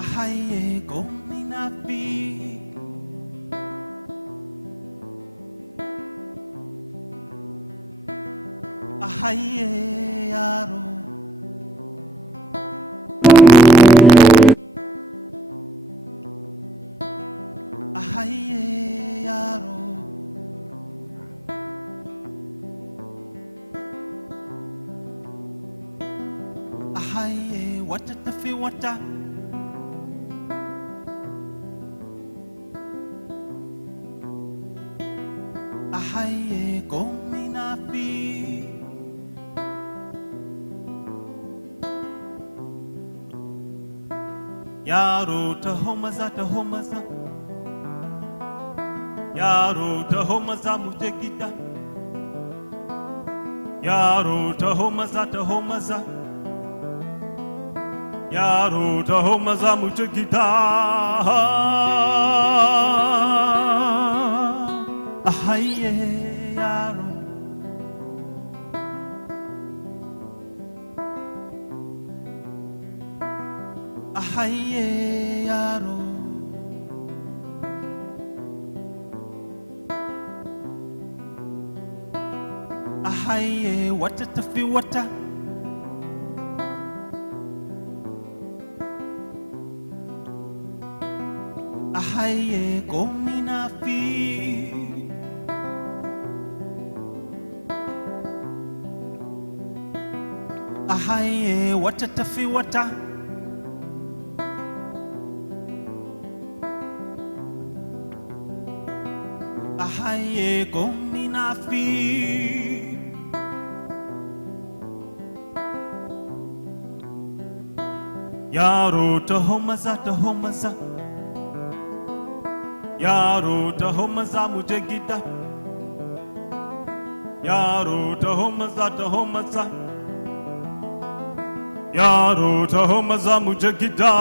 Ahaye gominafi. Ahaye yaro. Ahaye yaro. Ahaye wata tafi wata. Ahaye gominafi. Yaro taho maza taho maza. Yaro taho maza muje gida. Yaro taho maza taho maza. Yaro taho maza muje gida. Ahaye yaro. Ahaye yaro. Ahaye wata tafi wata. Ahaye gominafi. Ahaye wata tafi wata. Ahaye gominafi. Yaro taho maza taho maza. Yaro taho maza muje gida. Yaro taho maza taho maza. Yaro taho maza muje gida.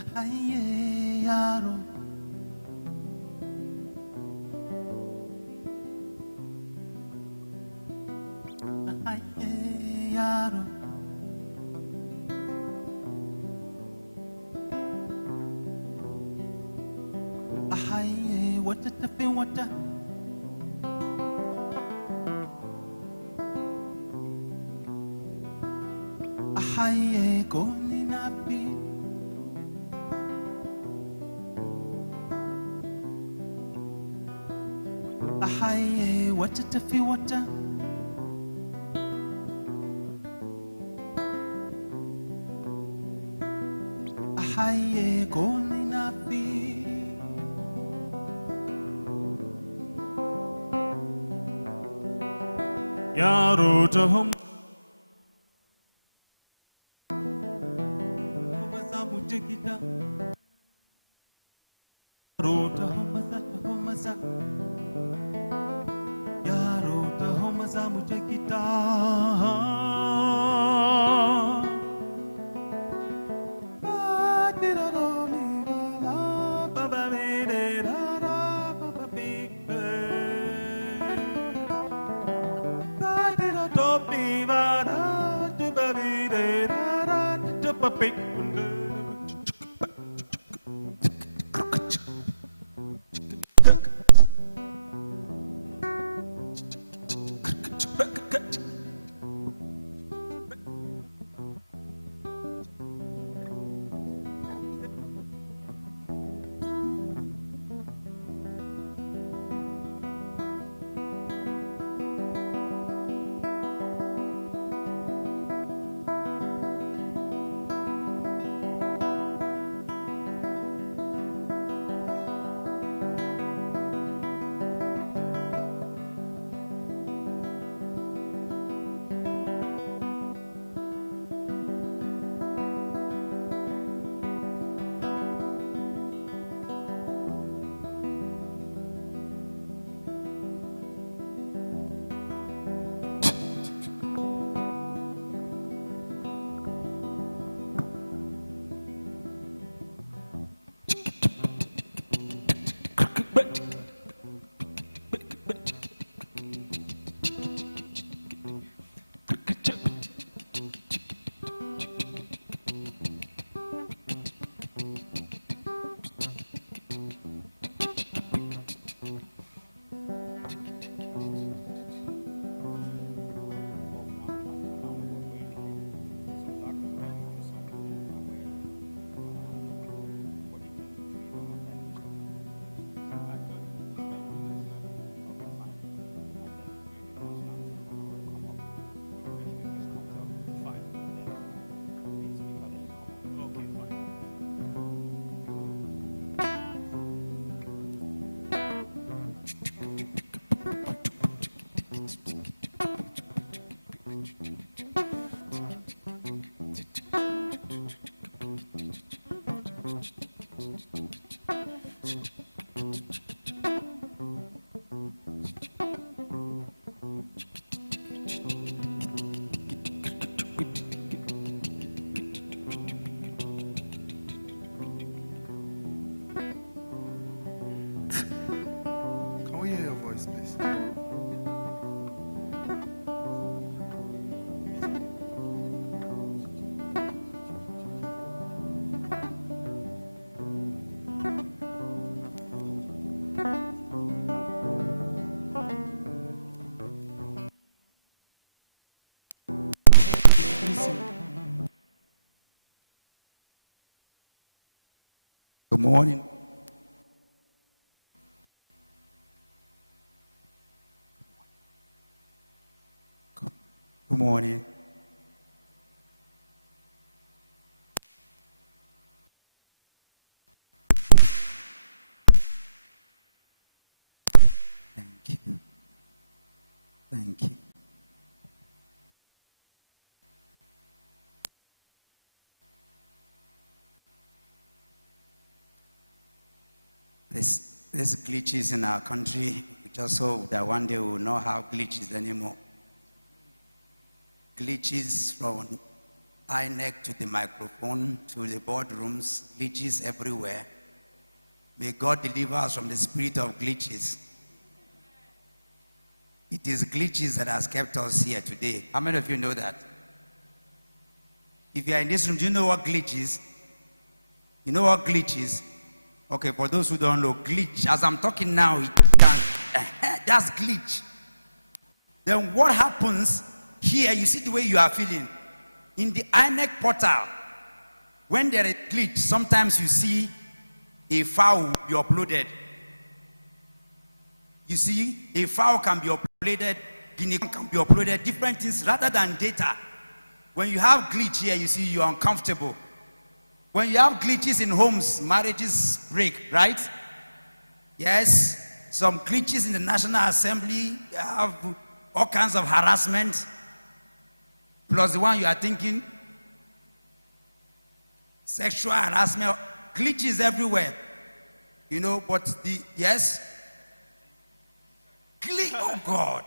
Ahaye yaro. Ahaye yaro. Ahaye wata tafi wata. Ahaye gominafi. Ahaye wata tafi wata. Ahaye gominafi. Yaro taho maza muje gida. Yaro taho maza taho maza. Yaro taho maza muje gida. voice, please. Good morning. Good morning. Thank you. Thank you. There's glitches in our country. We just hope that one day we will not have glitches anymore. Glitches from INEC to the microphone to the boardrooms, glitches everywhere. May God deliver us from the spirit of glitches. It is glitches that has kept us here today. How many of you know that? If you are in this room, do you know what glitch is? You know what glitch is? Okay, for those who don't know, glitch, as I'm talking now, that's glitch. Then what happens here, you see the way you are feeling. In the INEC portal, when there is glitch, sometimes you see a file be uploaded. You see, a file can be uploaded, can be uploaded, different things rather than data. When you have glitch here, you see you're uncomfortable. When you have glitches in homes, marriages break, right? Yes, some glitches in the National Assembly, you have all kinds of harassment, plus the one you are thinking, sexual harassment, glitches everywhere. You know, but yes, glitch, oh God.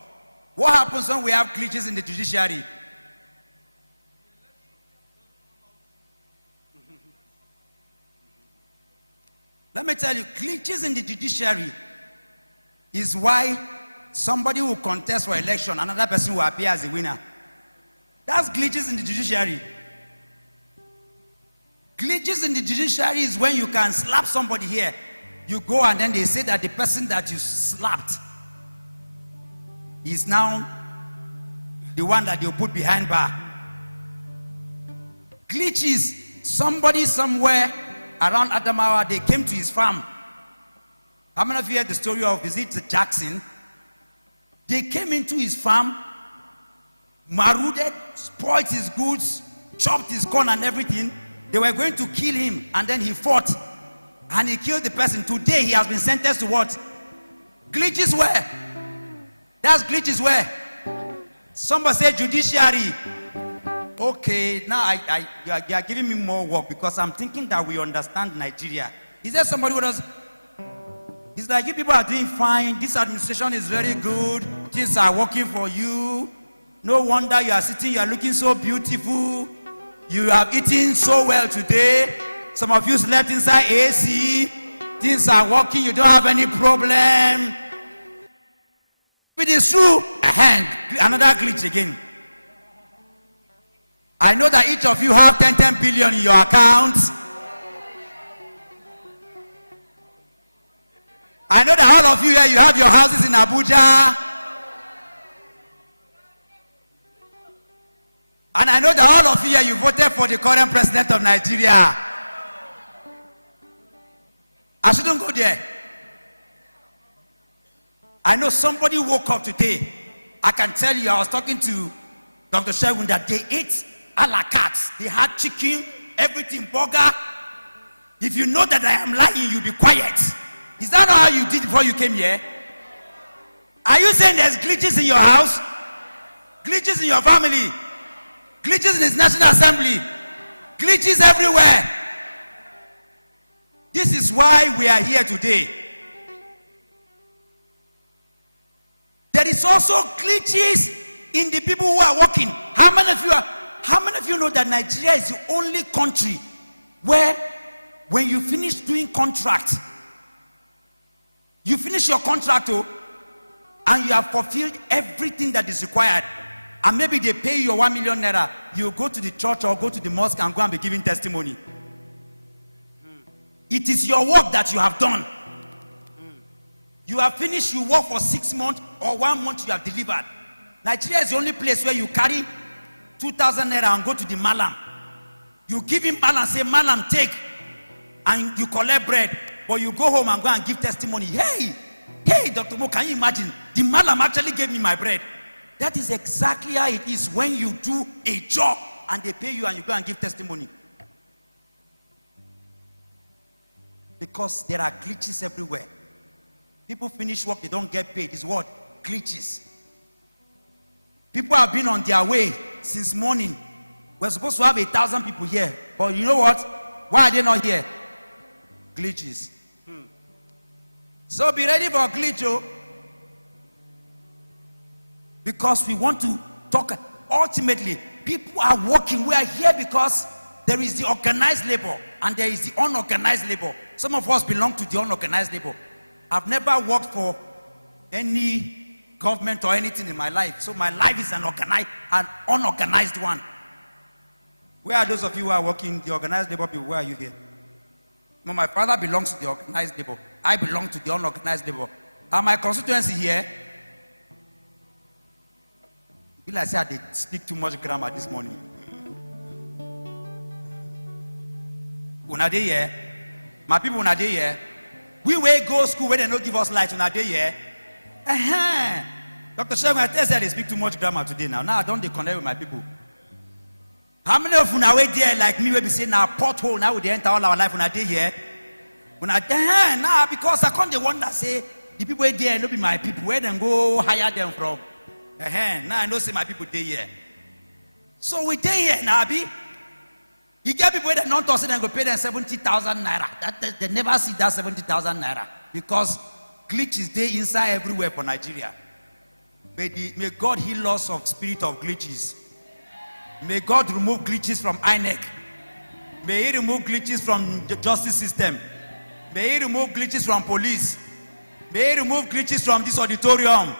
What happens when we have glitches in the judiciary? Let me tell you, glitches in the judiciary is why somebody will contest for election, another person will appear as a winner. That's glitches in the judiciary. Glitches in the judiciary is when you can slap somebody here. You go and then they say that the person that you slapped is now the one that you put behind bar. Glitches, somebody somewhere around Adamawa, they came to his farm. How many of you heard the story of, is it Jackson? They came into his farm, marauded, spoiled his goods, chopped his corn and everything. They were going to kill him, and then he fought, and he killed the person. Today, he has been sentenced to what? Glitches where? That's glitches where? Somebody said judiciary. Okay, now you are giving me more work because I'm thinking that we understand Nigeria. Is there somebody who does? It's like you people are doing fine. This administration is very good. Things are working for you. No wonder you are sitting, you are looking so beautiful. You have eaten so well today. Some of you slept inside AC. Things are working, you don't have any problem. It is true. Another glitch again. I know that each of you have 10 billion in your account. I know that all of you here, you have your houses in Abuja. And I know that all of you here, you voted for the current president of Nigeria. I shouldn't go there. I know somebody woke up today. I can tell you, I was talking to Dr. Shegun that they ate a la carte. They had chicken, everything, burger. If you know that I am lying, you be quiet. Is that not how you did before you came here? Are you saying there's glitches in your house? Glitches in your family? Glitches in this National Assembly? Glitches everywhere? This is why we are here today. There is also glitches in the people who are working. How many of you know that Nigeria is the only country where when you finish doing contract, you finish your contract, and you have fulfilled everything that is required, and maybe they pay you 1 million naira, you go to the church or go to the mosque and go and be giving testimony. It is your work that you have done. You have finished, you work for 6 months or 1 month, you have delivered. Nigeria is the only place where you carry 2,000 naira and go to the malam. You give him malam, say, malam, take, and you collect bread. But you go home and go and give testimony. Hey, Dr. Mo, can you imagine? The malam actually gave me my bread. That is exactly how it is when you do a job and they pay you and you go and give testimony. Because there are glitches everywhere. People finish work, they don't get paid. It's what? Glitches. People have been on their way since morning. We're supposed to have 1,000 people here. But you know what? Why are they not here? Glitches. So be ready for a glitch, oh. Because we want to talk. Ultimately, people are working. We are here because there is the organized labor and there is the unorganized labor. Some of us belong to the unorganized labor. I've never worked for any government or anything in my life. So my life is an unorganized one. Where are those of you who are working the organized labor people? Where are you here? No, my father belongs to the organized labor. I belong to the unorganized labor. And my constituency here, I say I speak too much grammar this morning. Una dey here? My people una dey here? We will go school where they don't give us light una dey here? Dr. Shegun, I tell you they speak too much grammar today now. Now I don't connect with my people. How many of you away there like me will be saying now pothole now we enter all our life una dey here? Una dey now because I can't the one that say the people there no be my people. Where them go hire them from? Now I know say my people dey here. So we dey here now, Abi. You get people that don't say they go pay them 70,000 naira. They never see that 70,000 naira because glitches dey inside everywhere for Nigeria. May God heal us of spirit of glitches. May God remove glitches from INEC. May He remove glitches from the justice system. May He remove glitches from police. May He remove glitches from this auditorium.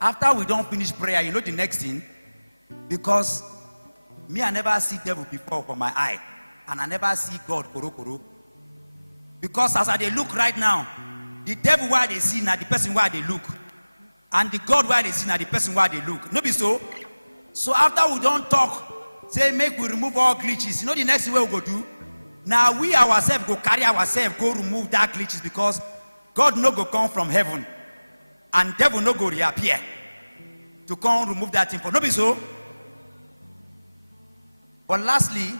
After we don't finish prayer, you know the next thing? Because me, I never see devil before for my eye. And I never see God koro. Because as I they look right now, the devil where they see now the person where they look. And the God where they see now the person where they look. No be so? So after we don't talk, say make we remove all glitches. You know the next thing we go do? Now we ourselves go carry ourselves, go remove that glitches because God no go come from heaven. And devil no go reappear to come remove that thing for. No be so? But lastly,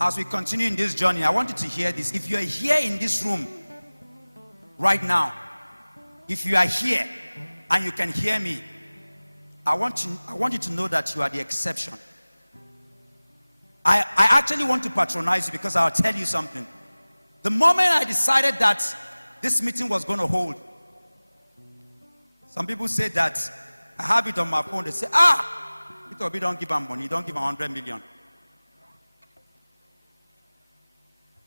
as we continue in this journey, I want you to hear this. If you are here in this room right now, if you are here and you can hear me, I want you to know that you are the exception. I actually want to patronize you because I'll tell you something. The moment I decided that this meeting was going to hold, some people say that I have it on my phone. They say, Peter Obi don't give them money, don't give them 100 million.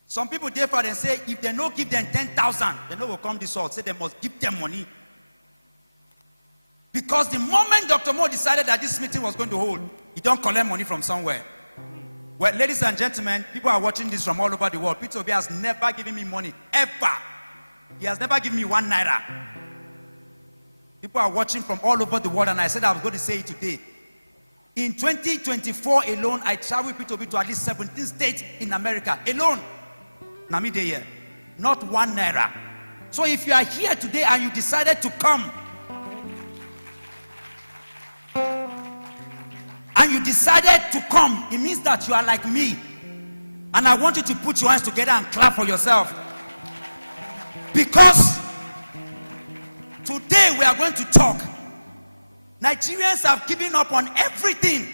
Some people therefore they say if they don't give them 10,000, they no will come this out. Say they must give them money. Because the moment Dr. Mo decided that this meeting was going to hold, he don't collect money from somewhere. Well, ladies and gentlemen, people are watching this from all over the world. Peter Obi has never given me money, ever. He has never given me 1 naira. People are watching from all over the world, and I said I was going to say it today. In 2024 alone, I traveled with Peter Obi to at least 17 states in America alone. Namide here, not 1 naira. So if you are here today and you decided to come, it means that you are like me. And I want you to put your hands together and clap for yourself. Because today we are going to talk. Nigerians have given up on everything.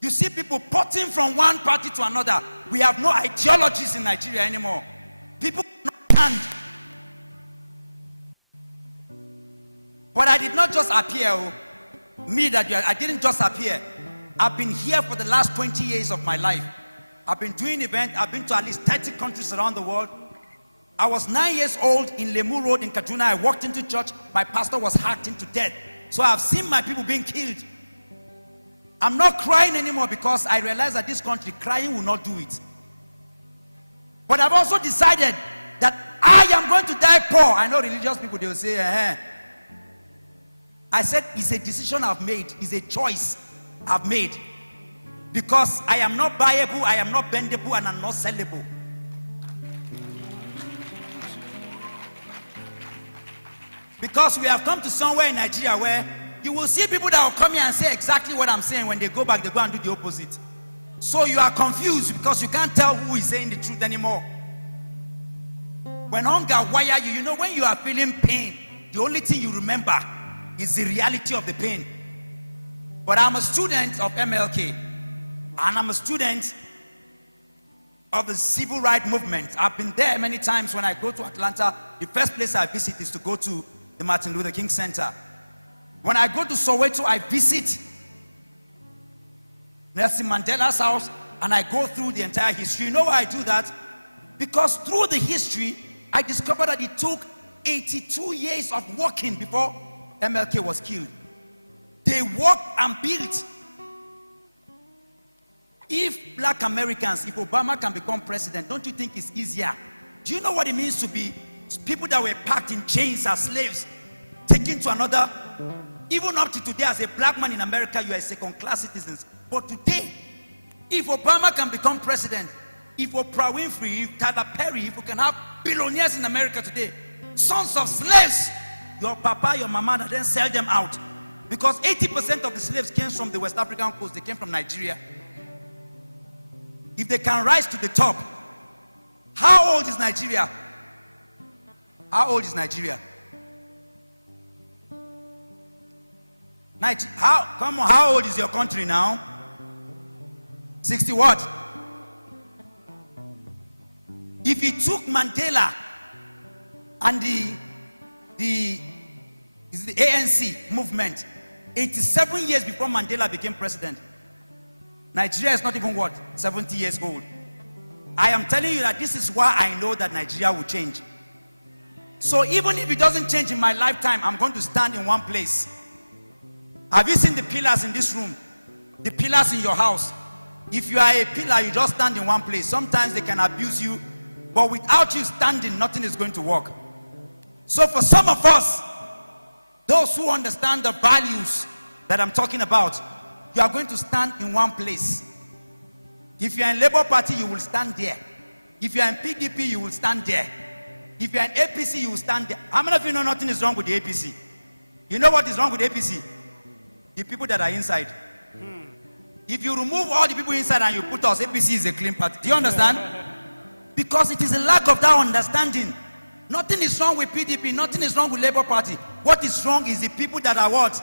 You see people potting from one party to another. We have no ideologies in Nigeria anymore. People stand. But I did not just appear. I didn't just appear. I've been here for the last 20 years of my life. I've been doing events. I've been to at least 30 countries around the world. I was 9 years old in Lemu Road in Kaduna. I walked into church. My pastor was hacked into death. So I've seen my people being killed. I'm not crying anymore because I realize that this country, crying will not do it. But I've also decided that I am going to die poor. I know religious people, they will say, I said, it's a decision I've made. It's a choice I've made. Because I am not buyable, I am not bendable, and I'm not sellable. Because we have come to somewhere in Nigeria where you will see people that will come here and say exactly what I'm saying. When they go back, they go and do the opposite. So you are confused because you can't tell who is saying the truth anymore. When hunger wire you, you know, when you are feeling pain, the only thing you remember is the reality of the pain. But I'm a student of MLK, and I'm a student of the civil rights movement. I've been there many times. When I go to Atlanta, the first place I visit is to go to the Martin Luther King Center. When I go to Soweto, I visit Nelson Mandela's house, and I go through the entire history. You know why I do that? Because through the history, I discovered that it took 82 years of working before MLK was killed. They worked and built. If black Americans, if Obama can become president, don't you think it's easier? Do you know what it means to be people that were packed in chains as slaves, taken to another? Even up to today, as a black man in America, you are a second-class citizen. But today, if Obama can become president, if Oprah Winfrey, if Tyler Perry, if we can have billionaires in America today, sons of slaves, your papa, your mama, and then sell them out. Because 80% of the slaves came from the West African coast. They came from Nigeria. If they can rise to the top, how old is Nigeria? How old is Nigeria? Come on, how old is your country now? 60 what? If he took Mandela and the ANC movement 87 years before Mandela became president, Nigeria is not even what? 70 years old. I am telling you that this is why I know that Nigeria will change. So even if it doesn't change in my lifetime, I'm going to stand in one place. Have you seen the pillars in this room? The pillars in your house? If you are a pillar, you just stand in one place. Sometimes they can abuse you, but without you standing, nothing is going to work. So for some of us, those who understand the values that I'm talking about, you are going to stand in one place. If you are in Labour Party, you will stand there. If you are in PDP, you will stand there. If you are in APC, you will stand there. How many of you know nothing is wrong with the APC? You know what is wrong with the APC? The people that are inside. If you remove all the people inside and you put us, APC is a clean party. Do you understand? Because it is a lack of that understanding. Nothing is wrong with PDP, nothing is wrong with Labour Party. What is wrong is the people that are what?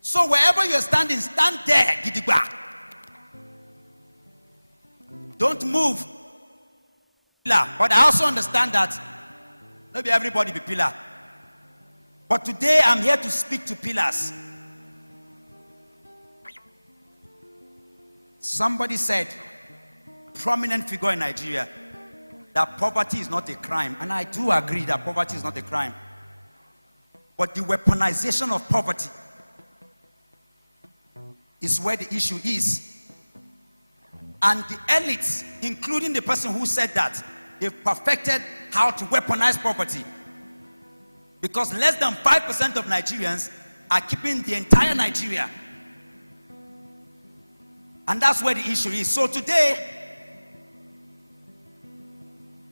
So wherever you're standing, stand there, gidigba. Don't move. But I also understand that maybe everybody be pillar. But today I'm here to speak to pillars. Somebody said, prominent figure in Nigeria, that poverty is not a crime. And I do agree that poverty is not a crime. But the weaponization of poverty is where the issue is. And the elites, including the person who said that, they've perfected how to weaponize poverty. Because less than 5% of Nigerians are keeping the entire Nigeria. And that's where the issue is. So today,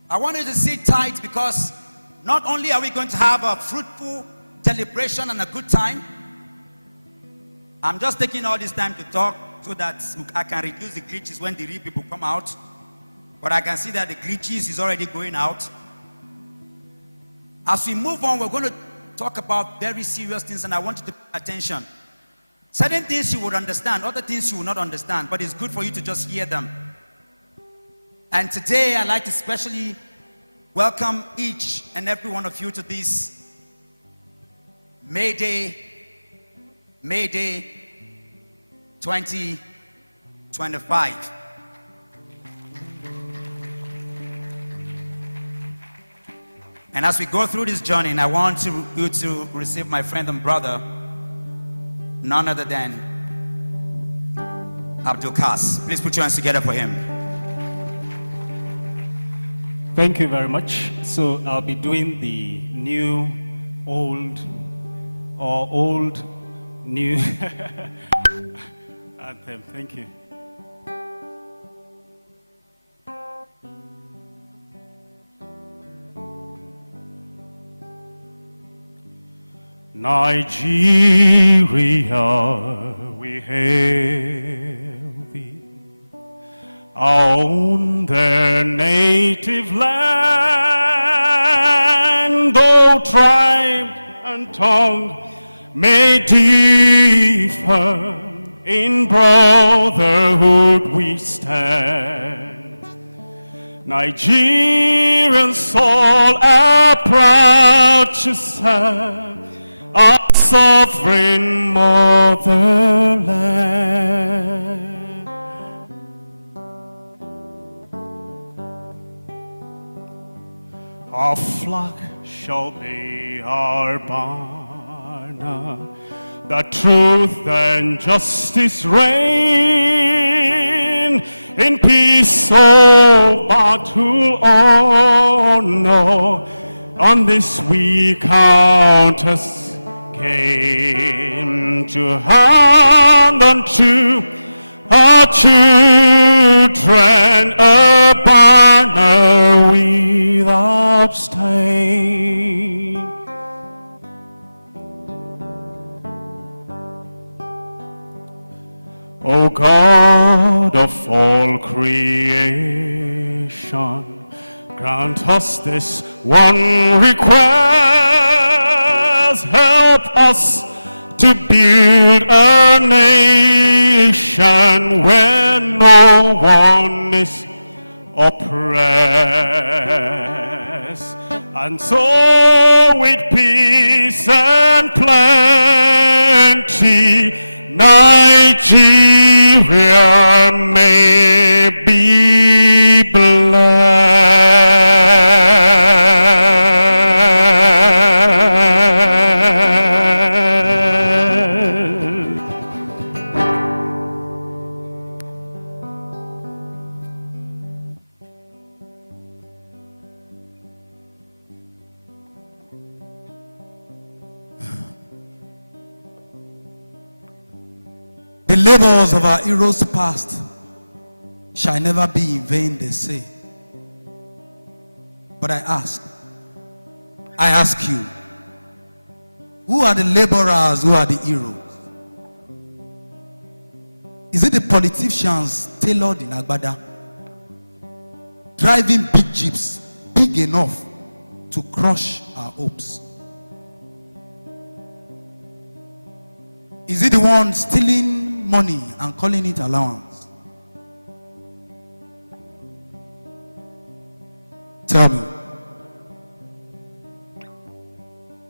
I want you to sit tight, because not only are we going to have a fruitful celebration and a good time, I'm just taking all this time to talk so that I can reduce the glitches when the real people come out. But I can see that the glitches is already going out. As we move on, we're going to talk about very serious things, and I want you to pay attention. Certain things you would understand, other things you will not understand, but it's good for you to just hear them. And today, I'd like to especially welcome each and every one of you to this Mayday, Mayday 2025. And as we go through this journey, I want you to receive my friend and brother, none other than Abdulkas. Please put your hands together for him. Thank you very much. So I'll be doing the new, old, or old, new anthem. Thank you. Nigeria, we hail thee, on their native land, though tribe and tongue may differ, in brotherhood we stand. Nigerians all are proud to serve our sovereign motherland. Our flag shall be our banner, that truth and justice reign, in peace or battle honor, on this we count us came to hand unto our children a banner without stain. O God of all creation, grant us this one request. Help us to build a nation where no one is oppressed. And so with peace and plenty, Nigeria may be blessed. The labors of our heroes past shall never be in vain, they say. But I ask you, who are the laborers, who are the heroes? Is it the politicians tailored in Agbada, driving big jeeps big enough to crush our hopes? Is it the one stealing money and calling it allowance? Tell me,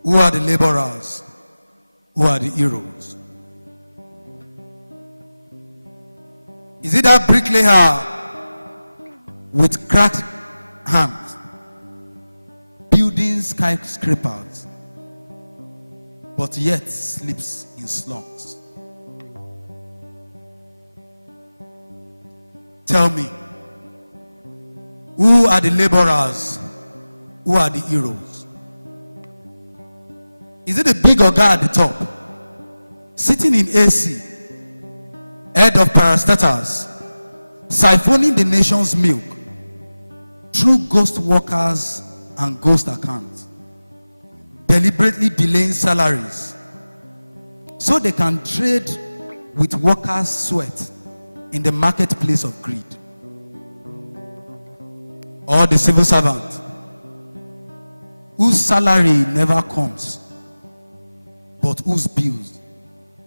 who are the laborers? Who are the heroes? Is it that bricklayer with cracked hands building skyscrapers but yet sleeps in slums? Tell me, who are the laborers? Who are the heroes? Is it the big oga at the top, sitting in AC, head of parastatals, siphoning the nation's milk through ghost workers and ghost accounts, deliberately delaying salaries so they can trade with workers' sweat in the marketplace of greed? Or the civil servant whose salary never comes but whose bills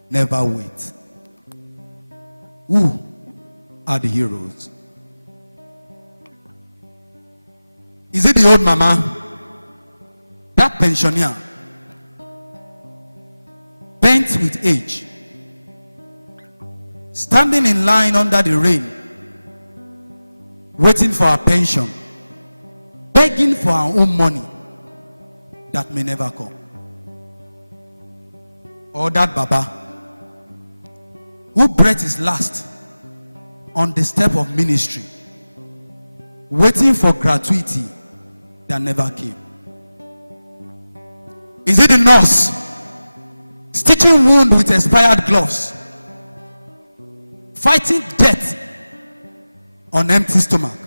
never wait? Who are the heroes? Is it the old mama, that pensioner, bent with age, standing in line under the rain, waiting for her pension, begging for her own money, that may never come. Or that Baba who breathed his last on the step of ministry, waiting for gratuity that never came. Is it the nurse stitching wound with expired gloves, fighting death on empty stomach,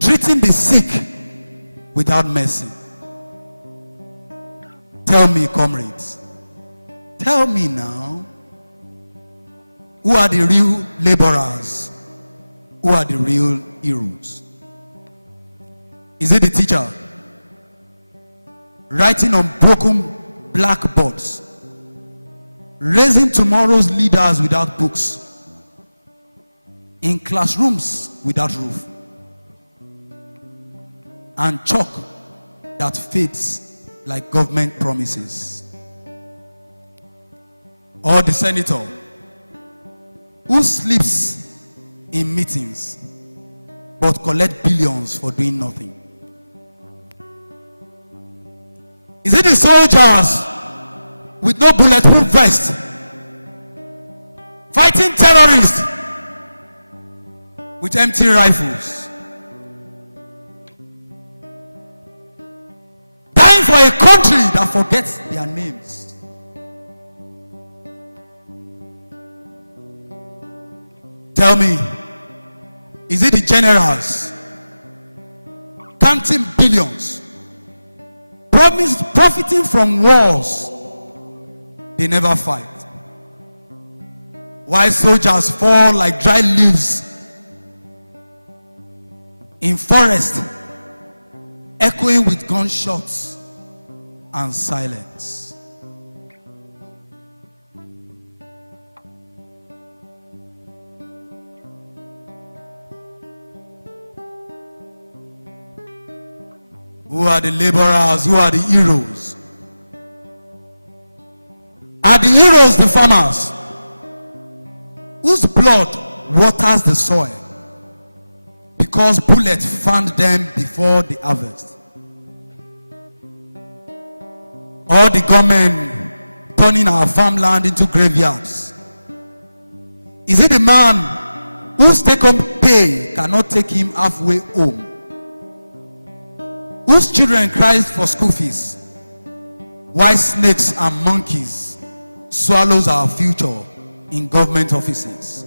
treating the sick without mercy? Tell me, comrades, tell me now, who are the real laborers? Who are the real heroes? Is it the teacher writing on broken blackboards, raising tomorrow's leaders without books, in classrooms without roof, and chalk that fades like government promises? Or the senator who sleeps in meetings but collect billions for doing nothing? Is it the soldiers with no bulletproof vest fighting terrorists with empty rifles, dying for a country that forgets their names? Tell me, is it the generals counting billions, profiting from wars they never fight, while soldiers fall like dry leaves in forest, echoing with gunshots and silence? Who are the laborers? Who are the heroes? Are the heroes the farmers whose blood waters the soil because bullets found them before the harvest? Or the government turning our farmland into graveyards? Is it the man whose take-home pay cannot take him halfway home, whose children cry for school fees, while snakes and monkeys swallows our future in government offices?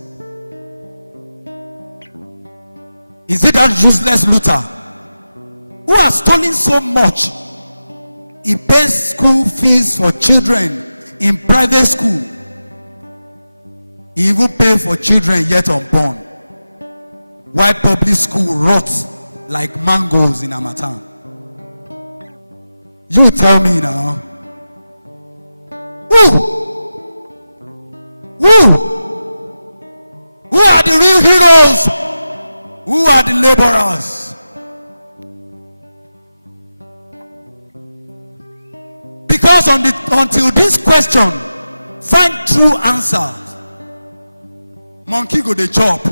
Is it that useless looter who has stolen so much he pays school fees for children in private school? He even pays for children yet unborn, while public school rots like mangoes in Harmattan. You tell me now. Who are the real heroes? Who are the laborers? Because until this question find true answers, monkey go dey chop,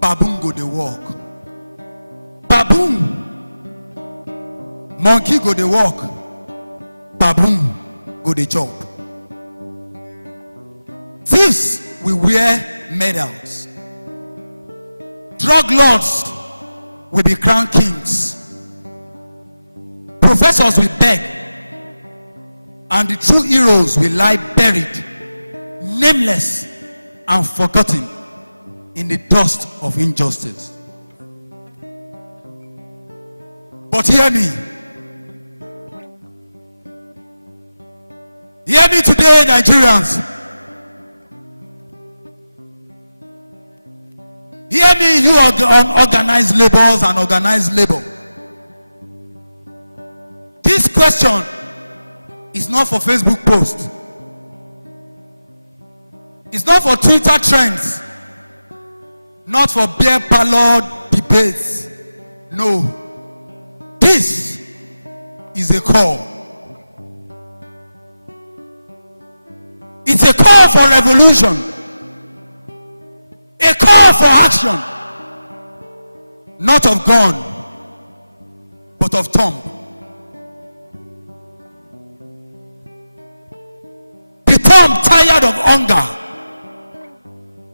baboon go dey walk. Baboon, monkey go dey walk, baboon go dey chop. Thieves will wear medals. Drug lords will be crowned kings. Professors will beg, and the true heroes will lie buried, nameless and forgotten in the dust of injustice. But hear me. Hear me today, Nigerians. Hear me, you unorganized laborers and organized labor. This question is not for Facebook posts. It's not for Twitter trends. Not for beer parlor debates. No. This is a call. It's a call for revolution. A call for action. Not of gun, but of thumb. Tom tired of hunger,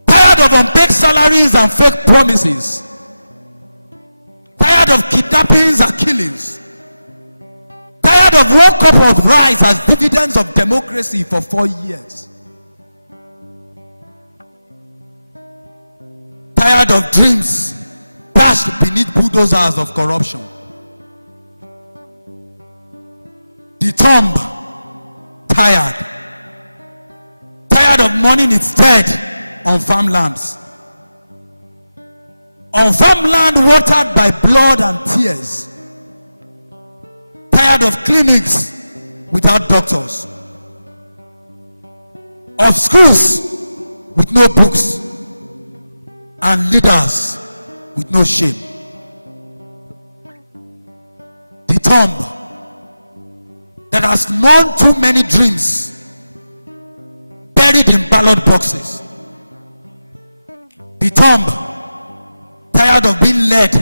tired of unpaid salaries and fake promises, tired of kidnappings and killings, tired of 1 cup of rice as dividends of democracy for 4 years, tired of dreams dashed beneath bulldozers of corruption. The tomb tired of mourning its dead on farmlands, on farmland watered by blood and tears, tired of clinics without doctors, of schools with no books, and leaders with no shame. The tomb that has mourned too many dreams buried in ballot boxes. The tomb tired of being led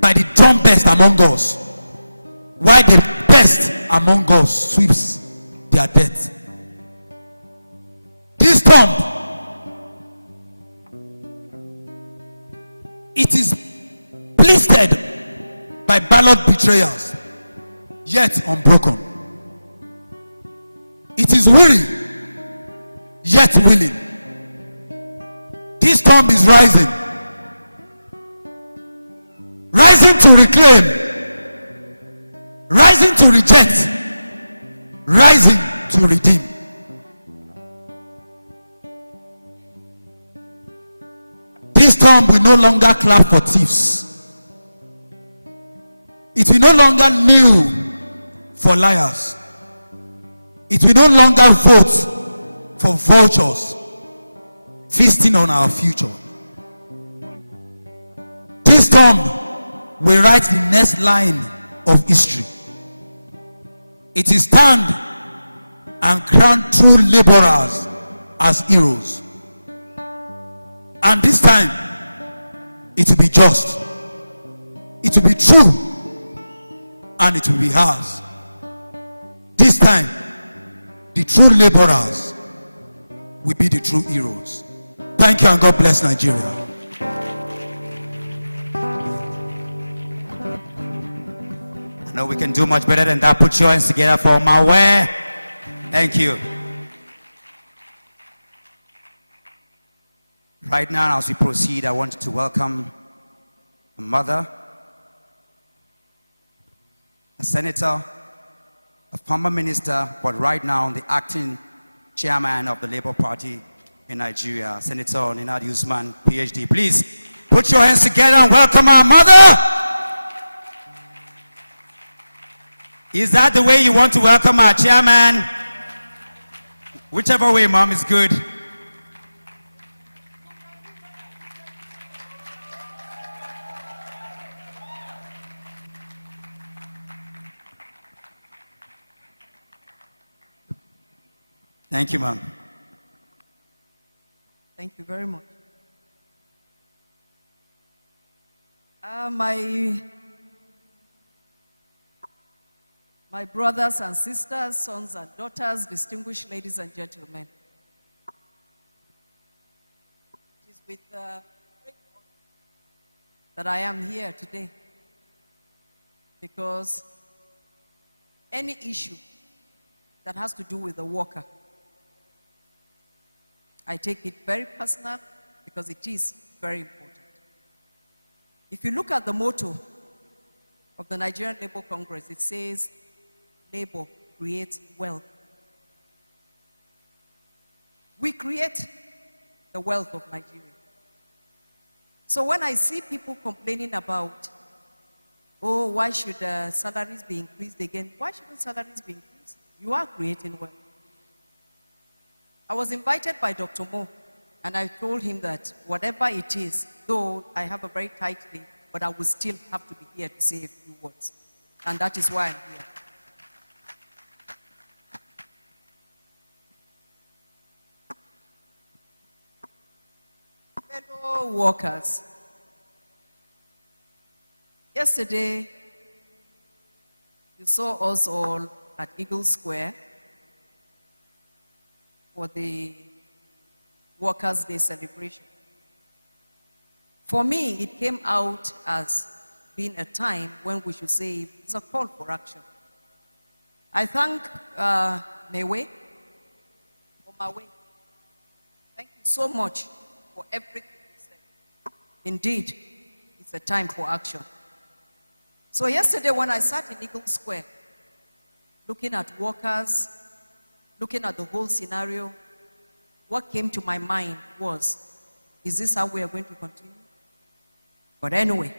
by the drum best among us, while the best among us sweeps their death. This tomb, it is blistered by ballot betrayers, yet unbroken. It is weary, yet willing. This tomb is rising, rising to reclaim, rising to reject, rising to redeem. This tomb will no longer clap for thieves. It will no longer kneel for liars. It will no longer vote for vultures feasting on our future. This tomb will write the next line of history. It will stand and crown true laborers as heroes. And this time, it will be just, it will be true, and it will be ours. This time, the true laborers will be the true heroes. Thank you, and God bless Nigeria. I know we can do much better than that. Put your hands together for Mawe. Thank you. Right now, as we proceed, I want to welcome a mother, a senator, a former minister, but right now the acting chairman of the Labour Party in Nigeria, Senator Ninad Usman, PhD. Please put your hands together and welcome our mother. Is that the way you want to welcome our chairman? Whichever way, Mom, is good. Thank you, Mom. Thank you very much. My brothers and sisters, sons and daughters, distinguished ladies and gentlemen. It is with great honor that I am here today, because any issue that has to do with the worker, I take it very personal, because it is very important. If you look at the motto of the Nigerian Labour Congress, it says, labor creates wealth. We create the wealth of Nigeria. So when I see people complaining about, oh, why should salaries be increased again? Why shouldn't salaries be increased? You are creating wealth. I was invited by Dr. Mo, and I told him that whatever it is, though I have a very tight day, but I will still have to be here to say a few words. And that is why I'm here. Fellow workers, yesterday, you saw us all at Eagle Square for the Workers' Day celebration. For me, it came out as being a time when we should say it's a call for action. I thank Mayway for my way. Thank you so much for everything you said. Indeed, it's a time for action. So yesterday when I sat in Eagle Square, looking at workers, looking at the whole scenario, what came to my mind was, is this how we are going to continue? But anyway,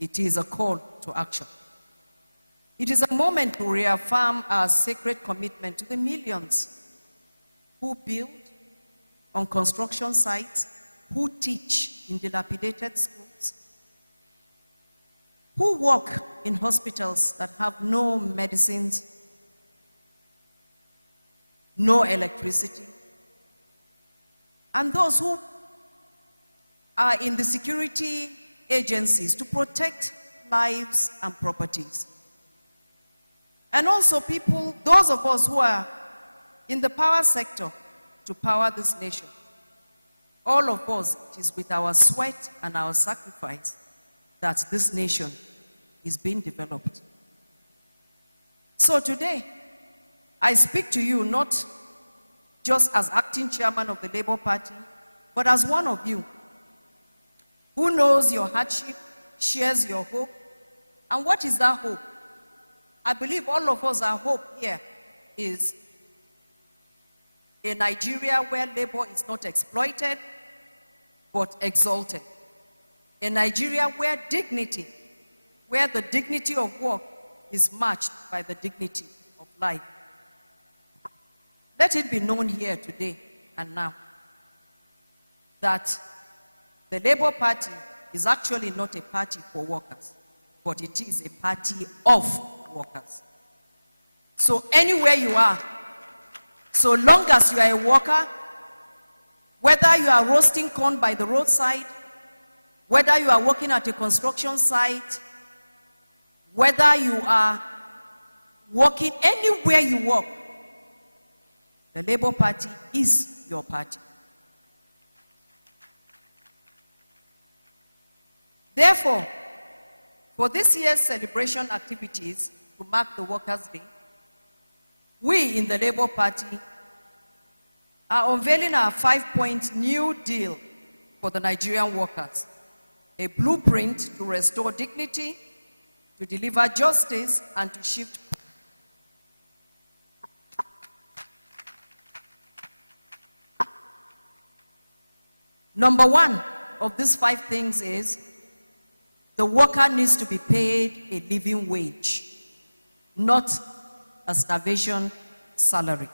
it is a call to action. It is a moment to reaffirm our sacred commitment to the millions who build on construction sites, who teach in dilapidated schools, who work in hospitals that have no medicines, no electricity, and those who are in the security agencies to protect lives and properties. And also people, those of us who are in the power sector to power this nation. All of us, it is with our sweat and our sacrifice that this nation is being developed. So today, I speak to you not just as acting chairman of the Labour Party, but as one of you who knows your hardship, shares your hope. And what is that hope? I believe all of us, our hope here is a Nigeria where labor is not exploited, but exalted. A Nigeria where dignity, where the dignity of work is matched by the dignity of life. Let it be known here today and now that the Labour Party is actually not a party for workers, but it is a party of workers. So anywhere you are, so long as you are a worker, whether you are roasting corn by the roadside, whether you are working at a construction site, whether you are working anywhere you work, the Labour Party is your party. Therefore, for this year's celebration activities to mark the Workers' Day, we in the Labour Party are unveiling our 5-point New Deal for the Nigerian workers, a blueprint to restore dignity, to deliver justice, and to shift. Number one of these 5 things is the worker needs to be paid a living wage, not a starvation salary.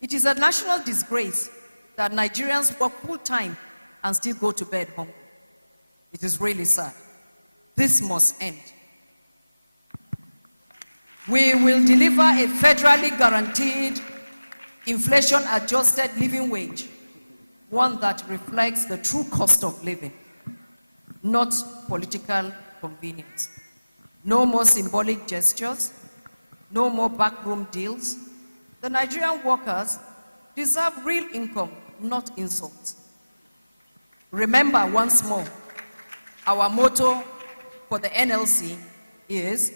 It is a national disgrace that Nigerians work full-time and still go to bed hungry. It is really sad. This must end. We will deliver a federally guaranteed, inflation-adjusted living wage, one that reflects the true cost of living, not political convenience. No more symbolic gestures, no more backroom deals. The Nigerian workers deserve real income, not insults. Remember once more, our motto for the NLC is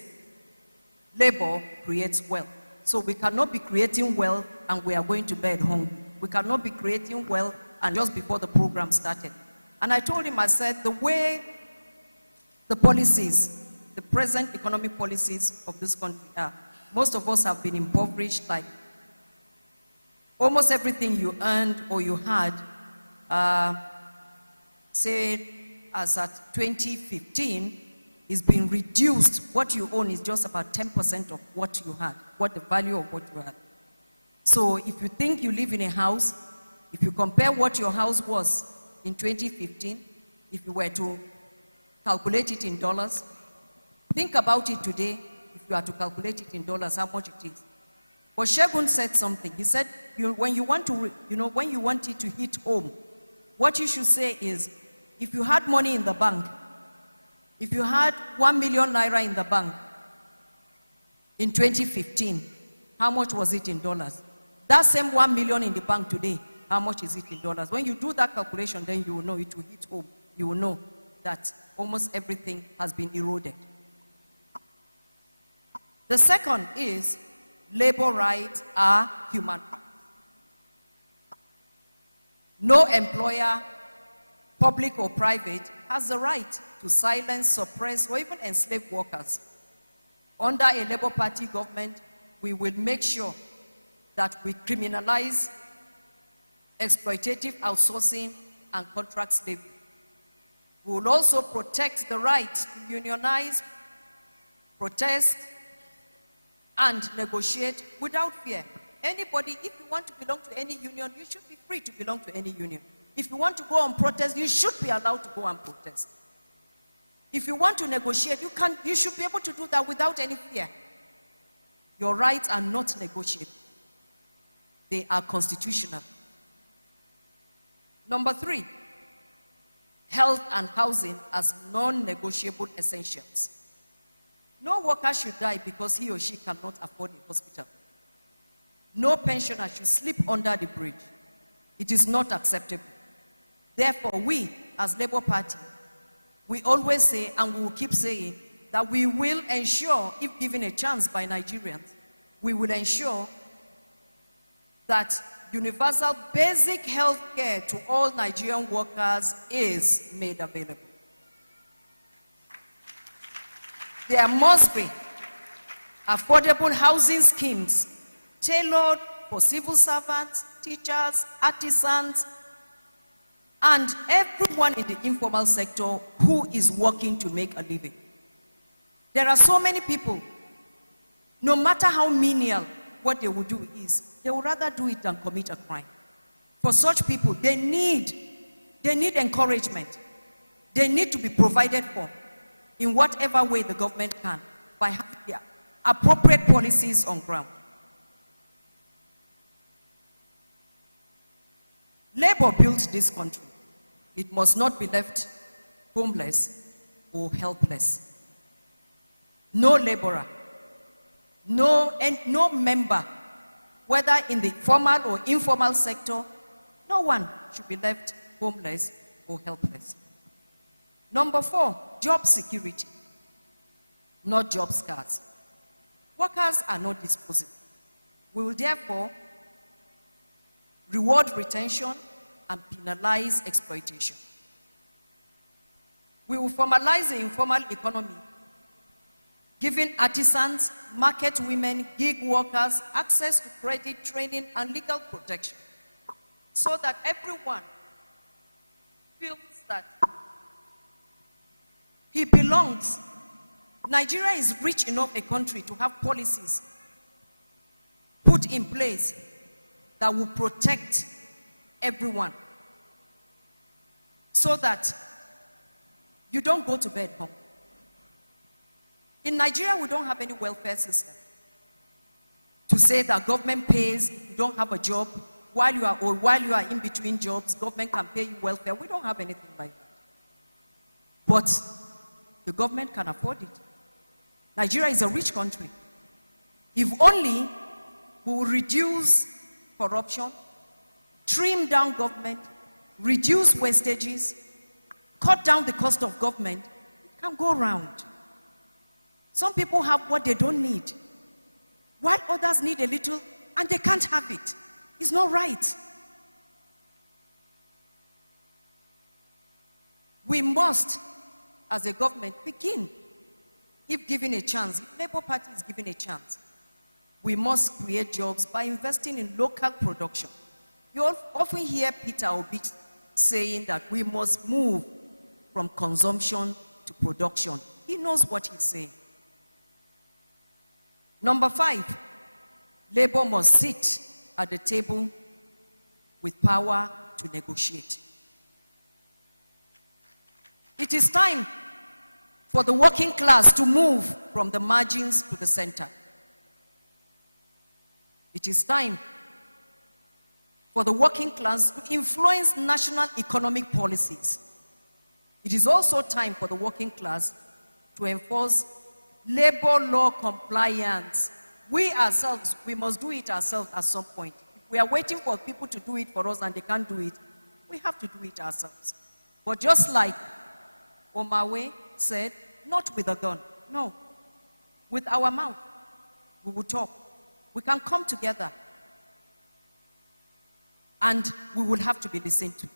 labor creates wealth. So we cannot be creating wealth and we are going to bed hungry. We cannot be creating wealth and just before the program started. And I told him, I said, the way the policies, the present economic policies of this country are, most of us have been impoverished, like almost everything you earned or you had, say as at 2015, is being reduced. What you own is just about 10% of what you had, what the value of what you had. So if you think you live in a house, if you compare what your house was in 2015, if you were to calculate it in dollars, think about it today, if you are to calculate it in dollars, how much it is. But Shegun said something. He said, when you want it to hit home, what you should say is, if you had money in the bank, if you had 1 million naira in the bank in 2015, how much was it in dollars? that same 1 million in the bank today, how much is it in dollars? When you do that calculation, then you will know, it will hit home. You will know that almost everything has been eroded. The second is labor rights are human rights. No employer, public or private, has the right to silence, suppress, or even enslave workers. Under a Labour Party government, we will make sure that we criminalize exploitative outsourcing and contract slavery. We will also protect the right to unionize, protest, and negotiate without fear. Anybody, if you want to belong to any union, you should be free to belong to any union. If you want to go on protest, you should be allowed to go and protest. If you want to negotiate, you should be able to do that without any fear. Your rights are not negotiable. They are constitutional. Number 3, health and housing as non-negotiable essentials. No worker should die because he or she cannot afford a hospital. No pensioner should sleep under the bridge. It is not acceptable. Therefore, we, as Labour Party, we always say, and we will keep saying, that we will ensure, if given a chance by Nigerians, we will ensure that universal basic health care to all Nigerian workers is made available. There must be affordable housing schemes tailored for civil servants, teachers, artisans, and everyone in the informal sector who is working to make a living. There are so many people, no matter how menial what they will do is, they would rather do it than commit a crime. For such people, they need encouragement. They need to be provided for in whatever way the government can by having the appropriate policies on ground. Labour built this country. It must not be left homeless or helpless. No laborer, no member, whether in the formal or informal sector, no one should be left homeless or helpless. Number 4, job security, not job scars. Workers are not disposable. We will therefore reward retention and penalize exploitation. We will formalize the informal economy, giving artisans, market women, gig workers access to credit, training, and legal protection, so that everyone feels that he belongs. Nigeria is rich enough a country to have policies put in place that will protect everyone, so that you don't go to bed hungry. In Nigeria, we don't have any welfare system to say that government pays if you don't have a job while you are in between jobs, government can pay you welfare. We don't have anything like that. But the government can afford it. Nigeria is a rich country. If only we will reduce corruption, trim down government, reduce wastages, cut down the cost of government, it can go round. Some people have what they don't need, while others need a little and they can't have it. It's not right. We must, as a government, begin, if given a chance, if Labour Party is given a chance, we must create jobs by investing in local production. You often hear Peter Obi saying that we must move from consumption to production. He knows what he's saying. Number 5, Labour must sit at the table with power to negotiate. It is time for the working class to move from the margins to the center. It is time for the working class to influence national economic policies. It is also time for the working class to enforce labor law compliance. We ourselves, we must do it ourselves at some point. If We are waiting for people to do it for us and they can't do it. We have to do it ourselves. But just like Omawe said, not with a gun, no. With our mouth, we will talk. We can come together and we will have to be listened to.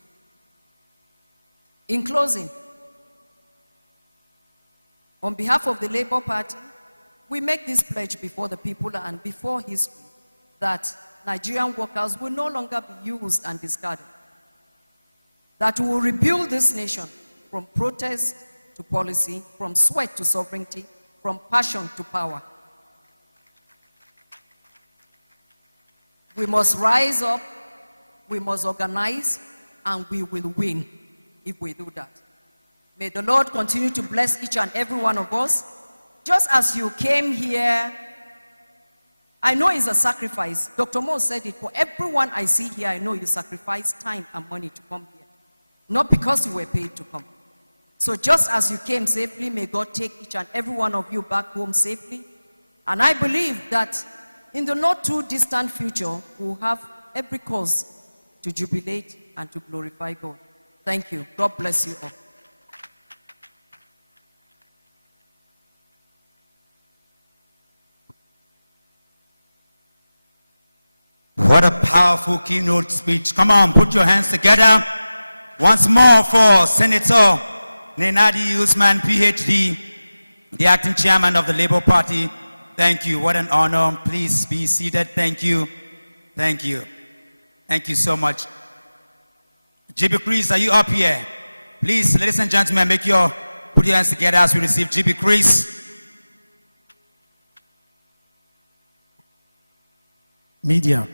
In closing, on behalf of the Labour Party, we make this pledge before the people and before history that Nigerian workers will no longer be used and discarded. That we will rebuild this nation from protest to policy, from sweat to sovereignty, from passion to power. We must rise up, we must organize, and we will win if we do that. May the Lord continue to bless each and every one of us. Just as you came here, I know it's a sacrifice. Dr. Mo said it, for everyone I see here, I know you sacrifice time and money to come here. Not because you were paid to come. So just as you came safely, may God take each and every one of you back home safely. And I believe that in the not too distant future, we'll have every cause to jubilate and to glorify God. Thank you. God bless you all. What a powerful keynote speech. Come on, put your hands together. Once more for Senator Nenadi Usman, PhD, the acting chairman of the Labour Party. Thank you. What an honor. Please be seated. Thank you. Thank you. Thank you so much. GB Chris, are you up here? Please, ladies and gentlemen, put your hands together as we receive GB Chris. Media.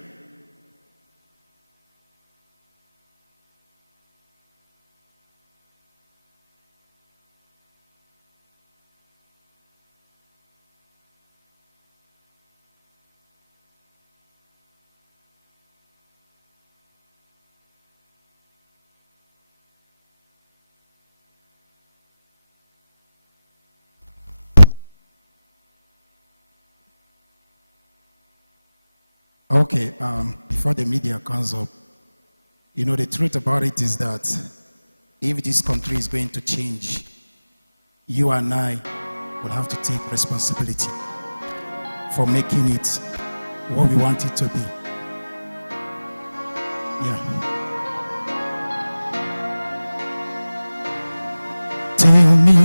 Okay, before the media comes up, you know, the truth about it is that if this country is going to change, you and I will have to take responsibility for making it what we want it to be. Yeah. Tell me,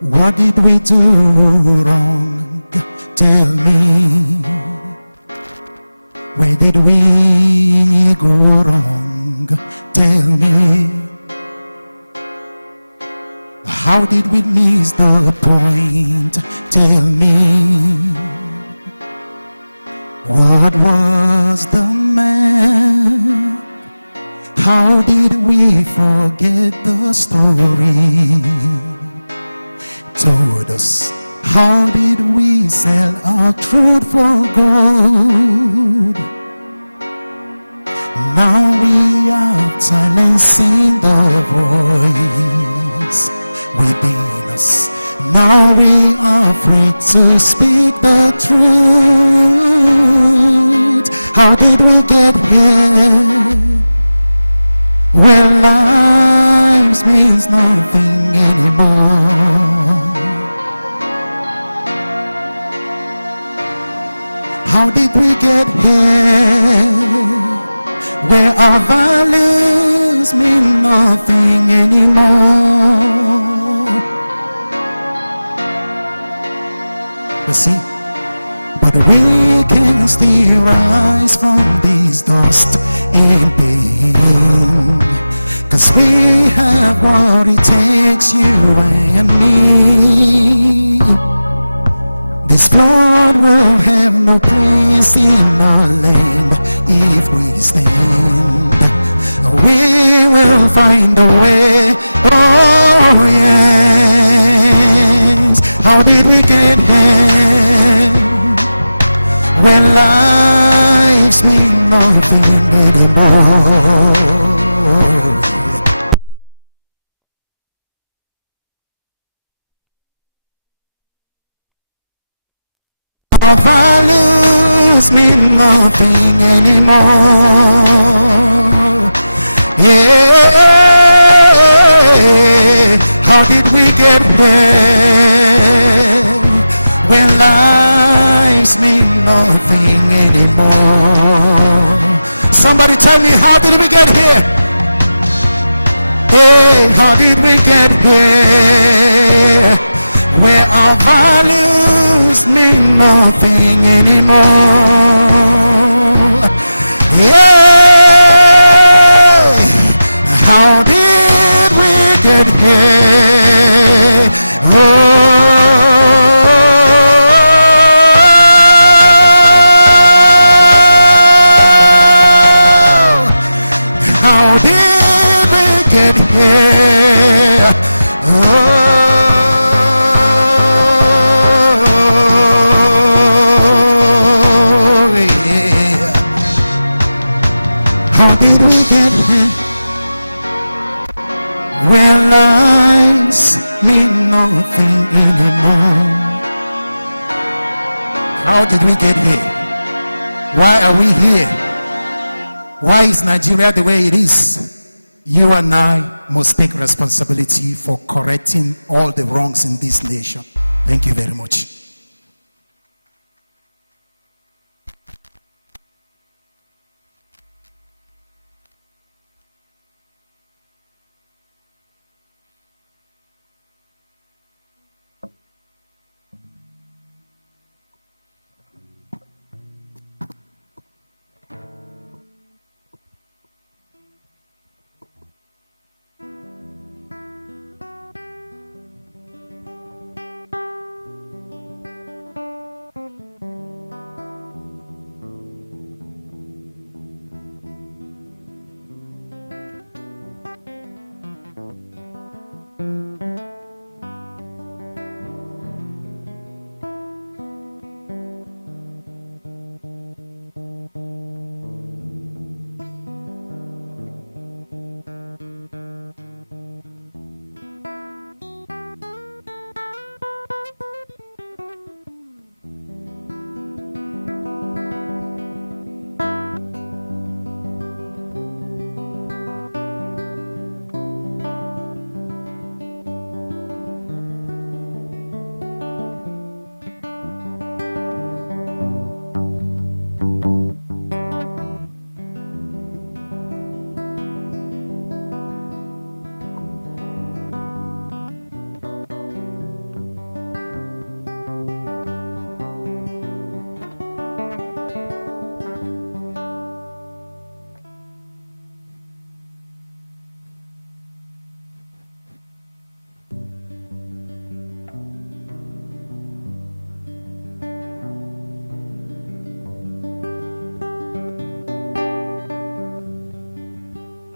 what did we do wrong? Tell me, where did we go wrong? Tell me, how did we miss the point? Tell me, what was the map? How did we forget the story told us? How did we sell our truth for gold? Now we are silencing the voice within us. Now we are afraid to speak the truth. How did we get here? Where lives means nothing anymore. How did we get here? Where our values mean nothing anymore. But see, but we can still rise from this dust and pain, 'cause we have what it takes, you and me. This flood will have no place in our land if we stand. We will find a way, oh yes. How did we get here? When lives mean nothing anymore. Our values values mean nothing anymore. Yeah, how did we get here when lives mean nothing anymore? Somebody tell me, how did we get here? Hey, how did we get here where our values mean nothing anymore? Yeah, how did we get here? How did we get here? Oh, yeah. How did we get here? Where lives mean nothing anymore. How did we get here? Why are we here? Why is Nigeria the way it is? You and I must take responsibility for correcting all the wrongs in this nation. Thank you very much.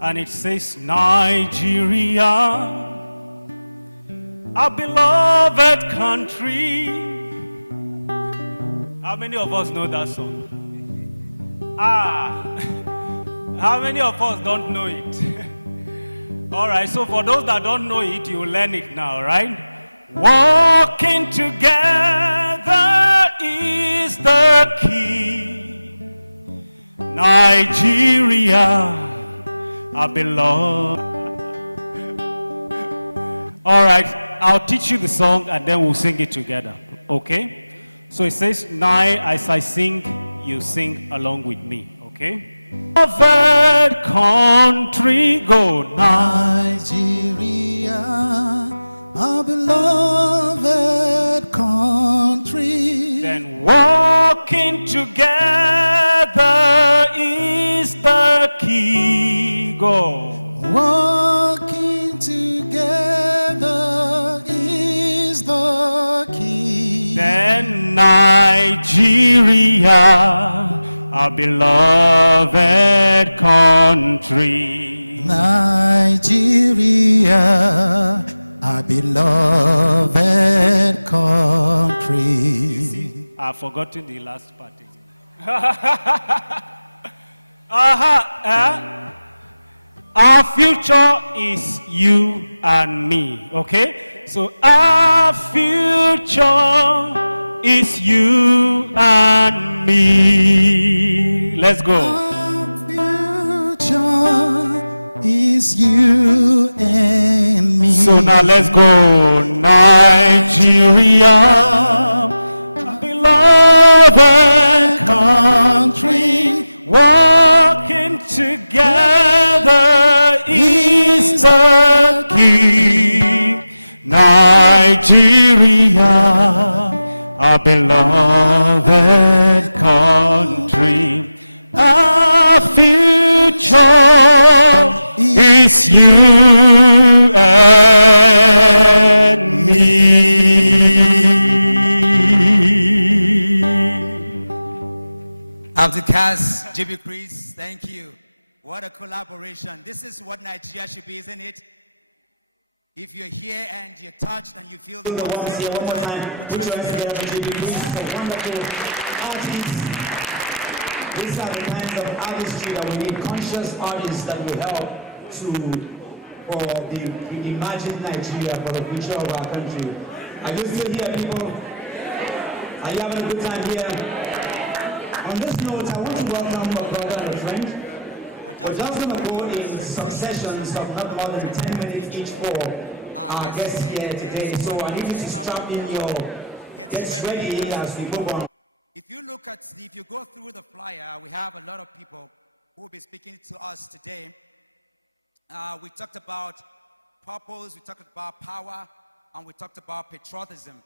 And it says, Nigeria, our beloved country. How many of us know that song? How many of us don't know it? All right, so for those that don't know it, you learn it now, right? Walking together is the key. Nigeria, our beloved. All right, I'll teach you the song and then we'll sing it together, okay? So it says, "Now as I sing, you sing along with me," okay? Beloved country, go Nigeria, our beloved country. Then walking together is the key. Go. Walking together is the key. Then Nigeria, our beloved country. Nigeria, our beloved country. I've forgotten the last part. Our future is you and me, okay? So our future is you and me. Let's go. Our future is you and me. So now let's go. Nigeria, beloved country, walking together is the key. Nigeria, our beloved country, our future is you and me. Abdulkaz, JB Chris, thank you. What a collaboration. This is what Nigeria should be, isn't it? If you're here and you're touched and you feel the warmth here one more time, put your hands together for JB Chris. Wonderful artists. These are the kinds of artistry that we need, conscious artists that will help for the imagined Nigeria, for the future of our country. Are you still here, people? Are you having a good time here? On this note, I want to welcome brother and friend. We're just going to go in some sessions of not more than 10 minutes each for our guests here today. So I need you to strap in your guests ready as we move on. If you go through the flyer, we have a lot of people who will be speaking to us today. We talked about purpose, we talked about power, and we talked about patriotism.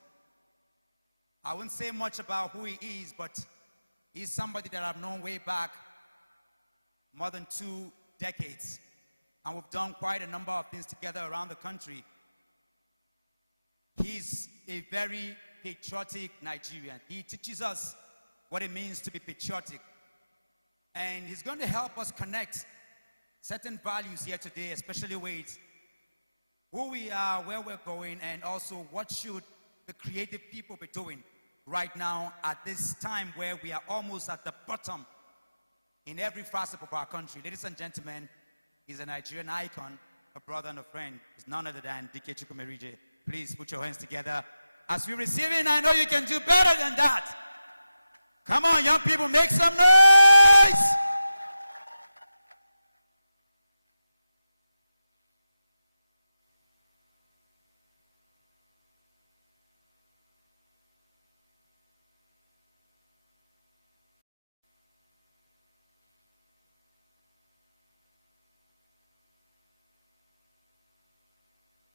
I wouldn't say much about who he is, but he's somebody that I've known way back, more than 2 decades. And we've done quite a number of things together around the country. He's a very patriotic Nigerian. He teaches us what it means to be patriotic. And he's going to help us connect certain values here today, especially with who we are, where we're going, and also what should the creative people be doing right now at this time where we are almost at the bottom in every facet of our country. Ladies and gentlemen, he's a Nigerian icon, a brother and a friend. He's none other than Dike Chukwumerije. Please put your hands together. As we receive him, I know you can do better than that. Come on, young people, make some noise!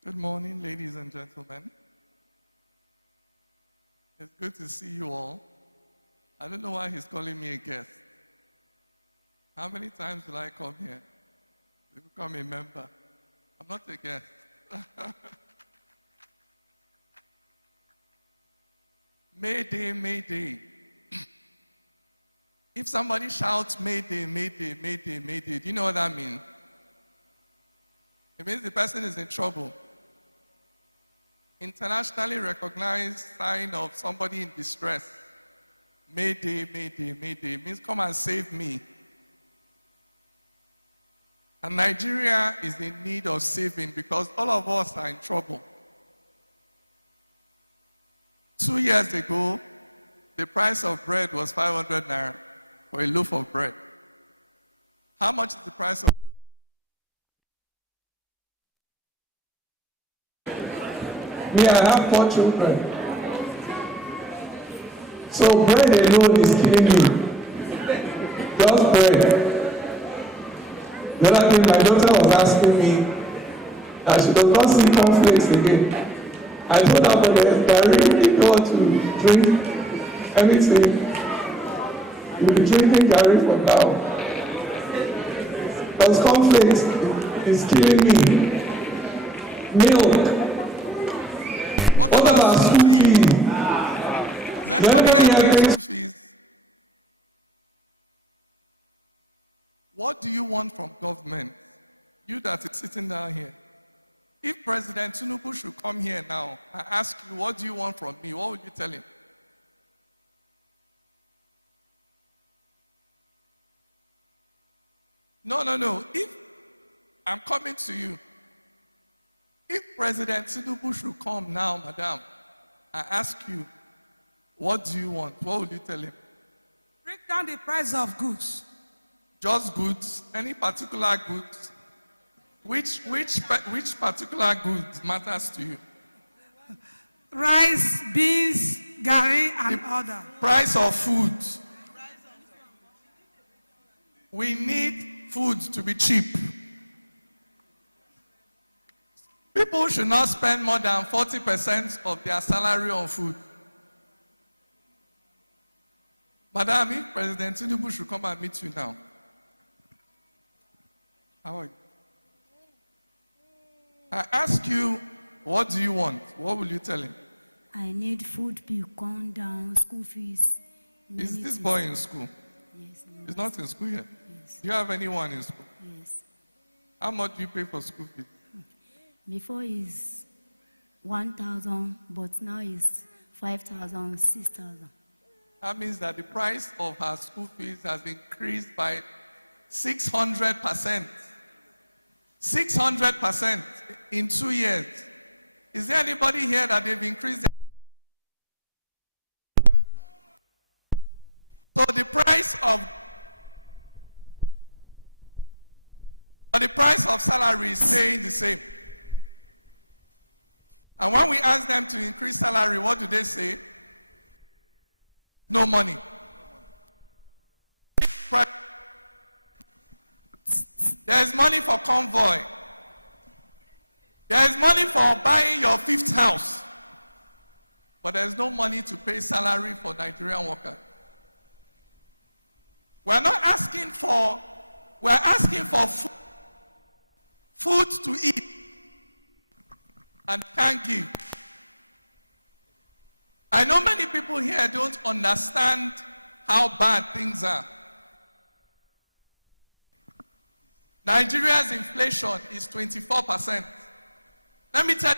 Good morning, ladies and gentlemen. It's good to see you all. I don't know why he's calling me a guest. How many times will I come here to become a member? I'm not a guest. Mayday, Mayday. If somebody shouts Mayday, Mayday, Mayday, Mayday, do you know what that means? It means the person is in trouble. Internationally recognized sign of somebody in distress. Mayday, Mayday, Mayday means come and save me. And Nigeria is in need of saving because all of us are in trouble. 2 years ago, the price of bread was 500 naira for a loaf of bread. How much is the price of Me, I have 4 children. So bread alone is killing me. Just bread. The other day, my daughter was asking me that she does not see cornflakes again. I told her, but Gary, if you want to drink anything, you'll be drinking Gary from now. Because cornflakes is killing me. Milk. What about school fees? Is anybody here paying school fees? What do you want from government? You that is sitting down here. If President Tinubu should come here now and ask you, what do you want from me? What would you tell him? No. If I'm coming to you, if President Tinubu should come now, madam, and ask you, What do you want? What would you tell him? Break down the price of goods. Just goods? Any particular goods? Which particular goods matters to you? Rice, beans, gari, and other. Price of food. We need food to be cheap. People should not spend more than 40% of their salary on food. Madam, if President Tinubu should come and meet you now. How are you? I ask you, what do you want? What will you tell him? I need food to come down, school fees. Is this boy in school? Yes. He's not in school yet? Yes. Do you have anyone in school? Yes. How much do you pay for school fees? Before is 1,000, but now is 5,000, 6,000. That means that the price of her school fees has increased by 600%. 600% in 2 years. Is there anybody here that they've increased their... So the price of salary is staying the same. And when we ask them to increase salary, what do they say? No money. There is money for convoy. There is money for buying your 5th house. But there is no money to pay salary for Nigerian workers. We are not asking for, we are asking for food to eat and can't give. I know many people here don't understand how bad things are. Nigeria's inflation is 24%. Let me tell you.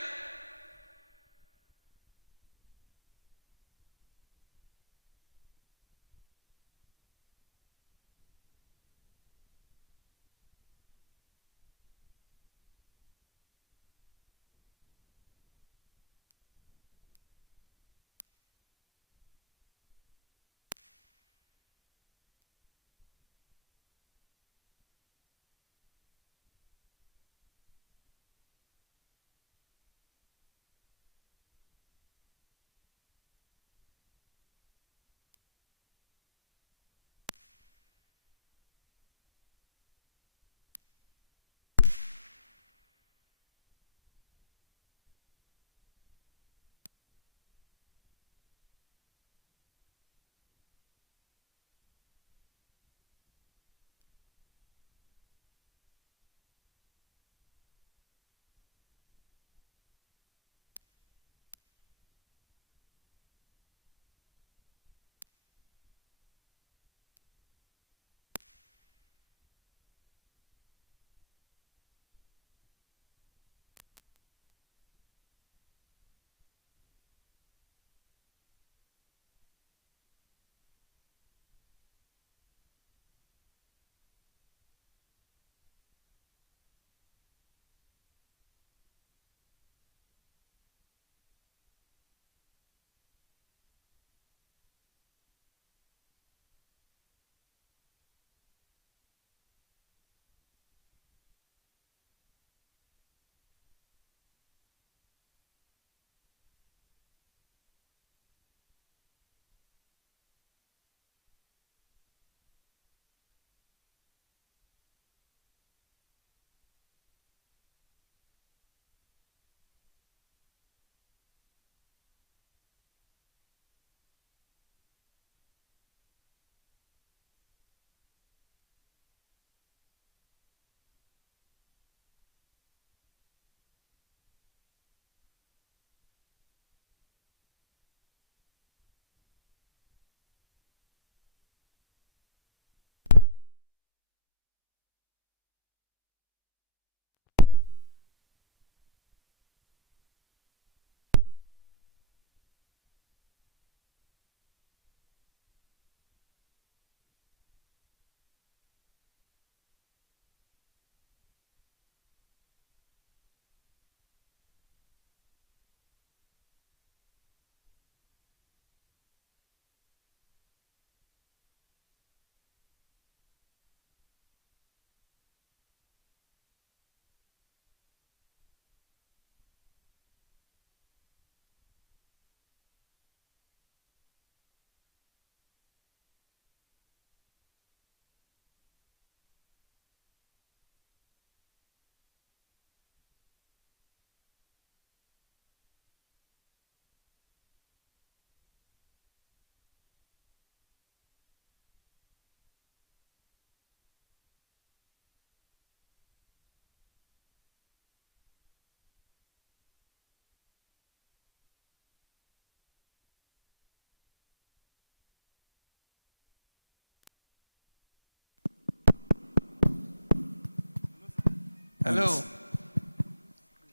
Hello.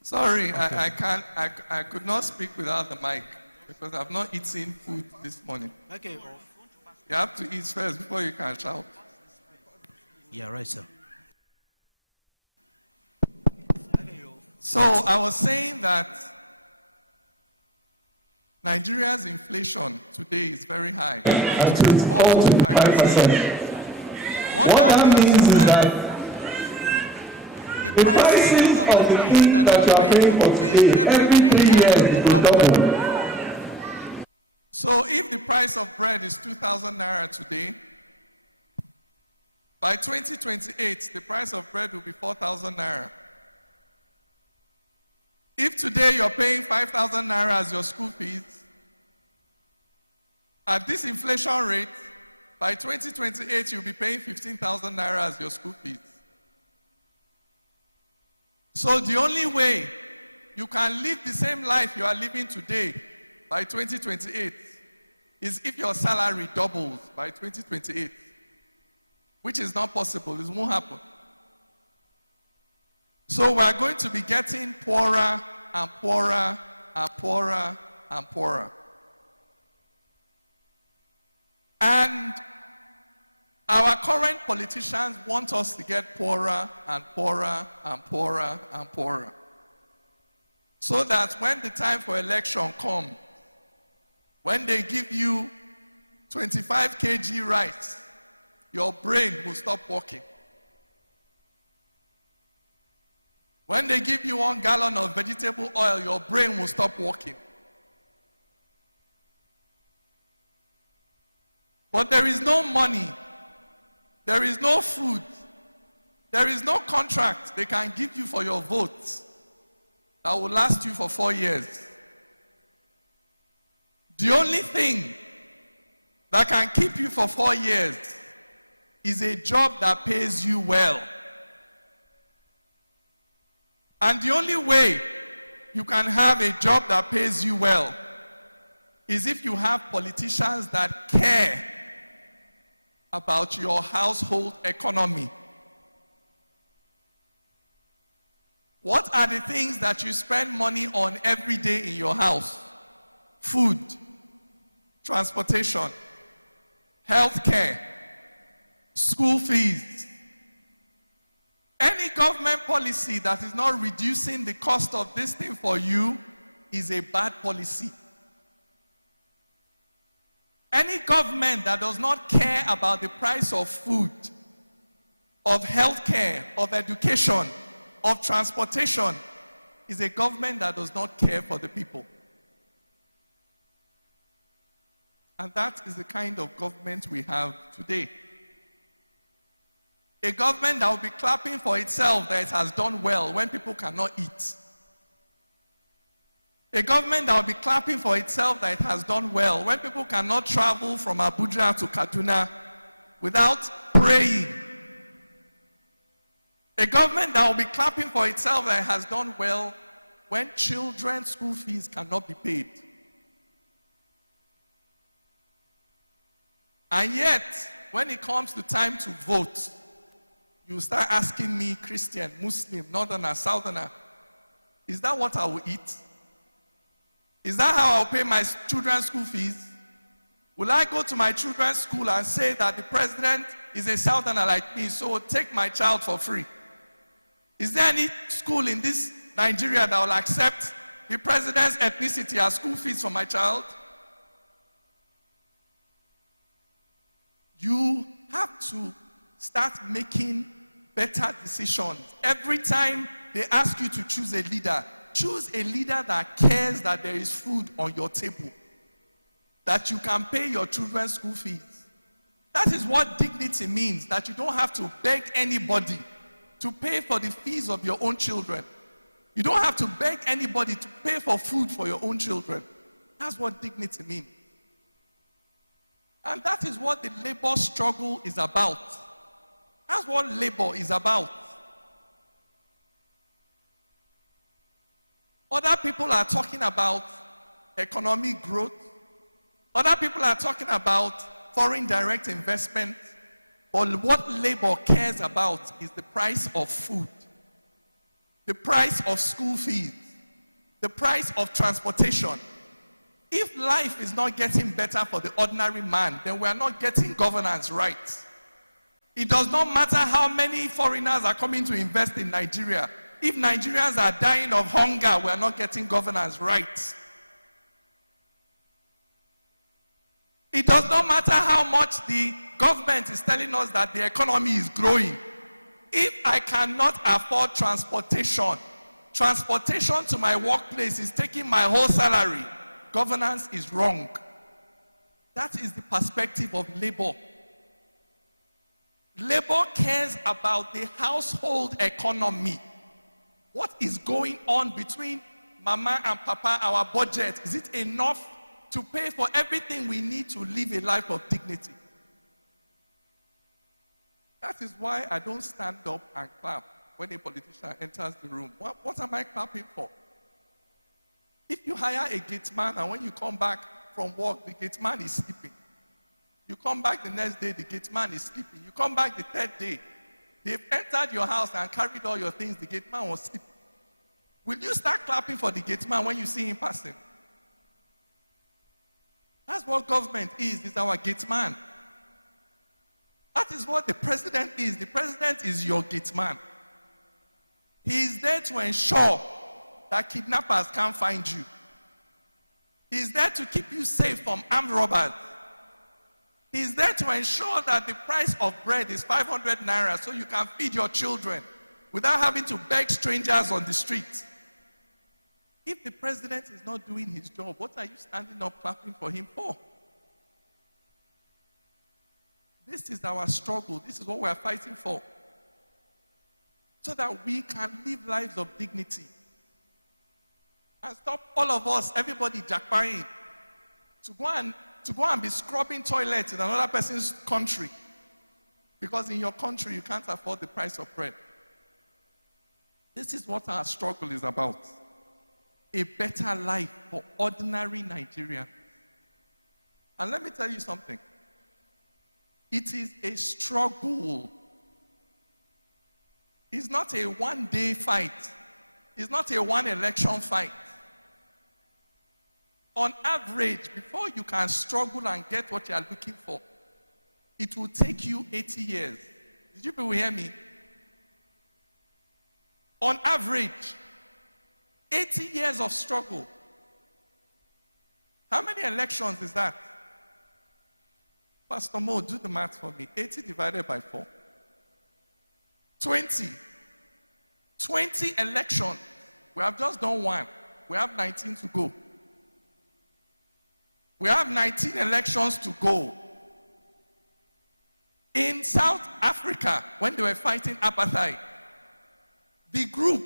Sorry, okay. I could not speak without the mic because I've not eaten food this morning. Okay. You have to eat first before you can shout. Yeah, right, sir. So I was saying that Nigeria's inflation today is very high. 24 to 5%. What that means is that the pricing of the thing that you are paying for today, every 3 years will double. So if the price of bread is 2,000 naira today, by 2028, the price of bread will be 4,000 naira. If today you're paying 5,000 naira as your school fees, at this inflation rate, by 2028, you'll be paying 15,000 naira as your school fees. So the only way you can live the same life you are living today by 2028 is if your salary doubles by 2028, which is not possible. It won't happen. So we are going to be getting poorer and poorer and poorer and poorer. And our current politicians want us to get poorer and poorer and poorer and poorer. So that when the time for election comes, when they give you 25 kg rice, your brain will stop working. When they give you 1 gallon of vegetable oil, your brain will stop working. But there is no money, there is no food, there is no contract they can give you for your votes that will last you for 4 years. The only thing that can keep you for 4 years is a job that pays you well. And the only way you can have a job that pays you well is if you have politicians that care about your household economy. What are the things that you spend money on every day in your house? Food, transportation, healthcare, school fees. Any government policy that is not reducing the cost of this thing for you is a bad policy. Any government that does not care about the price of food, of healthcare, of education, of transportation, is a government that does not care for the people. And that is the kind of government we have today. A government that will be clapping for itself that it has done well when people cannot eat. A government that will be clapping for itself that it has done well when people cannot travel from Abuja to Kaduna without praying. A government that will be clapping for itself that it has done well when children's school fees cannot be paid. And yet, when it comes to time to vote, you start asking me, Christian, Muslim, Northerner, Southerner, is that what I will eat? Is that how I'll pay my children's school fees? Will I go to my children's school and say that the president is a Southerner like me, so take my child for free? Is there any school in this Nigeria that will accept the president's ethnicity as school fees for my child? You have to start making better decisions. Every time they ask you to choose a leader that cares that there is food on your table, that you can pay your children's school fees. That is what dignity means, that you don't have to beg anybody to pay for the fees of your own children. You don't have to beg anybody to pay for food for your own children. That's what dignity means. And that is what the labor struggle is about. That's what labor is about. Other people are talking about economic growth. Other people are talking about foreign direct investment. But what labor cares about is the price of food. the price of school fees, the price of transportation. If life is not getting better for the ordinary man, then we are not getting governance right. It does not matter how many foreigners are coming to invest in Nigeria. If Nigerians are dying of hunger, we are not getting governance right. It does not matter how much the government is telling us that the economy is growing. If I cannot afford transportation to my workplace is taking my whole salary, governance is wrong. That is the perspective of Labour. Labour cares about the household economy. What is going on between Mama and Papa, our budget? Is it enough to pay for everything we need to live a life of dignity? That is why I don't stand up and clap when a politician enters the room. What am I clapping for? If you hire a gate man and when you come back from work, the gate man is sleeping. You come back the next day, the gate man is sleeping. You come back the third day, they've entered your house and carried all your things, the gate man was sleeping. Will you start clapping for the gate man when you see him passing? That's what government is our gate man. That is what the president is. The president is your gate man. He is there to ensure that kidnappers can't find you. He is there to keep you safe from armed robbers. He is there to ensure that the price of bread is 500 naira so you can feed your children without having to beg strangers on the street. If the president is not doing his job, what are you standing up clapping for him for? This is our struggle. This is what we are fighting for. So that we can live lives of dignity. And stop all of us, everybody jackpying, to go and be scrubbing toilets in another person's country. Because in your country, you can't afford the price of bread. This is what our struggle is about. A better life for ordinary Nigerians. And let me tell you something. It is a struggle. It's not a one-day fight. It's not a one-election fight. On average, before you can struggle and get what you are looking for, it will take you 80 years. Did you people hear me? On average, 80 years of struggle. How many elections is that? Pastor Mo, do the math for me. 80 divided by 4. 20. 20 elections. We have just done one. We have 19 to go. We have 19 elections to go. In South Africa, when they were fighting apartheid, the group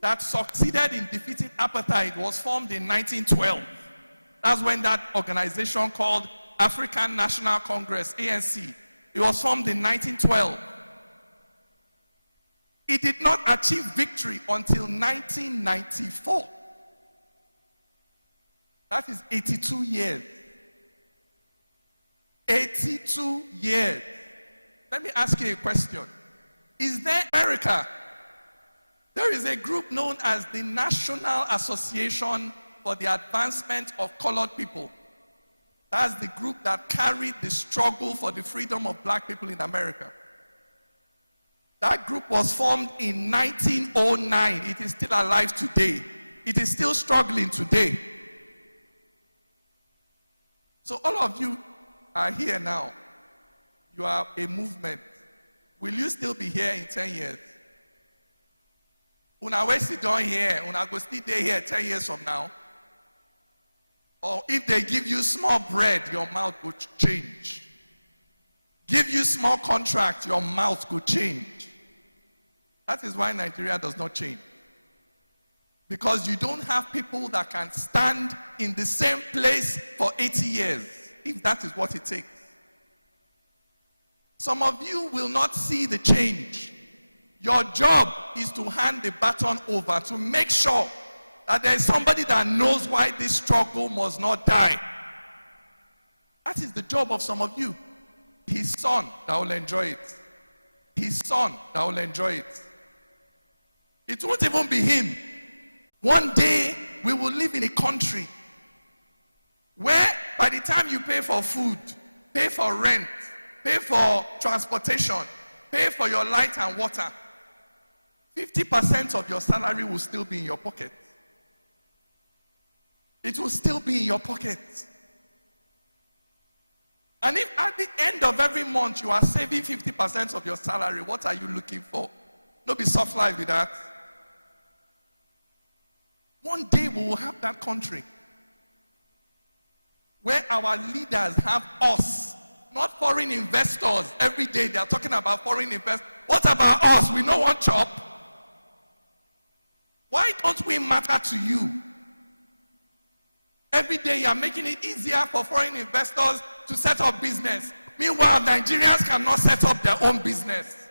that succeeded in defeating apartheid was formed in 1912. That's when that organization called African National Congress, ANC, it was formed in 1912. It did not achieve victory until 1994. That is 82 years. 82 years. Let me ask you a question. Is there America? There is a group known as the National Association for the Advancement of Colored People. That's the group that carried the struggle for the freedom of black people in America. That group was formed in 1909. It is still alive today. It is still struggling today. So all of you are here now. You are a movement. Will you still be here in 10 years? Una we sit down here, una go still there here 10 years from now. Or if they give you small bread, your mouth will change. Give you small contract, your mouth will change. That is why Nigeria does not change. Because you don't have people that can stand in the same place for 80 years, if that is what it takes. Some of you will not see the change. Your job is to hand the baton over to make sure that there is somebody that knows why this struggle must not die. That is the job of some of you. His son that will enjoy it. His son that will enjoy it. It won't even be him. One day, we will live in a country where by the time you pay for food, pay for rent, pay for transportation, pay for your light and water, 50% of your salary will still be in your pocket. It will still be in your pocket. And if at the end of every month you are saving 50% of your salary, what are you looking for? No be soft life with that. One day we will have that country where our leaders have us, not foreign investors. Every day they are talking about foreign investors. What about us? We know one chop. Why don't we matter to you? Every day you are making it easier for foreign investors to set up business. Meanwhile, Nigerians cannot set up their own business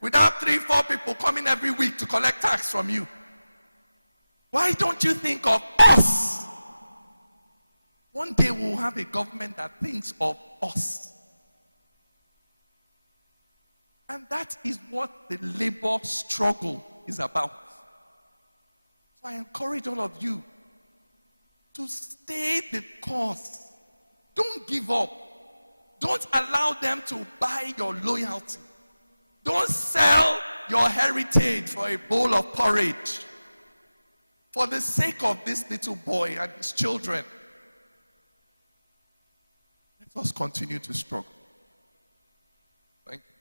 without 3-4 people coming every week to collect tax from you. Why don't you think of us? One day we'll have a government that thinks of us. And that is what the labor struggle is about. So I encourage all of you to stay the course. Don't give up. Don't allow them to buy your loyalty. Don't sell your heritage for a bowl of porridge. For the sake of this little boy and his children, let us continue to struggle. Thank you.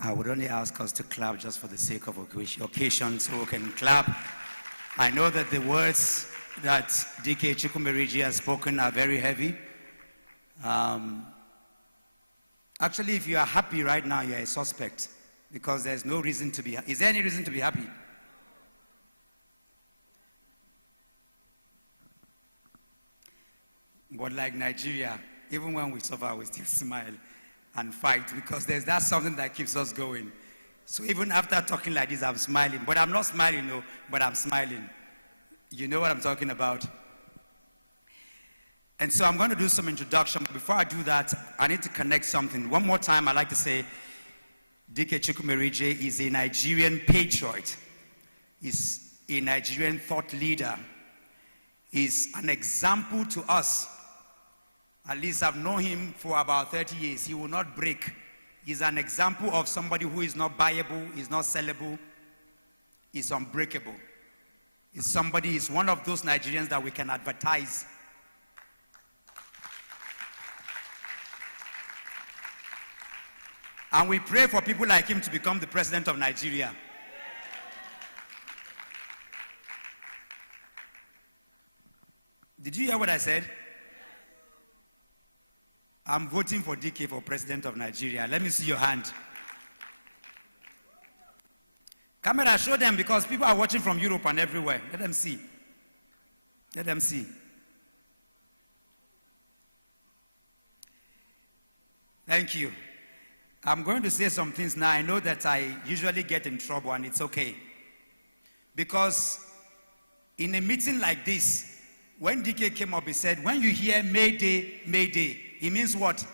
I would only ask us to clap just for the sake of occasion, so we can clap. I know that the words that DK Chukwumeriji has spoken are very heavy. Actually, if you are happy right now, you are a suspect, because there's no reason to be. Is there any reason to be happy? But like Nigeria, even when we suffer, we still smile and fight, because that's something that keeps us going. So even after talking like this, I'm smiling. But I'm not smiling, no, but I'm smiling. You know what I'm talking about. And so I'm going to do some introduction. Before I do that, I need to connect something. One more time, I'd like to say DK Chukwumeriji is a Nigerian patriot. He's a Nigerian thought leader. He's an example to us. At least I've known him for about 30 years. He will not break. He's an example of somebody who is not buyable, is not sellable, is unbreakable. He's one of those Nigerians that we can advertise. And we pray for people like him to become the president of Nigeria. Did you hear what I said? I'm voting for DK for president of Nigeria. Let me see your hand. Camera, show them, because people are watching from Europe and everywhere. Let them see. Let them see. Thank you. I'm going to say some things now. I know that I usually get in trouble, and it's okay. Because in a meeting like this, when DK came up, he said, when you hear Mayday, Mayday, it means what?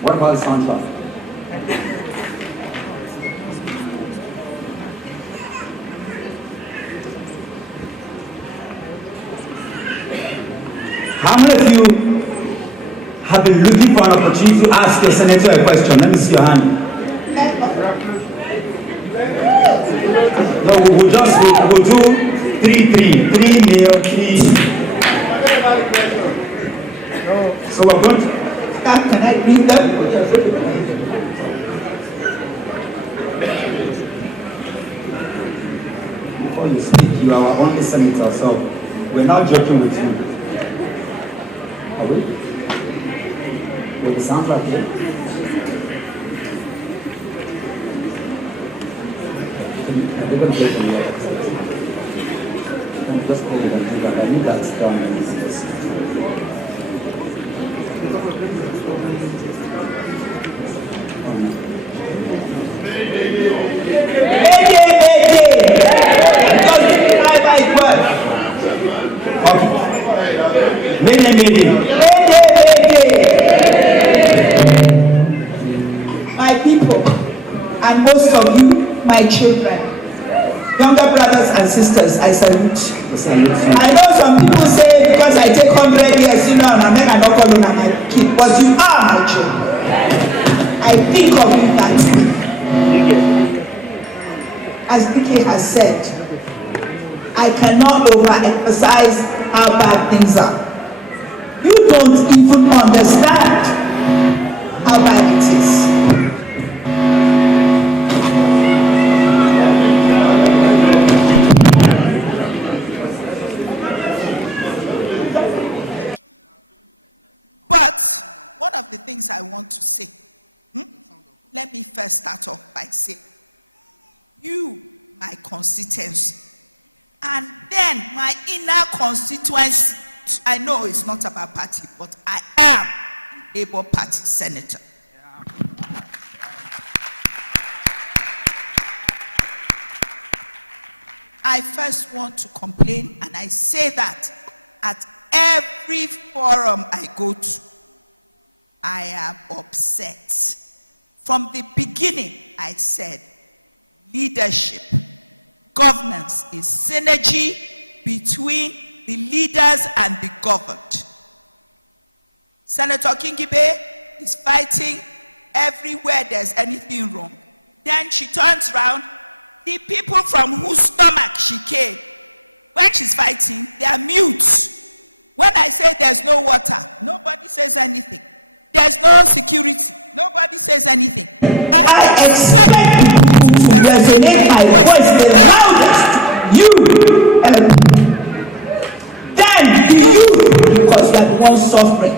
What about the soundtrack? How many of you have been looking for an opportunity to ask your senator a question? Let me see your hand. No, we'll do 3 male, 3. So we're going to. Can I read them? Before you speak, you are our only senator, so we're not joking with you. Are we? Will the soundtrack here? They're going to play it. Just play it and do that. I need that done. Mayday, mayday. My people, and most of you, my children, younger brothers and sisters, I salute. I know some people say because I take 100 years, and I make an uncle and my kid, but you are my children. I think of you that way. As Dike has said, I cannot overemphasize how bad things are. You don't even understand how bad it is. But one of the things I want to say, let me first start off by saying, you, my constituency, and then my inner constituency. I know it's not about party, but I am Labour Party senator. I first want to complain, and I say that at every forum I go to, I am upset. From the beginning, I said, leadership, governance is synergy between the leaders and the governed. Senator Kingibe is fighting everywhere there's anything wrong. Then she turns around, the people from whose stomach she came, when she's fighting, they are mute. When I say there's no water, nobody says anything. There's no security, nobody says anything. I expect people to resonate my voice loudly. You help. Then the youth, because you are the one suffering.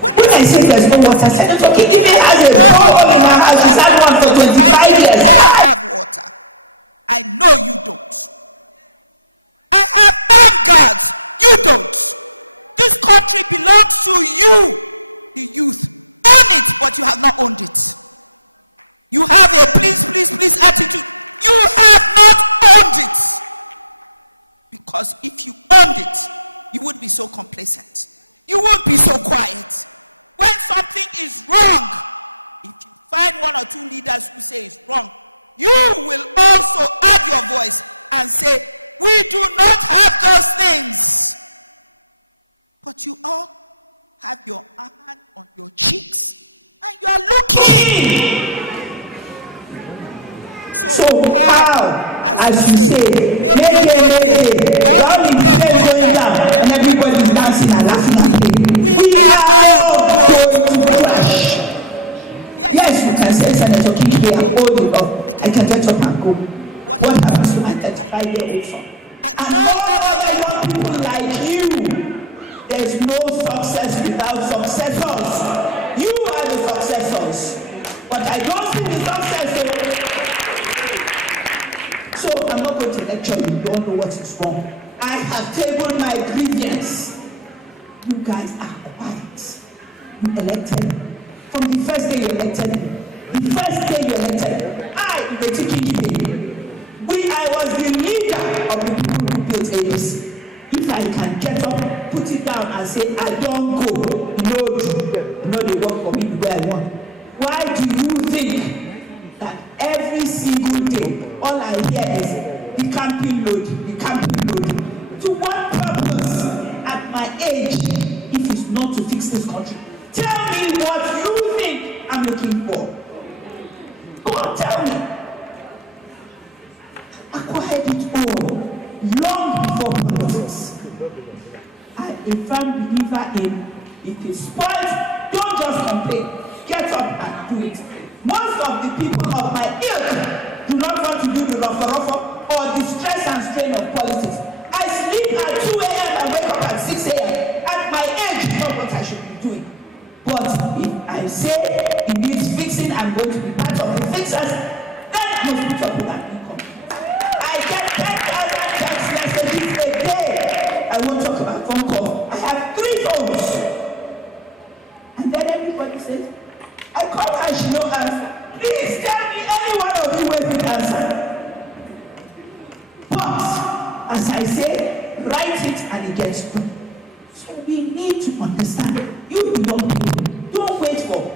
When I say there's water, Senator Kingibe has a borehole in her house, has had one for 25 years. I have water. I know you don't. I have armed guards. You don't. This country belongs to you, the youth. Own it, but you have not owned it. You have a please, please, please attitude. You have not owned it. Because if you owned it, you wouldn't be so complacent. You won't be so quiet. When something is wrong, if you find one or two leaders who say it's wrong, you will also add your voice and say, we do not have those things. But you all have your hand on your cheeks and you are looking. So how, as you say, Mayday, Mayday, the only plane going down and everybody's dancing as a plane. We are all going to crash. Yes, I said Senator Kingibe, I'm old enough. I can get up and go. What happens to my 35 years? And all other young people like you, there's no success without successors. You are the successors. But I don't see the successor. So I'm not going to lecture you. You don't know what is wrong. I have tabled my grievance. You guys are quiet. You elected. From the first day you elected, I, Kingibe, I was the leader of the people who built ABC. if I can get up, put it down and say, I don't go, you know they work for me the way I want. Why do you think that every single day, all I hear is the camping load, the camping load? To what purpose at my age if it's not to fix this country? Tell me what you think I'm looking for. Go on, tell me. Acquired it all long before politics. I'm a firm believer in if it's spoiled, don't just complain. Get up and do it. Most of the people of my ilk do not want to do the ruffle or the stress and strain of politics. I sleep at 2 a.m. and wake up at 6 a.m. At my age, it's not what I should be doing. But if I say it needs fixing, I'm going to be part of the fixers, then I must put up with that income. I get 10,000 text messages a day. I won't talk about phone calls. I have 3 phones. And then everybody says, I call her, she no answer. Please tell me any one of you where it answer. But, as I say, write it and it gets done. So we need to understand, you the young people, don't wait for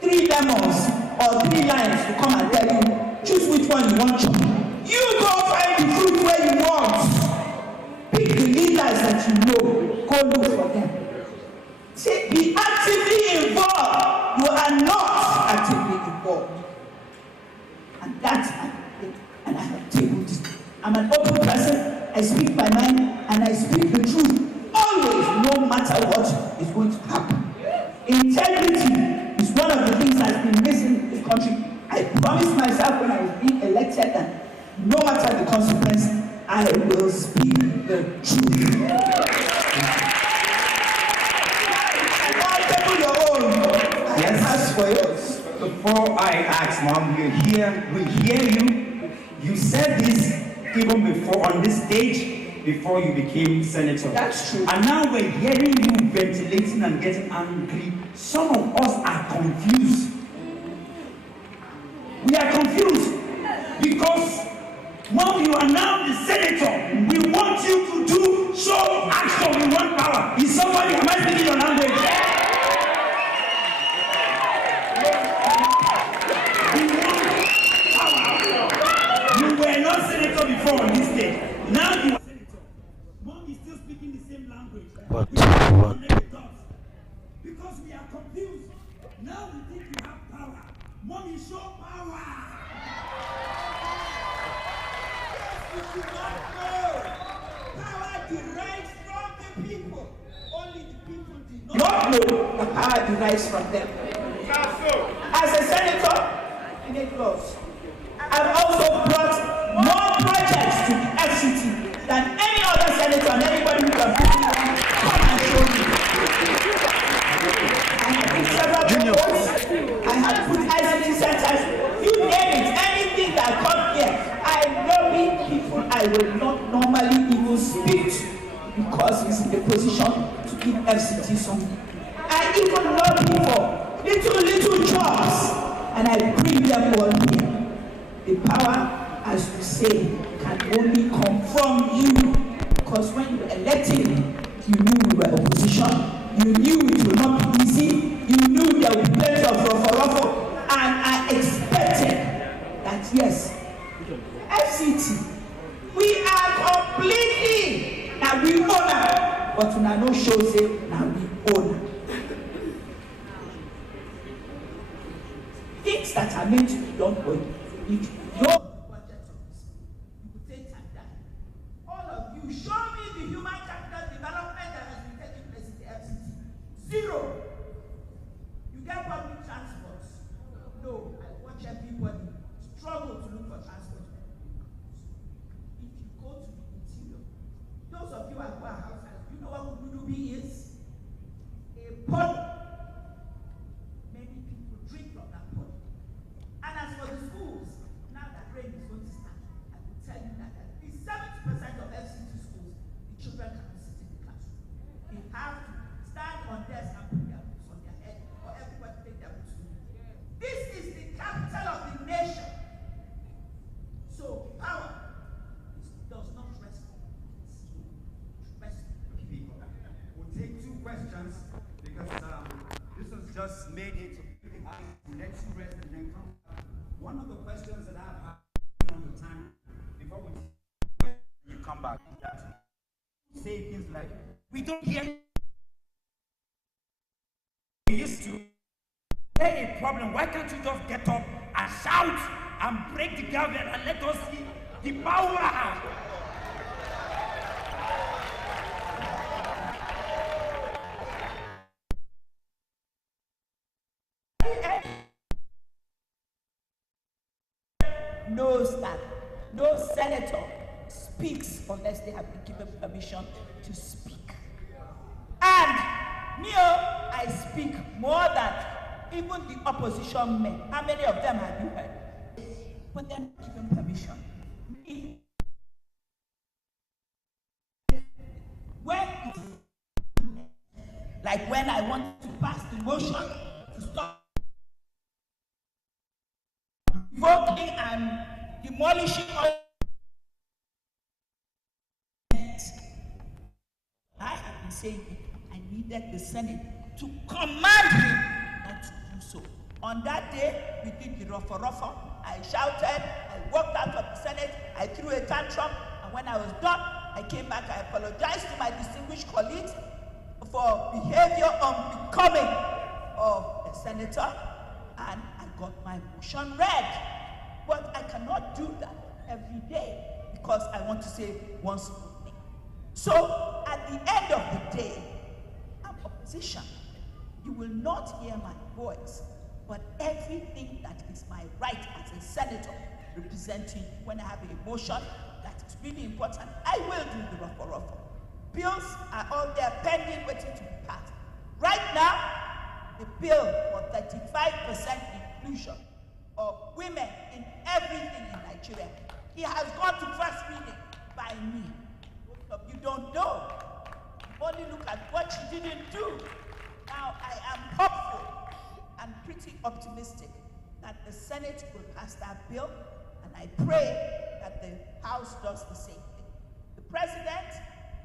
3 lemons or 3 lines to come and tell you, choose which one you want to. You go find the fruit where you want. Pick the leaders that you know, go look for them. Say, be actively involved. You are not actively involved. And that's it. And I have tabled it. I'm an open person. I speak my mind and I speak the truth. Always, no matter what is going to happen. Integrity is one of the things that's been missing in this country. I promised myself when I was being elected that no matter the consequence, I will speak the truth. Yes, for yours. Before I ask, Mom, we hear you. You said this even before on this stage, before you became senator. That's true. And now we're hearing you ventilating and getting angry. Some of us are confused. We are confused because, Mom, you are now the senator. We want you to do show action. We want power. Is somebody, am I speaking your language? Before on this day. Now you are senator. Mom is still speaking the same language. What? Because we are confused. Now we think you have power. Mom, you show power. You should not know. Power derives from the people. Only the people do not know the power derives from them. That's so. As a senator, in a clause, I've also brought more projects to the FCT than any other senator and anybody who can put it on. Come and show me. I have put ICT centers, you name it, anything that comes here. I lobby people I will not normally even speak to because he's in the position to give FCT something. I even lobby for little jobs and I bring them all here. The power, as you say, can only come from you. Because when you elected me, you knew we were opposition. You knew it would not be easy. You knew there would be plenty of ruffle. And I expected that, yes, FCT, we are completely, now we own her. But when I no show say, now we own her. Things that are meant to be done for you. If you don't budget on this, you will take time down. All of you, show me the human capital development that has been taking place in the FCT. 0. You get public transport. No, I watch everybody struggle to look for transport. If you go to the interior, those of you who are houses, you know what Udubi is? A pond. Many people drink from that pond. And as for the schools, now that come back. Say things like, we don't hear. We used to. There's a problem. Why can't you just get up and shout and break the government and let us see the power? Knows that no senator speaks unless they have been given permission to speak. And me, I speak more than even the opposition men. How many of them have you heard? But they're not given permission. Like when I want to pass the motion to stop voting and demolishing all. I have been saying I needed the Senate to command me not to do so. On that day, we did the rougher. I shouted, I walked out of the Senate, I threw a tantrum, and when I was done, I came back, I apologized to my distinguished colleagues for behavior unbecoming of a senator, and I got my motion read. But I cannot do that every day because I want to say one simple thing. So at the end of the day, I'm opposition. You will not hear my voice, but everything that is my right as a senator representing when I have a motion that is really important, I will do the rougher. Bills are all there pending, waiting to be passed. Right now, the bill for 35% inclusion of women in everything in Nigeria, it has gone to first reading by me. Most of you don't know. You only look at what she didn't do. Now I am hopeful and pretty optimistic that the Senate will pass that bill, and I pray that the House does the same thing. The President,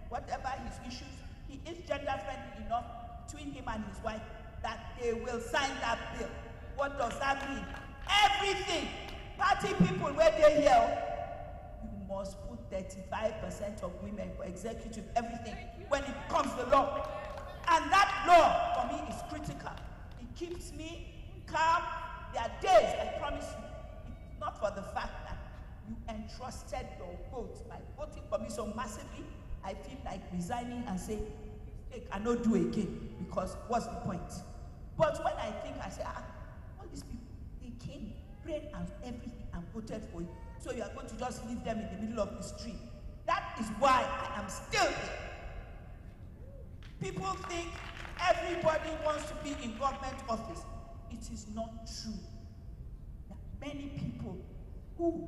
whatever his issues, he is gender-friendly enough between him and his wife that they will sign that bill. What does that mean? Everything. Party people, where they hear, you must put 35% of women for executive, everything, when it becomes the law. And that law, for me, is critical. It keeps me calm. There are days, I promise you, it's not for the fact that you entrusted your vote by voting for me so massively, I feel like resigning and saying, I cannot do again, because what's the point? But when I think, I say, all these people, they came, prayed and everything and voted for you. So you are going to just leave them in the middle of the street. That is why I am still here. People think everybody wants to be in government office. It is not true. There are many people who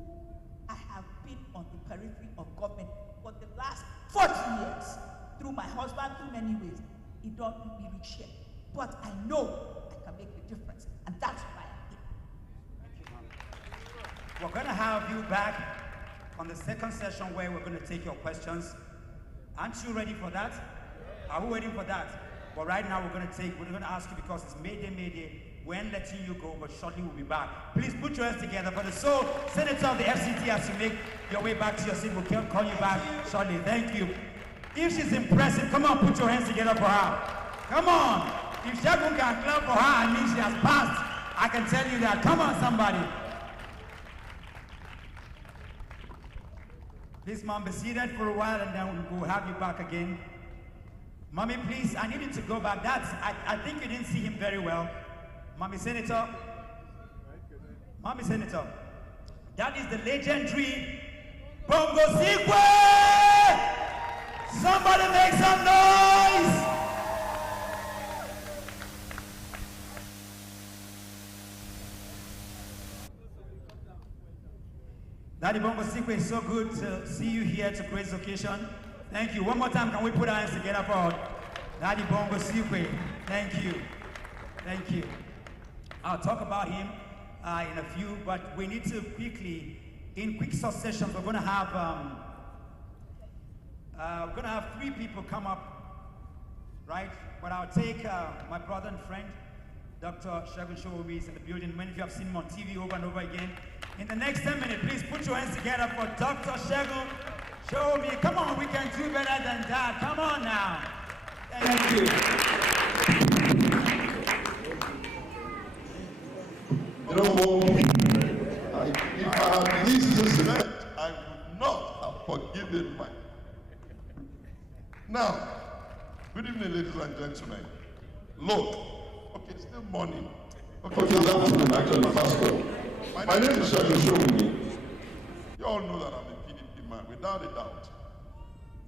I have been on the periphery of government for the last 40 years. Through my husband, through many ways. He don't make me rich here. But I know I can make a difference. And that's why I'm here. We're going to have you back on the second session where we're going to take your questions. Aren't you ready for that? Are we waiting for that? But right now we're going to ask you because it's Mayday Mayday. We ain't letting you go, but shortly we'll be back. Please put your hands together for the sole Senator of the FCT as you make your way back to your seat. We'll call you back shortly. Thank you. If she's impressive, come on, put your hands together for her. Come on. If Shagun can clap for her, I mean she has passed. I can tell you that. Come on, somebody. Please, Mom, be seated for a while and then we'll have you back again. Mommy, please, I need you to go back. I think you didn't see him very well. Mommy Senator. Mommy Senator. That is the legendary Bongo Sikwe! Somebody make some noise! Daddy Bongo Sikwe, it's so good to see you here to grace occasion. Thank you. One more time, can we put our hands together for Daddy Bongo Sikwe? Thank you. Thank you. I'll talk about him in a few, but we need to quickly, in quick succession, we're going to have 3 people come up, right? But I'll take my brother and friend, Dr. Segun Showobi is in the building. Many of you have seen him on TV over and over again. In the next 10 minutes, please put your hands together for Dr. Segun Show me. Come on, we can do better than that. Come on now. Thank you. You know, if I had missed this event, I would not have forgiven my. Now, good evening, ladies and gentlemen. Look, okay, it's still morning. Okay, good afternoon, actually, Pastor. My name is Aisha Yesufu. You all know that I'm a PDP man, without a doubt.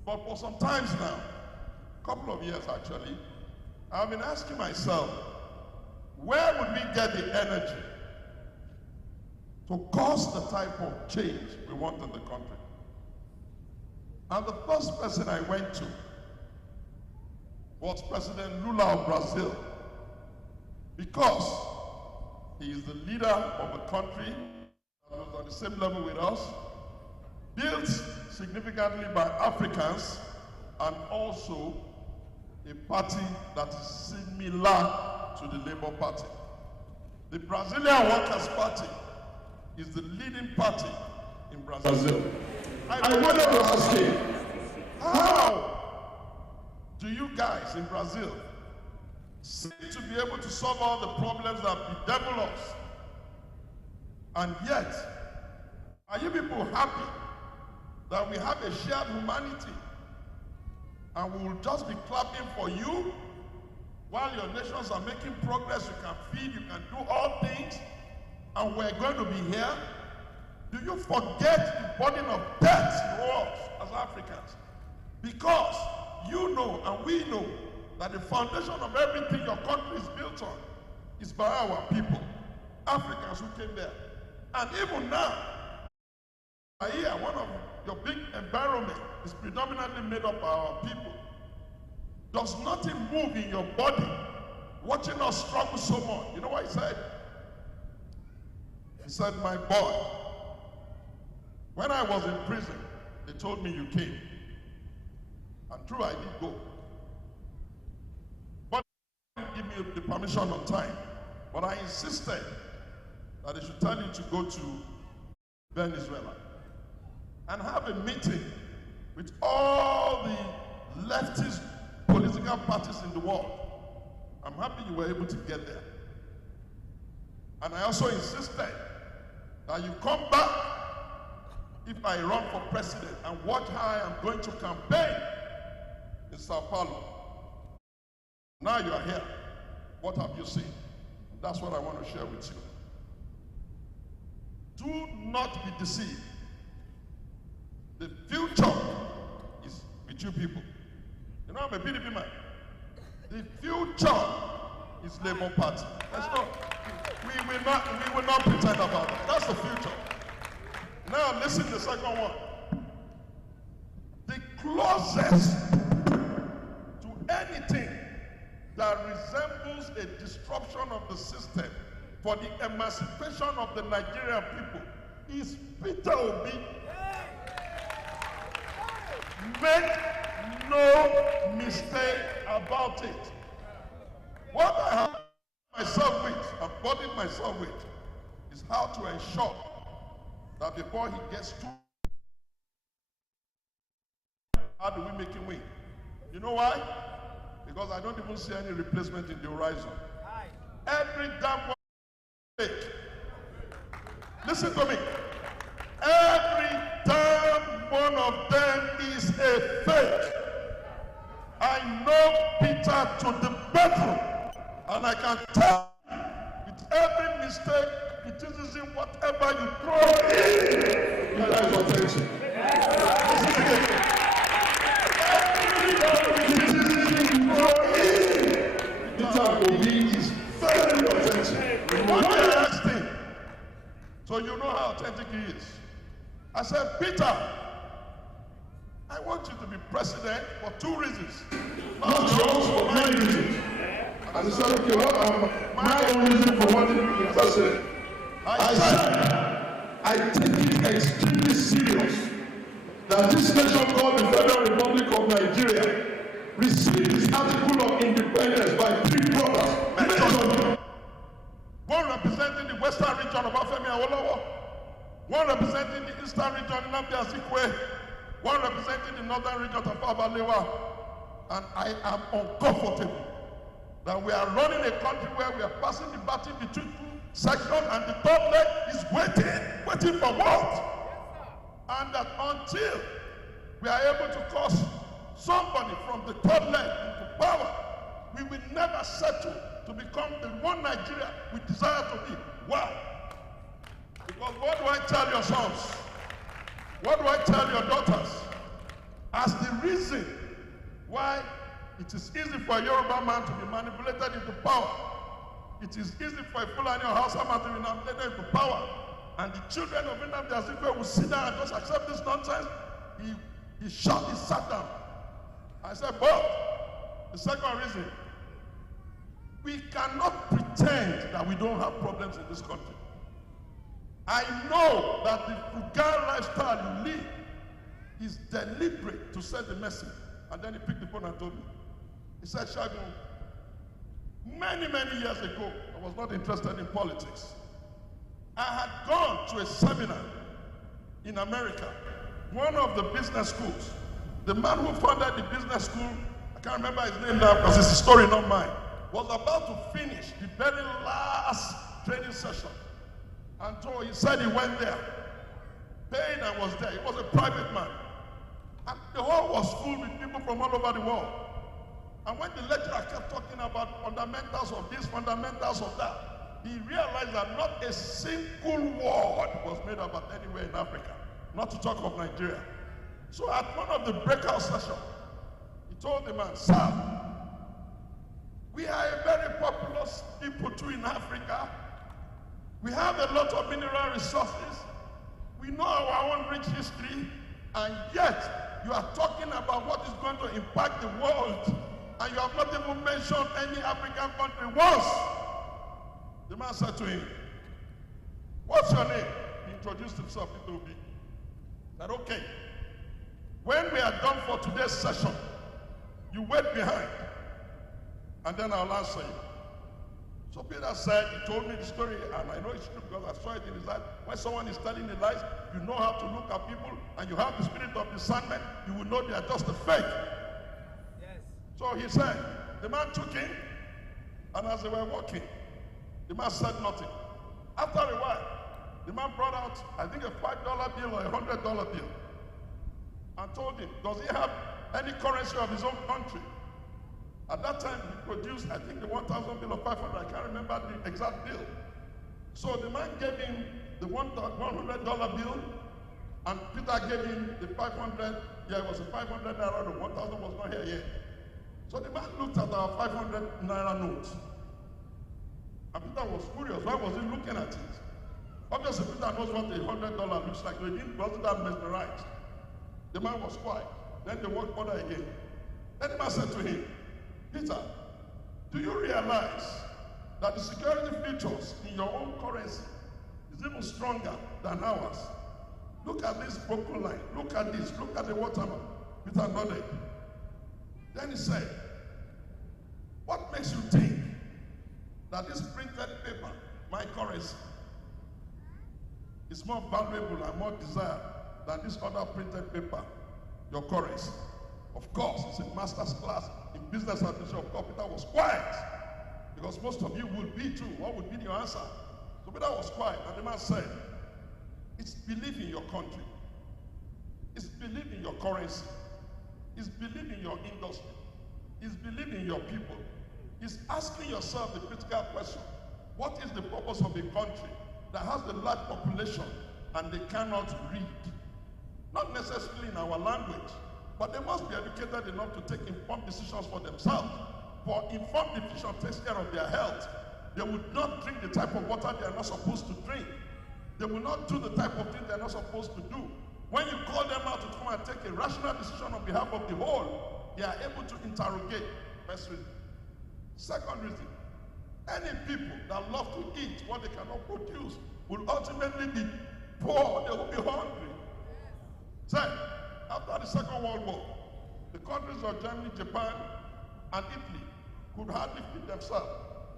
But for some times now, a couple of years actually, I've been asking myself, where would we get the energy to cause the type of change we want in the country? And the first person I went to was President Lula of Brazil, because he is the leader of a country that was on the same level with us, built significantly by Africans, and also a party that is similar to the Labour Party. The Brazilian Workers' Party is the leading party in Brazil. I wanted to ask you, how do you guys in Brazil seem to be able to solve all the problems that bedevil us? And yet, are you people happy that we have a shared humanity and we will just be clapping for you while your nations are making progress? You can feed, you can do all things, and we're going to be here? Do you forget the burden of debt you owe us as Africans? Because you know and we know that the foundation of everything your country is built on is by our people, Africans who came there. And even now, here, one of your big environment is predominantly made up by our people. Does nothing move in your body watching us struggle so much? You know what he said? He said, my boy, when I was in prison, they told me you came. And true, I did go. But they didn't give me the permission on time. But I insisted that they should tell you to go to Venezuela and have a meeting with all the leftist political parties in the world. I'm happy you were able to get there. And I also insisted that you come back if I run for president and watch how I am going to campaign in Sao Paulo. Now you are here. What have you seen? That's what I want to share with you. Do not be deceived. The future is with you people. You know, I'm a PDP man. The future is Labour Party. We will not pretend about that. That's the future. Now listen to the second one. The closest to anything that resembles a disruption of the system for the emancipation of the Nigerian people is Peter Obi. Make no mistake about it. What I have myself with, and burdened myself with, is how to ensure that before he gets to, how do we make him win? You know why? Because I don't even see any replacement in the horizon. Every damn one is fake. Listen to me. Every damn one of them is a fake. I know Peter to the bedroom, and I can tell with every mistake, criticism, whatever you throw in, you guys are attention. Every criticism you throw in, Peter Obi is very authentic. What the next thing? So you know how authentic he is. I said, Peter, I want you to be president for two reasons. Not just for many reasons. And he said, okay, what are my own reason for wanting to be president? I said, I take it extremely serious that this nation called the Federal Republic of Nigeria received its article of independence by three brothers. One representing the western region of Afemi Awolowo, one representing the eastern region, Nnamdi Azikiwe, one representing the northern region of Abalewa, and I am uncomfortable that we are running a country where we are passing the baton between two sections and the third leg is waiting for what? And that until we are able to cause somebody from the third leg into power, we will never settle to become the one Nigeria we desire to be. Why? Because what do I tell your sons? What do I tell your daughters? As the reason why it is easy for a Yoruba man to be manipulated into power, it is easy for a Fulani or Hausa man to be manipulated into power, and the children of Nnamdi Azikiwe will sit down and just accept this nonsense. He sat down. I said, but the second reason, we cannot pretend that we don't have problems in this country. I know that the frugal lifestyle you live is deliberate to send the message. And then he picked the phone and told me. He said, Shagun, many years ago, I was not interested in politics. I had gone to a seminar in America, one of the business schools. The man who founded the business school, I can't remember his name now because it's a story, not mine, was about to finish the very last training session. And so he said he went there, paid and was there. He was a private man. And the hall was full with people from all over the world. And when the lecturer kept talking about fundamentals of this, fundamentals of that, he realized that not a single word was made about anywhere in Africa, not to talk of Nigeria. So at one of the breakout sessions, he told the man, sir, we are a very populous people too in Africa. We have a lot of mineral resources. We know our own rich history, and yet you are talking about what is going to impact the world, and you have not even mentioned any African country once. The man said to him, what's your name? He introduced himself to Obi. He said, okay, when we are done for today's session, you wait behind, and then I'll answer you. So Peter said, he told me the story, and I know it's true because I saw it in his life. When someone is telling the lies, you know how to look at people, and you have the spirit of discernment, you will know they are just a fake. Yes. So he said, the man took him, and as they were walking, the man said nothing. After a while, the man brought out, I think, a $5 bill or a $100 bill, and told him, does he have any currency of his own country? At that time, he produced, I think, the 1,000 bill of 500. I can't remember the exact bill. So the man gave him the $100 bill, and Peter gave him the 500. Yeah, it was a 500 naira. The 1,000 was not here yet. So the man looked at our 500 naira note, and Peter was curious. Why was he looking at it? Obviously, Peter knows what a $100 looks like. He wasn't that mesmerized. The man was quiet. Then they walked further again. Then the man said to him, Peter, do you realize that the security features in your own currency is even stronger than ours? Look at this broken line. Look at this. Look at the watermark. Peter nodded. Then he said, what makes you think that this printed paper, my currency, is more valuable and more desired than this other printed paper, your currency? Of course, it's a master's class in business administration. Of course, Peter was quiet, because most of you will be too. What would be your answer? So Peter was quiet, and the man said, it's belief in your country. It's belief in your currency. It's belief in your industry. It's belief in your people. It's asking yourself the critical question, what is the purpose of a country that has a large population and they cannot read? Not necessarily in our language, but they must be educated enough to take informed decisions for themselves. For informed decision takes care of their health. They would not drink the type of water they are not supposed to drink. They will not do the type of thing they are not supposed to do. When you call them out to come and take a rational decision on behalf of the whole, they are able to interrogate. First reason. Second reason, any people that love to eat what they cannot produce will ultimately be poor. They will be hungry. Third, after the Second World War, the countries of Germany, Japan, and Italy could hardly feed themselves.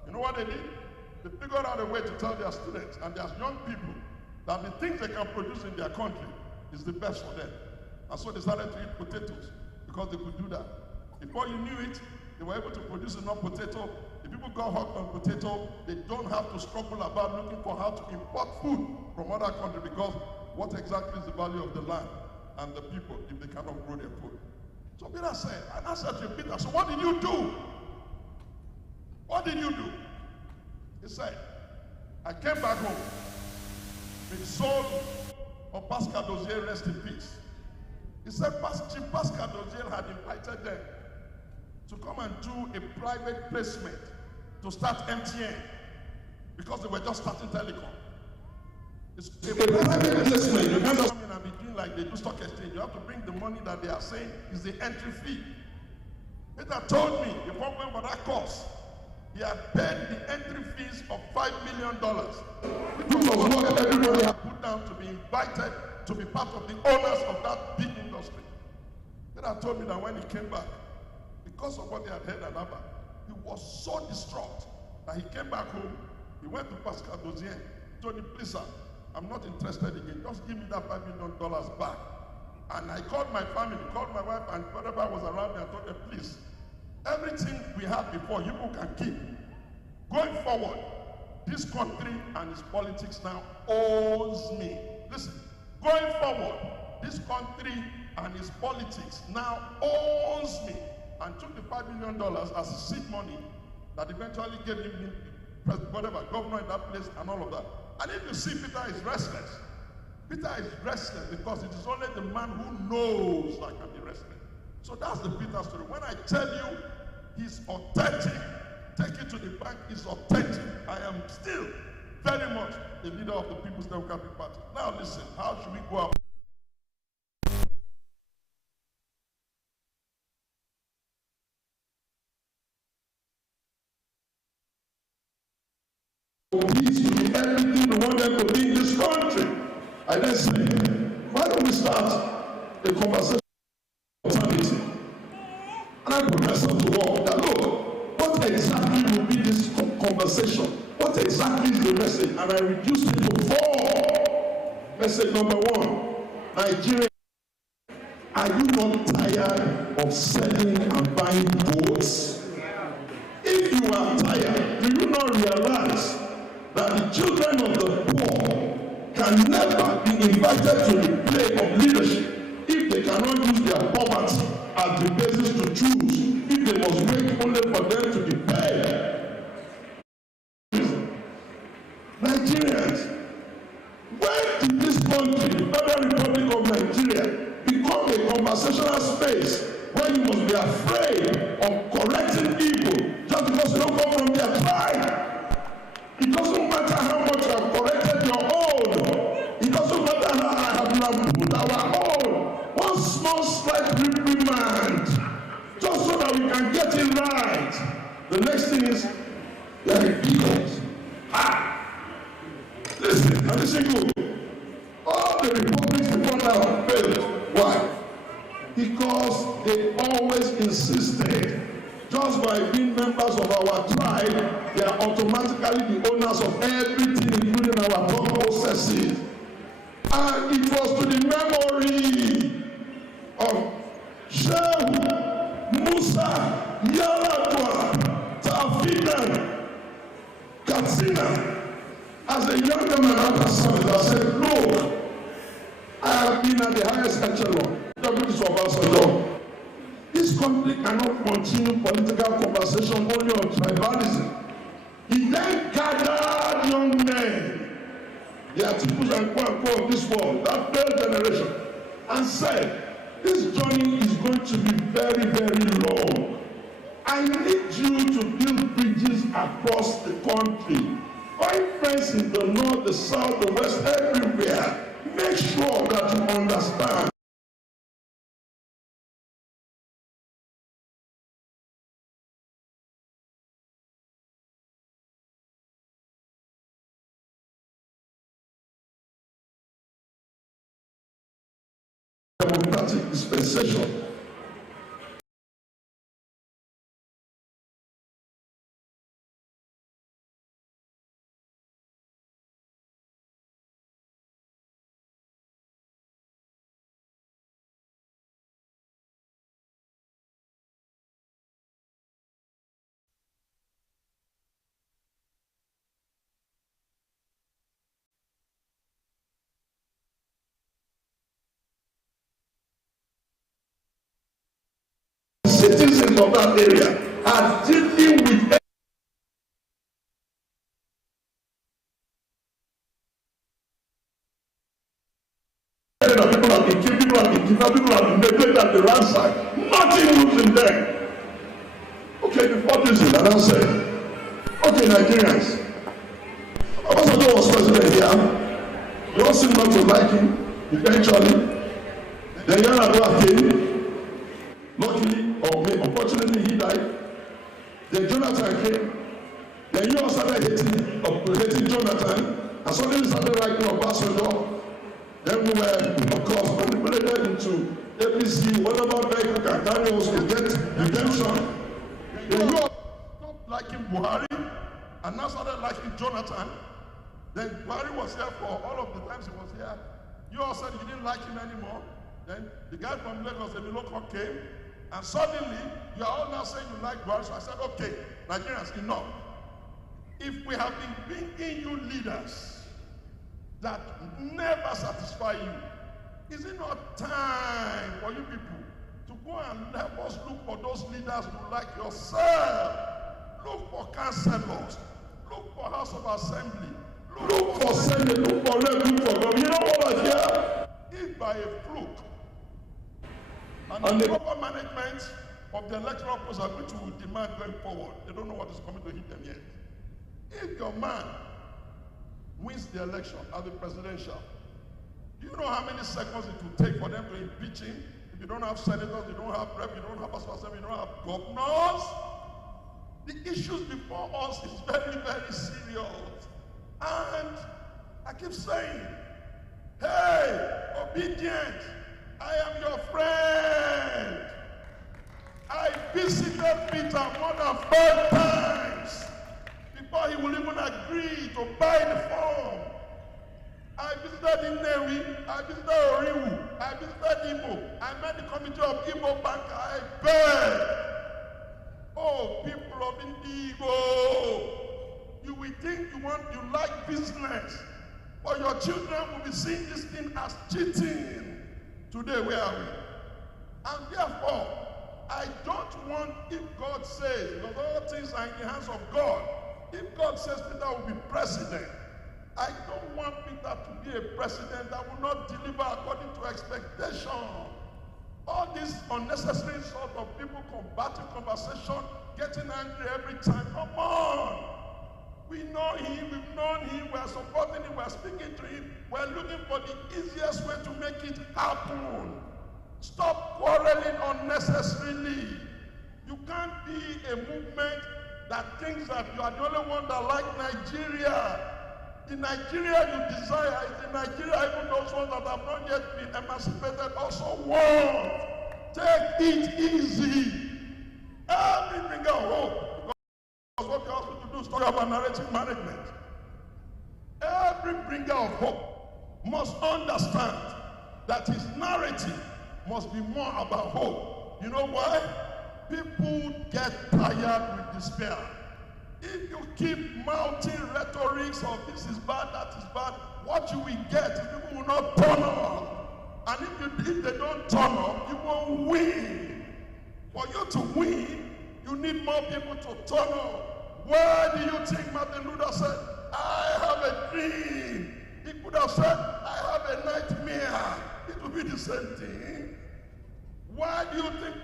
You know what they did? They figured out a way to tell their students and their young people that the things they can produce in their country is the best for them. And so they started to eat potatoes because they could do that. Before you knew it, they were able to produce enough potato. The people got hooked on potato. They don't have to struggle about looking for how to import food from other countries, because what exactly is the value of the land and the people if they cannot grow their food? So Peter said, and I said to Peter, so what did you do? What did you do? He said, I came back home. The soul of Pascal Dozier, rest in peace. He said Chief Pascal Dozier had invited them to come and do a private placement to start MTN because they were just starting telecom. It's a private placement. You can't just come in and be doing like they do stock exchange. You have to bring the money that they are saying is the entry fee. Peter told me, before we went for that course, he had paid the entry fees of $5 million, which was what everybody had put down to be invited to be part of the owners of that big industry. Peter told me that when he came back, because of what he had heard at Abba, he was so distraught that he came back home. He went to Pascal Dozier, told him, please sir, I'm not interested again. Just give me that $5 million back. And I called my family, called my wife, and whatever was around me, I told them, please, everything we had before, you people can keep. Going forward, this country and its politics now owes me. Listen, going forward, this country and its politics now owes me. And took the $5 million as seed money that eventually gave him whatever, governor in that place and all of that. And if you see Peter is restless, Peter is restless because it is only the man who knows that can be restless. So that's the Peter story. When I tell you he's authentic, take it to the bank, he's authentic. I am still very much a leader of the People's Democratic Party. Now listen, how should we go about? Peace to be everything we want them to be in this country. I then say, why don't we start a conversation of alternative? And I put myself to work that, look, what exactly will be this conversation? What exactly is the message? And I reduced it to 4. Message number 1, Nigeria, are you not tired of selling and buying votes? If you are tired, do you not realize that the children of the poor can never be invited to the play of leadership if they cannot use their poverty as the basis to choose, if they must wait only for them to be paid? Nigerians, when did this country, the Federal Republic of Nigeria, become a conversational space where you must be afraid of correcting people just because you don't come from their tribe? It doesn't matter how much you have corrected your own. It doesn't matter how I have lampooned our own. One small slight reprimand, just so that we can get it right. The next thing is, you are a bigot. Listen, and listen good. All the republics before now have failed. Why? Because they always insisted, just by being members of our tribe, they are automatically the owners of everything, including our thought processes. And it was to the memory of Shehu, Musa, Yaradua, Tafidan, Katsina. As a younger man after service, I said, look, I have been at the highest echelon, Deputy Obasanjo. This country cannot continue political conversation only on tribalism. He then gathered young men, the Atikus and Kwankwo of this world, that failed generation, and said, this journey is going to be very, very long. I need you to build bridges across the country. Find friends in the north, the south, the west, everywhere. Make sure that you understand. Democratic dispensation. citizens of that area are dealing with people have been killed, people have been kidnapped, people have been neglected at the ransack. Nothing moves in them. Okay, before this, and I'll say, okay, Nigerians, Obasanjo was president here. You all seem not to like him. Eventually, the Yar'Adua came. Luckily, or unfortunately, he died. Then Jonathan came. Then you all started hating Jonathan, and suddenly started writing Obasanjo. Then we were, of course, manipulated into ABC, whatever vehicle can carry us to get redemption. Then you all stopped liking Buhari, and now started liking Jonathan. Then Buhari was here for all of the times he was here. You all said you didn't like him anymore. Then the guy from Lagos, Emiloko, came, and suddenly you are all now saying you like Buhari. So I said, okay, Nigerians, enough. If we have been bringing you leaders that never satisfy you, is it not time for you people to go and help us look for those leaders who like yourself? Look for councillors, look for House of Assembly, look for Senate, look for Rep, look for government. You know what I hear? If by a fluke, and the proper management of the electoral process, which we will demand going forward, they don't know what is coming to hit them yet. If your man wins the election at the presidential, do you know how many seconds it will take for them to impeach him? If you don't have senators, you don't have rep, you don't have assembly, you don't have governors. The issues before us is very, very serious. And I keep saying, hey, obedient, I am your friend. I visited Peter more than 5 times before he will even agree to buy the form. I visited Nnewi, I visited Oriwu, I visited Igbo, I met the committee of Igbo Bank, I begged. Oh, people of Igbo, you will think you like business, but your children will be seeing this thing as cheating. Today, where are we? And therefore, I don't want, if God says, because all things are in the hands of God, if God says Peter will be president, I don't want Peter to be a president that will not deliver according to expectation. All this unnecessary sort of people combating conversation, getting angry every time. Come on! We know him, we've known him, we're supporting him, we're speaking to him. We're looking for the easiest way to make it happen. Stop quarreling unnecessarily. You can't be a movement that thinks that you are the only one that like Nigeria. The Nigeria you desire is the Nigeria even those ones that have not yet been emancipated also want. Take it easy. Everything got hope. Because what you ask me to do is talk about narrative management. Every bringer of hope must understand that his narrative must be more about hope. You know why? People get tired with despair. If you keep mounting rhetorics of this is bad, that is bad, what you will get is people will not turn up. And if they don't turn up, you won't win. For you to win, you need more people to turn up. Where do you think Martin Luther said, I have a dream? He could have said, I have a nightmare. It will be the same thing. Why do you think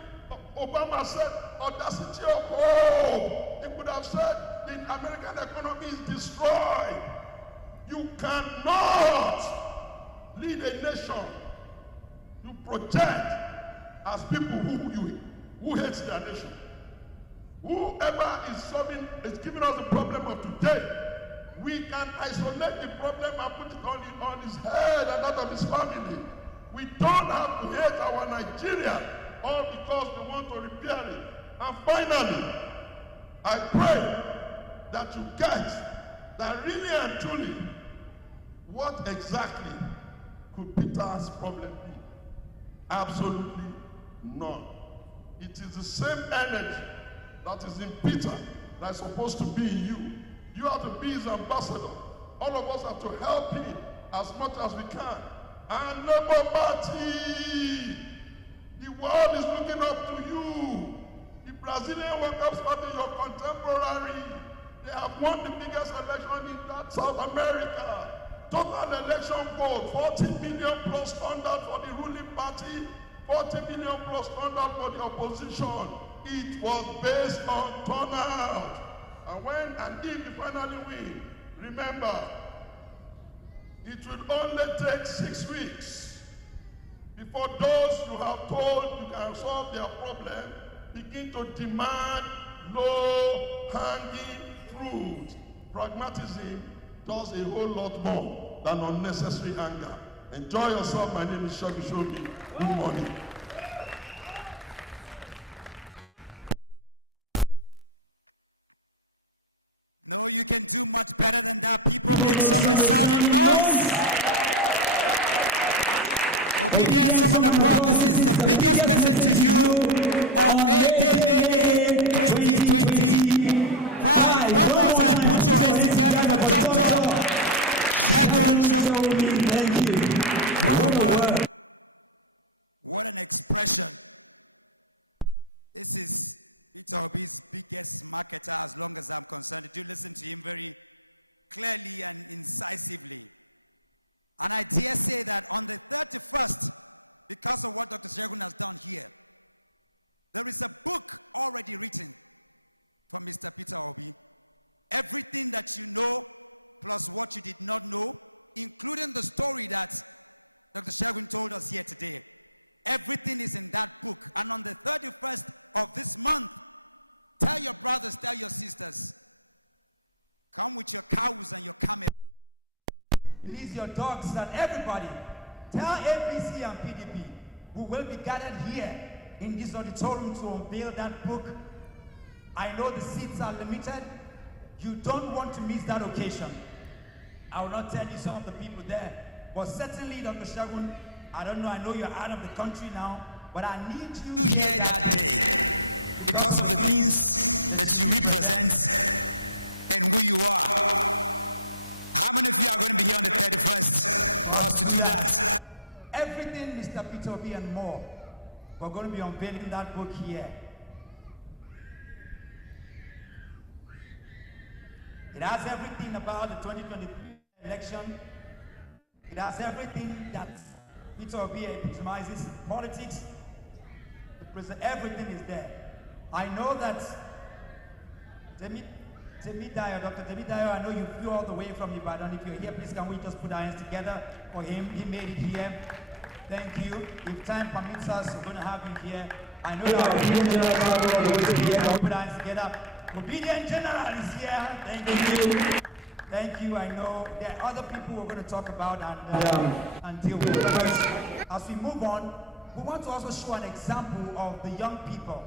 Obama said, audacity of hope? He could have said, the American economy is destroyed. You cannot lead a nation. You project as people who hate their nation. Whoever is giving us the problem of today, we can isolate the problem and put it on his head and that of his family. We don't have to hate our Nigeria all because we want to repair it. And finally, I pray that you get that really and truly, what exactly could Peter's problem be? Absolutely none. It is the same energy that is in Peter that is supposed to be in you. You have to be his ambassador. All of us have to help him as much as we can. And Labour Party, the world is looking up to you. 40 million plus turnout for the opposition. It was based on turnout. And when and if you finally win, remember, it will only take 6 weeks before those you have told you can solve their problem begin to demand low-hanging fruit. Pragmatism does a whole lot more than unnecessary anger. Enjoy yourself. My name is Shogi Shogi. Good morning. No, you can do much better than that. People, make some resounding noise. Obedience woman abroad, this is the biggest message to you on Mayday Mayday 2025. One more time, put your hands together for Dr. Segun Shokobi. Thank you. What a word. What an expression. This is Peter Obi's biggest marketer as long as I'm concerned. Do listen to him very clearly and incisively. And I dare say that on the 31st, because of what Dr. Segun has done here, there is a book already written from Mr. Peter Obi. Everything that you know, plus what you did not know, including the story that Dr. Segun told us here today. Everything is in that book. And on the 31st of this month, tell your brothers, tell your sisters, come with your cows and your camels. Release your dogs and everybody. Tell APC and PDP who will be gathered here in this auditorium to unveil that book. I know the seats are limited. You don't want to miss that occasion. I will not tell you some of the people there, but certainly Dr. Segun, I don't know, I know you're out of the country now, but I need you here that day because of the things that you represent and who you are. How many of you are going to be here on the 31st for us to do that? Everything, Mr. Peter Obi and more. We're going to be unveiling that book here. It has everything about the 2023 election. It has everything that Peter Obi epitomizes in politics. Everything is there. I know that Dr. Temidayo, I know you flew all the way from Ibadan. If you're here, please can we just put our hands together for him? He made it here. Thank you. If time permits us, we're going to have him here. I know that Obedient General is here. Can we put our hands together? Obedient General is here. Thank you. Thank you. I know there are other people we're going to talk about and deal with. But as we move on, we want to also show an example of the young people.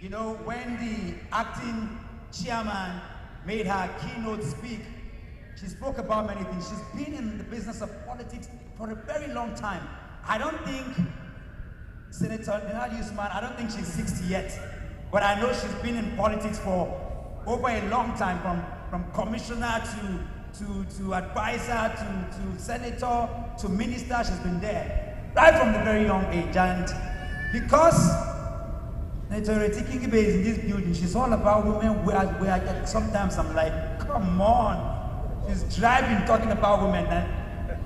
You know, when the acting chairman made her keynote speak, she spoke about many things. She's been in the business of politics for a very long time. I don't think, Senator Nigel Usman, I don't think she's 60 yet. But I know she's been in politics for over a long time, from commissioner to advisor to senator to minister. She's been there right from the very young age. And because Senator Etikingibe is in this building, she's all about women. Where sometimes I'm like, come on. She's driving, talking about women. And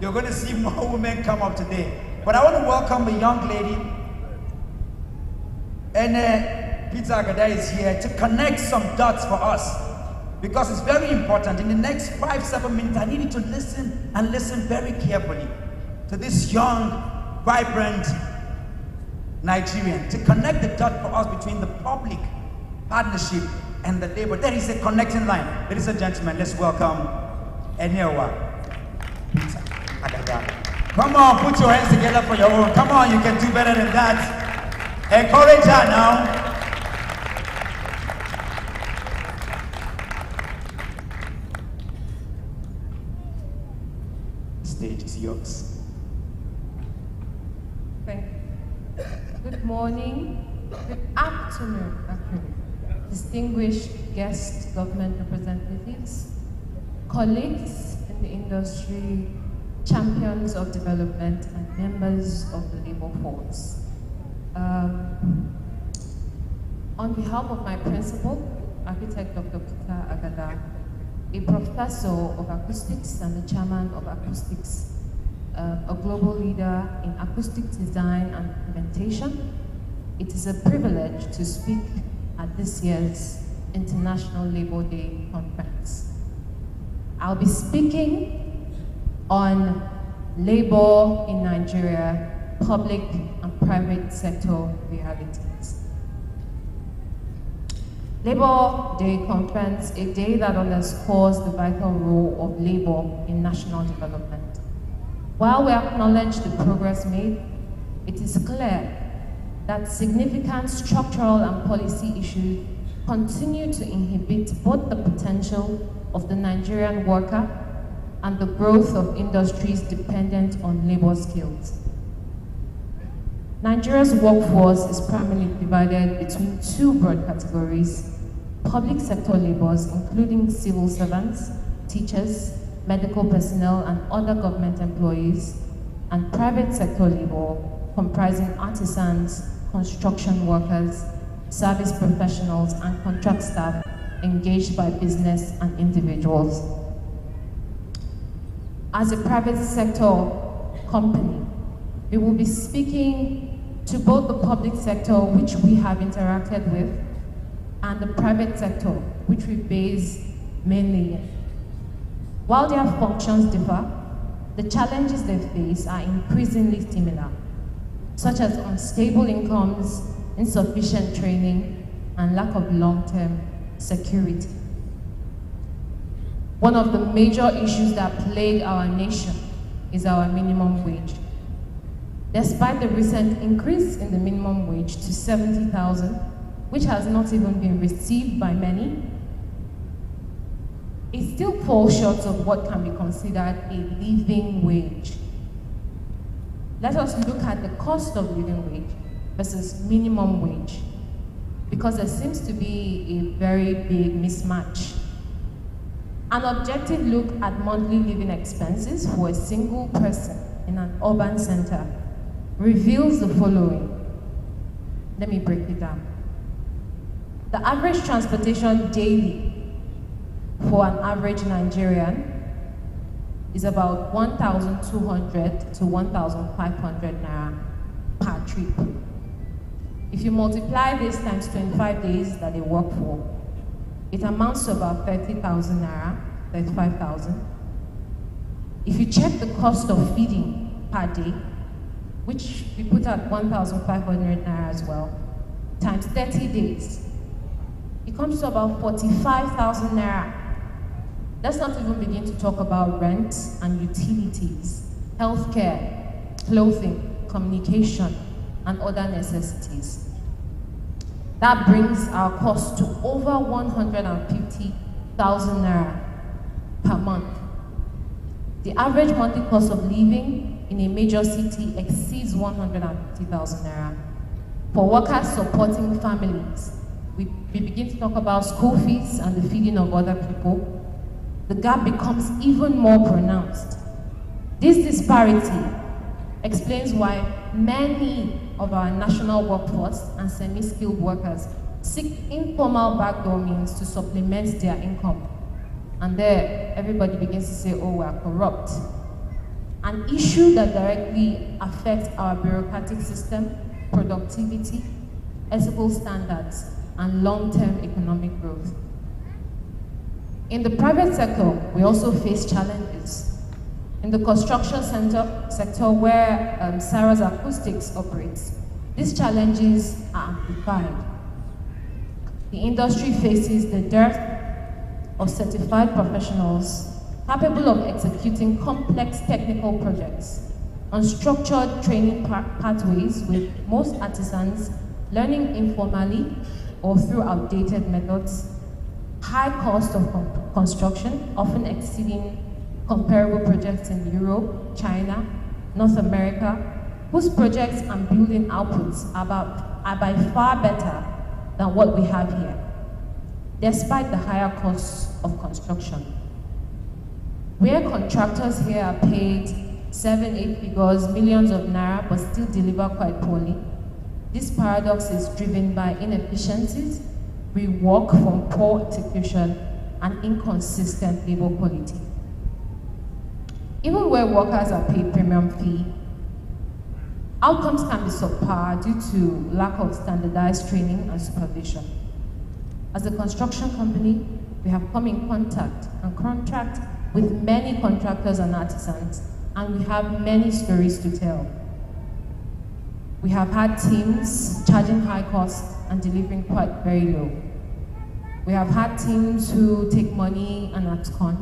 you're going to see more women come up today. But I want to welcome a young lady. And Peter Agada is here to connect some dots for us. Because it's very important. In the next 5-7 minutes, I need you to listen and listen very carefully to this young, vibrant Nigerian, to connect the dot for us between the public partnership and the labor. There is a connecting line. Ladies and gentlemen, let's welcome Enewa Peter Agada. Come on, put your hands together for your own. Come on, you can do better than that. Encourage her now. The stage is yours. Thank you. Good morning, good afternoon, distinguished guest government representatives, colleagues in the industry, champions of development, and members of the labor force. On behalf of my principal, architect Dr. Peter Agada, a professor of acoustics and the chairman of acoustics a global leader in acoustic design and implementation, it is a privilege to speak at this year's International Labor Day Conference. I'll be speaking on labor in Nigeria, public and private sector realities. Labor Day Conference, a day that underscores the vital role of labor in national development. While we acknowledge the progress made, it is clear that significant structural and policy issues continue to inhibit both the potential of the Nigerian worker and the growth of industries dependent on labor skills. Nigeria's workforce is primarily divided between two broad categories: public sector laborers, including civil servants, teachers, medical personnel, and other government employees, and private sector labor, comprising artisans, construction workers, service professionals, and contract staff engaged by business and individuals. As a private sector company, we will be speaking to both the public sector, which we have interacted with, and the private sector, which we base mainly in. While their functions differ, the challenges they face are increasingly similar, such as unstable incomes, insufficient training, and lack of long-term security. One of the major issues that plague our nation is our minimum wage. Despite the recent increase in the minimum wage to 70,000, which has not even been received by many, it still falls short of what can be considered a living wage. Let us look at the cost of living wage versus minimum wage, because there seems to be a very big mismatch. An objective look at monthly living expenses for a single person in an urban center reveals the following. Let me break it down. The average transportation daily for an average Nigerian is about 1,200 to 1,500 naira per trip. If you multiply this times 25 days that they work for, it amounts to about 30,000 naira, 35,000. If you check the cost of feeding per day, which we put at 1,500 naira as well, times 30 days, it comes to about 45,000 naira. Let's not even begin to talk about rent and utilities, healthcare, clothing, communication, and other necessities. That brings our cost to over 150,000 naira per month. The average monthly cost of living in a major city exceeds 150,000 naira. For workers supporting families, we begin to talk about school fees and the feeding of other people. The gap becomes even more pronounced. This disparity explains why many of our national workforce and semi-skilled workers seek informal backdoor means to supplement their income. And there, everybody begins to say, oh, we're corrupt. An issue that directly affects our bureaucratic system, productivity, ethical standards, and long-term economic growth. In the private sector, we also face challenges. In the construction sector where Sarah's Acoustics operates, these challenges are amplified. The industry faces the dearth of certified professionals capable of executing complex technical projects, unstructured training pathways with most artisans learning informally or through outdated methods, high cost of construction, often exceeding comparable projects in Europe, China, North America, whose projects and building outputs are by far better than what we have here, despite the higher costs of construction. Where contractors here are paid 7, 8 figures, millions of naira, but still deliver quite poorly, this paradox is driven by inefficiencies, rework from poor execution, and inconsistent labor quality. Even where workers are paid premium fee, outcomes can be subpar due to lack of standardized training and supervision. As a construction company, we have come in contact and contract with many contractors and artisans, and we have many stories to tell. We have had teams charging high costs and delivering quite very low. We have had teams who take money and abscond,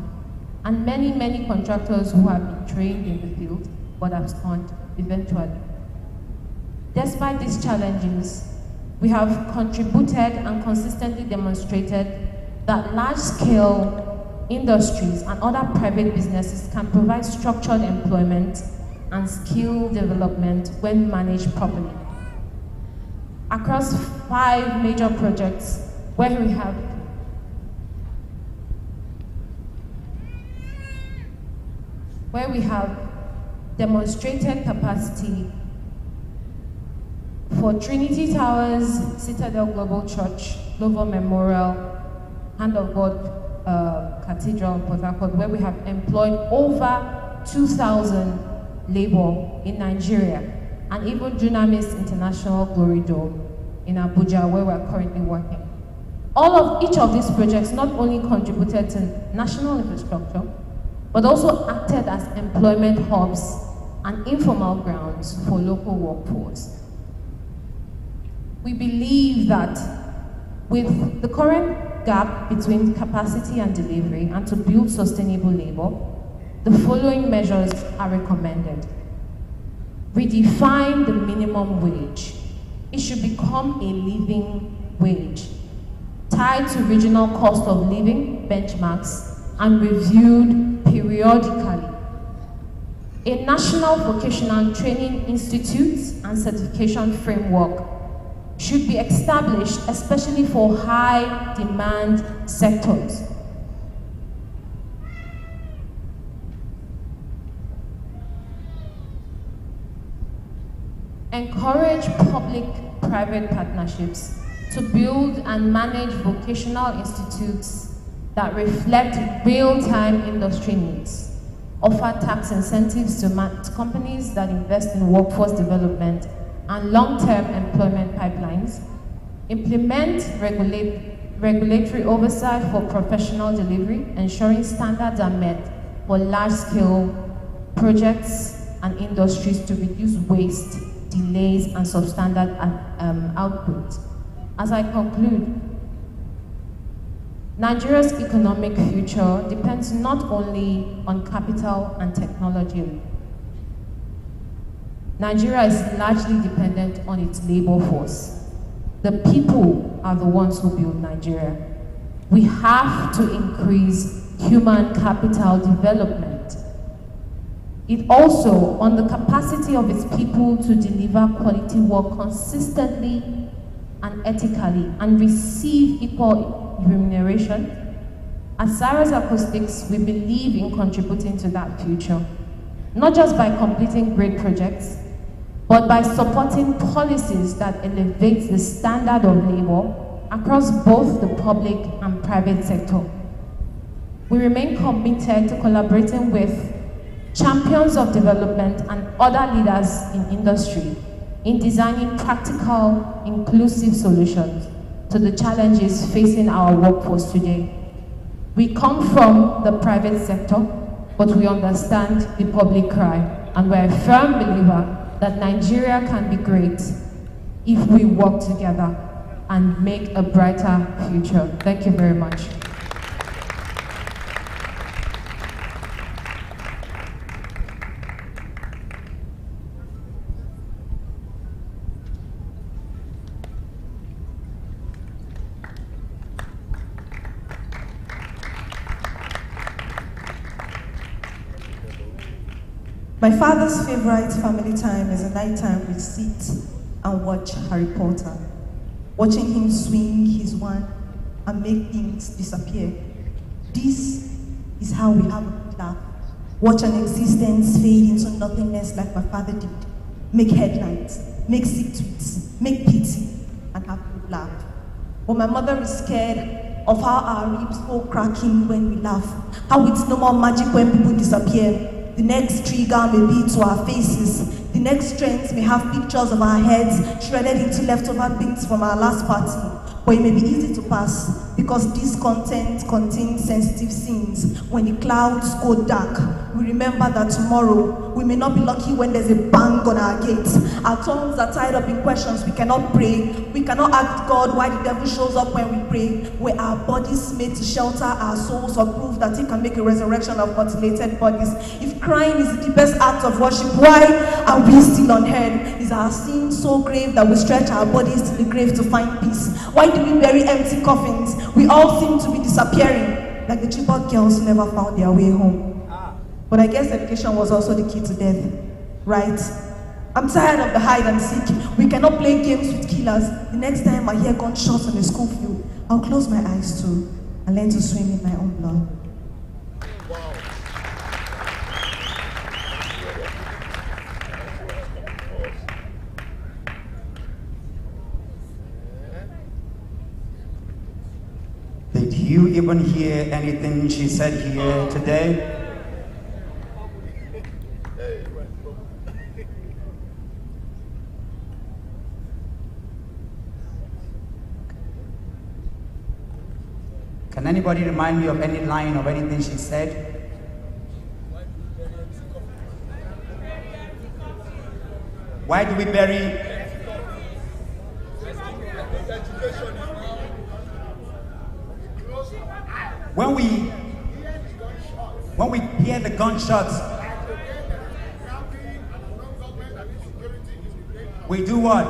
and many contractors who have been trained in the field but abscond eventually. Despite these challenges, we have contributed and consistently demonstrated that large-scale industries and other private businesses can provide structured employment and skill development when managed properly. Across 5 major projects where we have demonstrated capacity for Trinity Towers, Citadel Global Church, Global Memorial, Hand of God Cathedral, Port Harcourt, where we have employed over 2,000 labor in Nigeria, and even Dunamis International Glory Dome in Abuja, where we're currently working. Each of these projects not only contributed to national infrastructure, but also acted as employment hubs and informal grounds for local workforce. We believe that with the current gap between capacity and delivery, and to build sustainable labor, the following measures are recommended. Redefine the minimum wage. It should become a living wage, tied to regional cost of living benchmarks and reviewed periodically. A national vocational training institute and certification framework should be established, especially for high demand sectors. Encourage public-private partnerships to build and manage vocational institutes that reflect real-time industry needs. Offer tax incentives to companies that invest in workforce development and long-term employment pipelines. Implement regulatory oversight for professional delivery, ensuring standards are met for large-scale projects and industries to reduce waste, delays, and substandard output. As I conclude, Nigeria's economic future depends not only on capital and technology. Nigeria is largely dependent on its labor force. The people are the ones who build Nigeria. We have to increase human capital development. It also on the capacity of its people to deliver quality work consistently and ethically and receive equal remuneration. As Sarah's Acoustics, we believe in contributing to that future, not just by completing great projects, but by supporting policies that elevate the standard of labor across both the public and private sector. We remain committed to collaborating with champions of development and other leaders in industry in designing practical, inclusive solutions to the challenges facing our workforce today. We come from the private sector, but we understand the public cry, and we're a firm believer that Nigeria can be great if we work together and make a brighter future. Thank you very much. My father's favorite family time is a night time we sit and watch Harry Potter, watching him swing his wand and make things disappear. This is how we have a good laugh. Watch an existence fade into nothingness like my father did. Make headlines, make sick tweets, make pity, and have a good laugh. But my mother is scared of how our ribs go cracking when we laugh, how it's no more magic when people disappear. The next trigger may be to our faces. The next strength may have pictures of our heads shredded into leftover bits from our last party. But it may be easy to pass because this content contains sensitive scenes. When the clouds go dark, we remember that tomorrow we may not be lucky when there's a bang on our gates. Our tongues are tied up in questions we cannot pray. We cannot ask God why the devil shows up when we pray. Were our bodies made to shelter our souls or prove that he can make a resurrection of mutilated bodies? If crying is the best act of worship, why are we still unheard? Is our sin so grave that we stretch our bodies to the grave to find peace? Why do we bury empty coffins? We all seem to be disappearing, like the Chibok girls who never found their way home. But I guess education was also the key to death, right? I'm tired of the hide and seek. We cannot play games with killers. The next time I hear gunshots on a school field, I'll close my eyes too and learn to swim in my own blood. Did you even hear anything she said here today? Can anybody remind me of any line of anything she said? Why do we bury? When we hear the gunshots, we do what?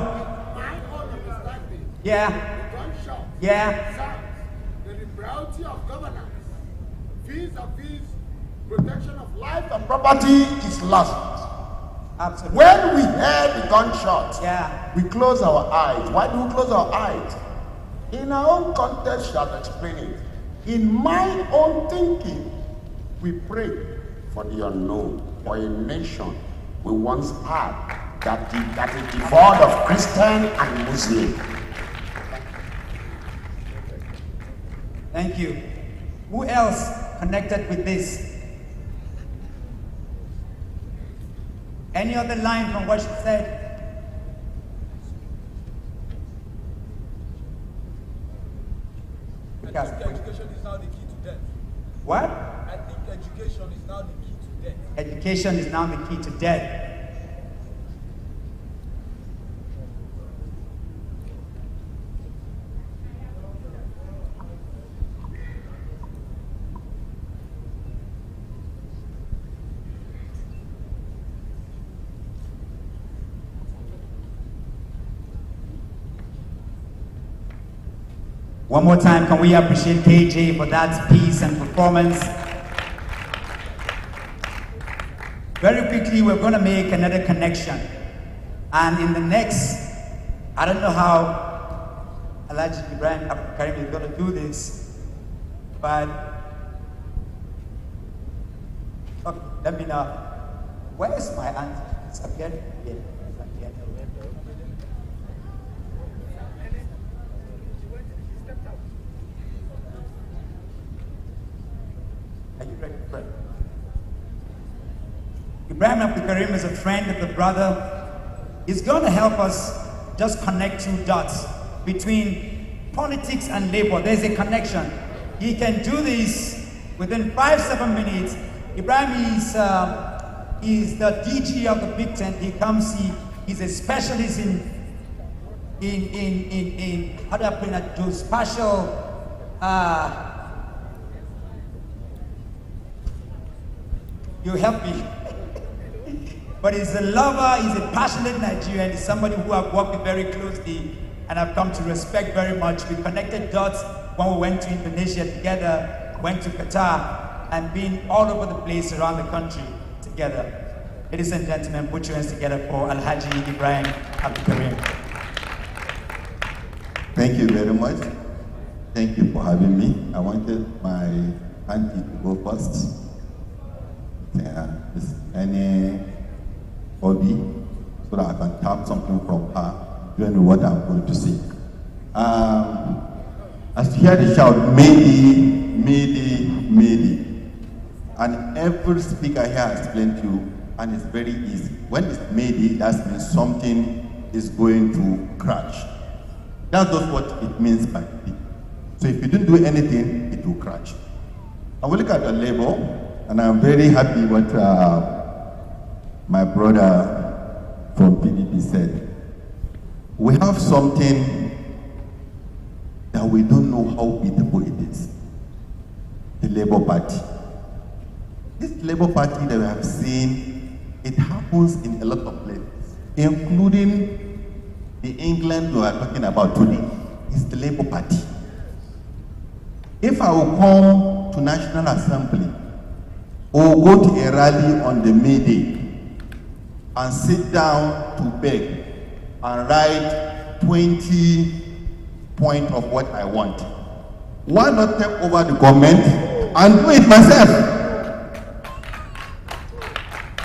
Yeah. Yeah. The liberality of governance, vis-a-vis protection of life and property is lost. Absolutely. When we hear the gunshots, yeah, we close our eyes. Why do we close our eyes? In our own context, shall explain it. In my own thinking, we pray for the unknown, for a nation we once had that is devoid of Christian and Muslim. Thank you. Who else connected with this? Any other line from what she said? I think education is now the key to death. What? I think education is now the key to death. Education is now the key to death. One more time, can we appreciate KJ for that piece and performance? Very quickly, we're going to make another connection. And in the next, I don't know how Alhaji Ibrahim Karim is going to do this, but okay, let me know. Where is my auntie? It's up here. Yeah. Are you ready to pray? Ibrahim Abdulkarim is a friend of the brother. He's going to help us just connect two dots between politics and labor. There's a connection. He can do this within 5-7 minutes. Ibrahim is the DG of the Big Tent. He comes, he's a specialist in how do I put it, do special, you help me. But he's a lover, he's a passionate Nigerian, he's somebody who I've worked with very closely and I've come to respect very much. We connected dots when we went to Indonesia together, went to Qatar, and been all over the place around the country together. Ladies and gentlemen, put your hands together for Alhaji Ibrahim Abdulkarim. Thank you very much. Thank you for having me. I wanted my auntie to go first. Any Obi, so that I can tap something from her during what I'm going to say. As you hear the shout, Mayday, Mayday, Mayday. And every speaker here has explained to you, and it's very easy. When it's Mayday, that means something is going to crash. That's just what it means by it. So if you don't do anything, it will crash. I will look at the label, and I'm very happy what my brother from PDP said. We have something that we don't know how beatable it is. The Labour Party. This Labour Party that we have seen, it happens in a lot of places, including the England we are talking about today. It's the Labour Party. If I will come to National Assembly or go to a rally on the Mayday and sit down to beg and write 20 points of what I want, why not take over the government and do it myself?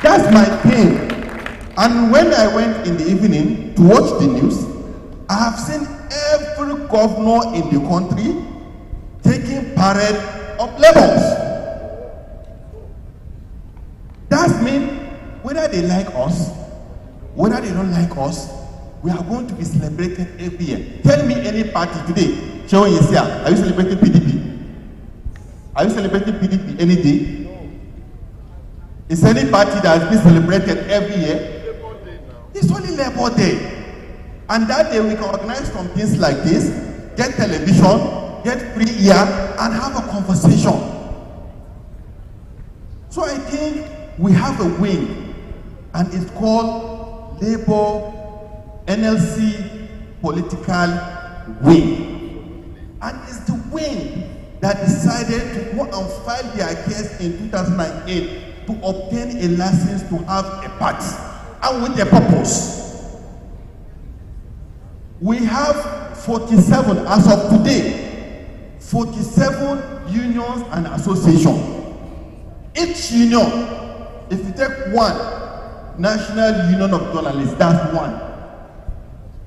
That's my pain. And when I went in the evening to watch the news, I have seen every governor in the country taking parade of labels. That means whether they like us, whether they don't like us, we are going to be celebrated every year. Tell me any party today, Joe Ajaero, are you celebrating PDP? Are you celebrating PDP any day? Is any party that has been celebrated every year? It's only Labour Day. And that day we can organize some things like this, get television, get free air, and have a conversation. So I think we have a wing, and it's called Labour NLC Political Wing. And it's the wing that decided to go and file their case in 2008 to obtain a license to have a party, and with a purpose. We have 47, as of today, 47 unions and associations. Each union, if you take one, National Union of Journalists, that's one.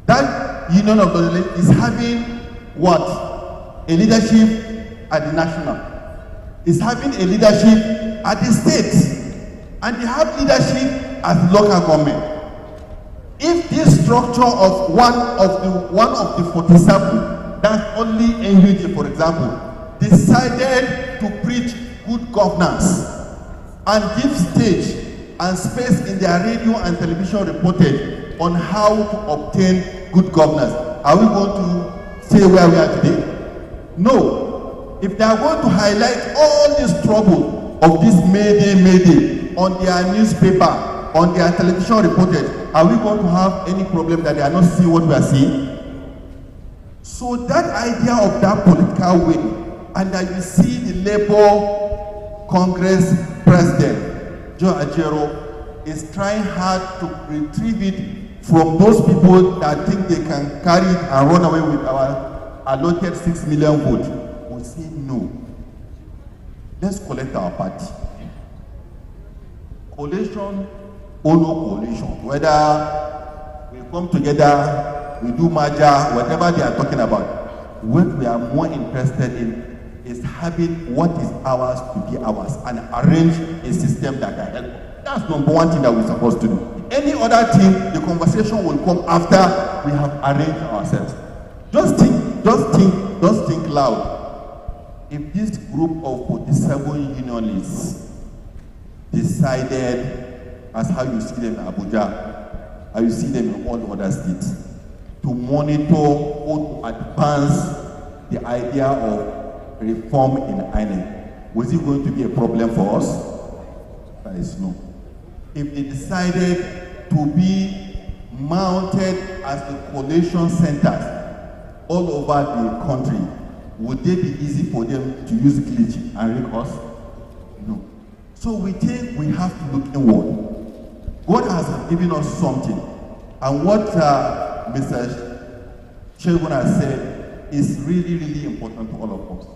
That Union of Journalists is having what? A leadership at the national. Is having a leadership at the state, and they have leadership at local government. If this structure of one of the 47, that's only NUJ, for example, decided to preach good governance and give stage and space in their radio and television reportage on how to obtain good governance, are we going to stay where we are today? No. If they are going to highlight all this trouble of this Mayday on their newspaper, on their television reportage, are we going to have any problem that they are not seeing what we are seeing? So that idea of that political wing, and that you see the Labour Congress President, Joe Ajaero, is trying hard to retrieve it from those people that think they can carry it and run away with our allotted 6 million votes. We say no. Let's collect our party. Coalition or no coalition, whether we come together, we do merger, whatever they are talking about, what we are more interested in is having what is ours to be ours and arrange a system that can help. That's number one thing that we're supposed to do. Any other thing, the conversation will come after we have arranged ourselves. Just think loud. If this group of 47 unionists decided, as how you see them in Abuja, how you see them in all other states, to monitor or to advance the idea of reform in INEC, was it going to be a problem for us? That is no. If they decided to be mounted as the coalition centers all over the country, would they be easy for them to use glitch and rig us? No. So we think we have to look inward. God has given us something. And what Mr. Shegun has said is really, really important to all of us.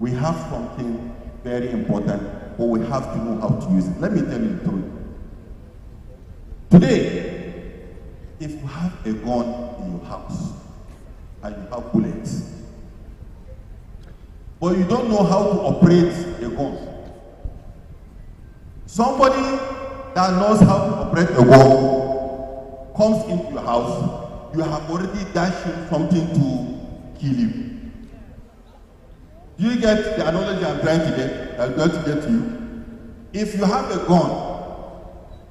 We have something very important, but we have to know how to use it. Let me tell you the truth. Today, if you have a gun in your house and you have bullets, but you don't know how to operate a gun, Somebody that knows how to operate a gun comes into your house, you have already dashed him something to kill you. Do you get the analogy I'm trying to get? I'm going to get to you. If you have a gun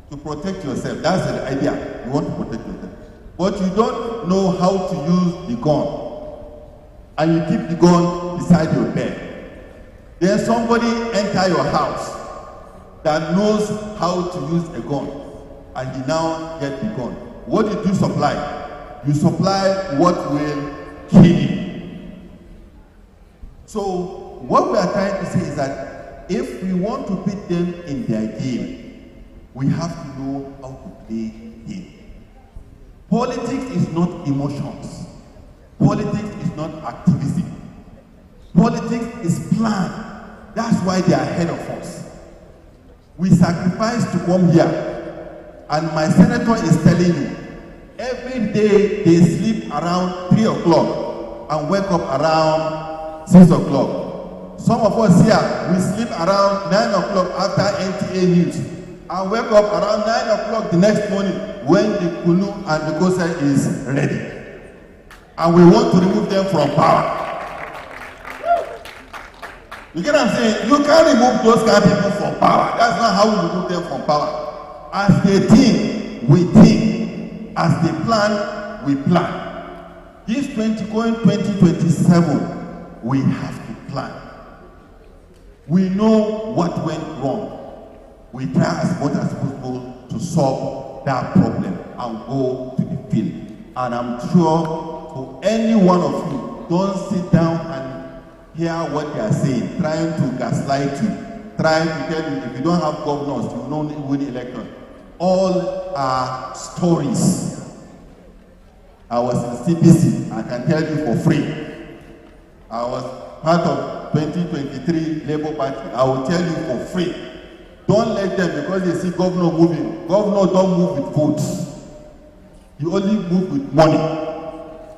to protect yourself, that's the idea. You want to protect yourself. But you don't know how to use the gun. And you keep the gun beside your bed. Then somebody enter your house that knows how to use a gun. And he now get the gun. What did you supply? You supply what will kill him. So what we are trying to say is that if we want to beat them in their game, we have to know how to play the game. Politics is not emotions. Politics is not activism. Politics is plan. That's why they are ahead of us. We sacrifice to come here. And my senator is telling you, every day they sleep around 3 o'clock and wake up around 6 o'clock. Some of us here, we sleep around 9 o'clock after NTA news and wake up around 9 o'clock the next morning when the kunu and the kosa is ready. And we want to remove them from power. You get what I'm saying? You can't remove those kind of people from power. That's not how we remove them from power. As they think, we think. As they plan, we plan. This 2027, we have to plan. We know what went wrong. We try as much as possible to solve that problem and go to the field. And I'm sure for any one of you, don't sit down and hear what they are saying, trying to gaslight you, trying to tell you if you don't have governors, you don't win elections. All are stories. I was in CPC, I can tell you for free. I was part of 2023 Labour Party, I will tell you for free. Don't let them, because they see governor moving. Governor don't move with votes. You only move with money.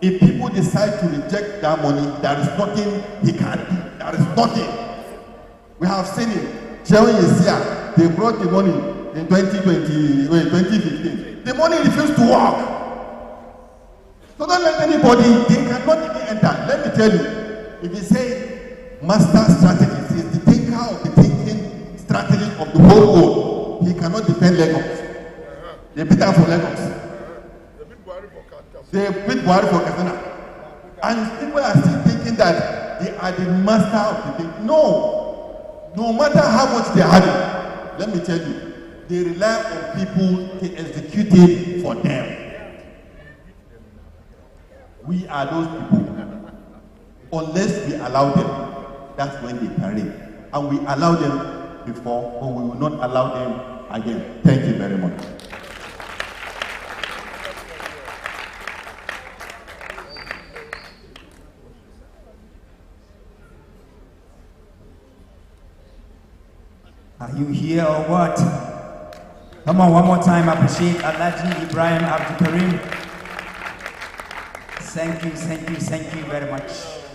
If people decide to reject that money, there is nothing he can do. There is nothing. We have seen it. Joe Ajaero, they brought the money in 2015. The money refused to work. So don't let anybody, they cannot even enter. Let me tell you, if you say master strategist is the thinker of the thinking strategy of the whole world, he cannot defend Lagos. They beat her for Lagos. They beat Buhari for Katsina. And people are still thinking that they are the master of the thing. No. No matter how much they have, let me tell you, they rely on people to execute it for them. We are those people. Unless we allow them, that's when they parade. And we allow them before, but we will not allow them again. Thank you very much. Are you here or what? Come on, one more time. I appreciate Alhaji Ibrahim Abdulkarim. Thank you very much.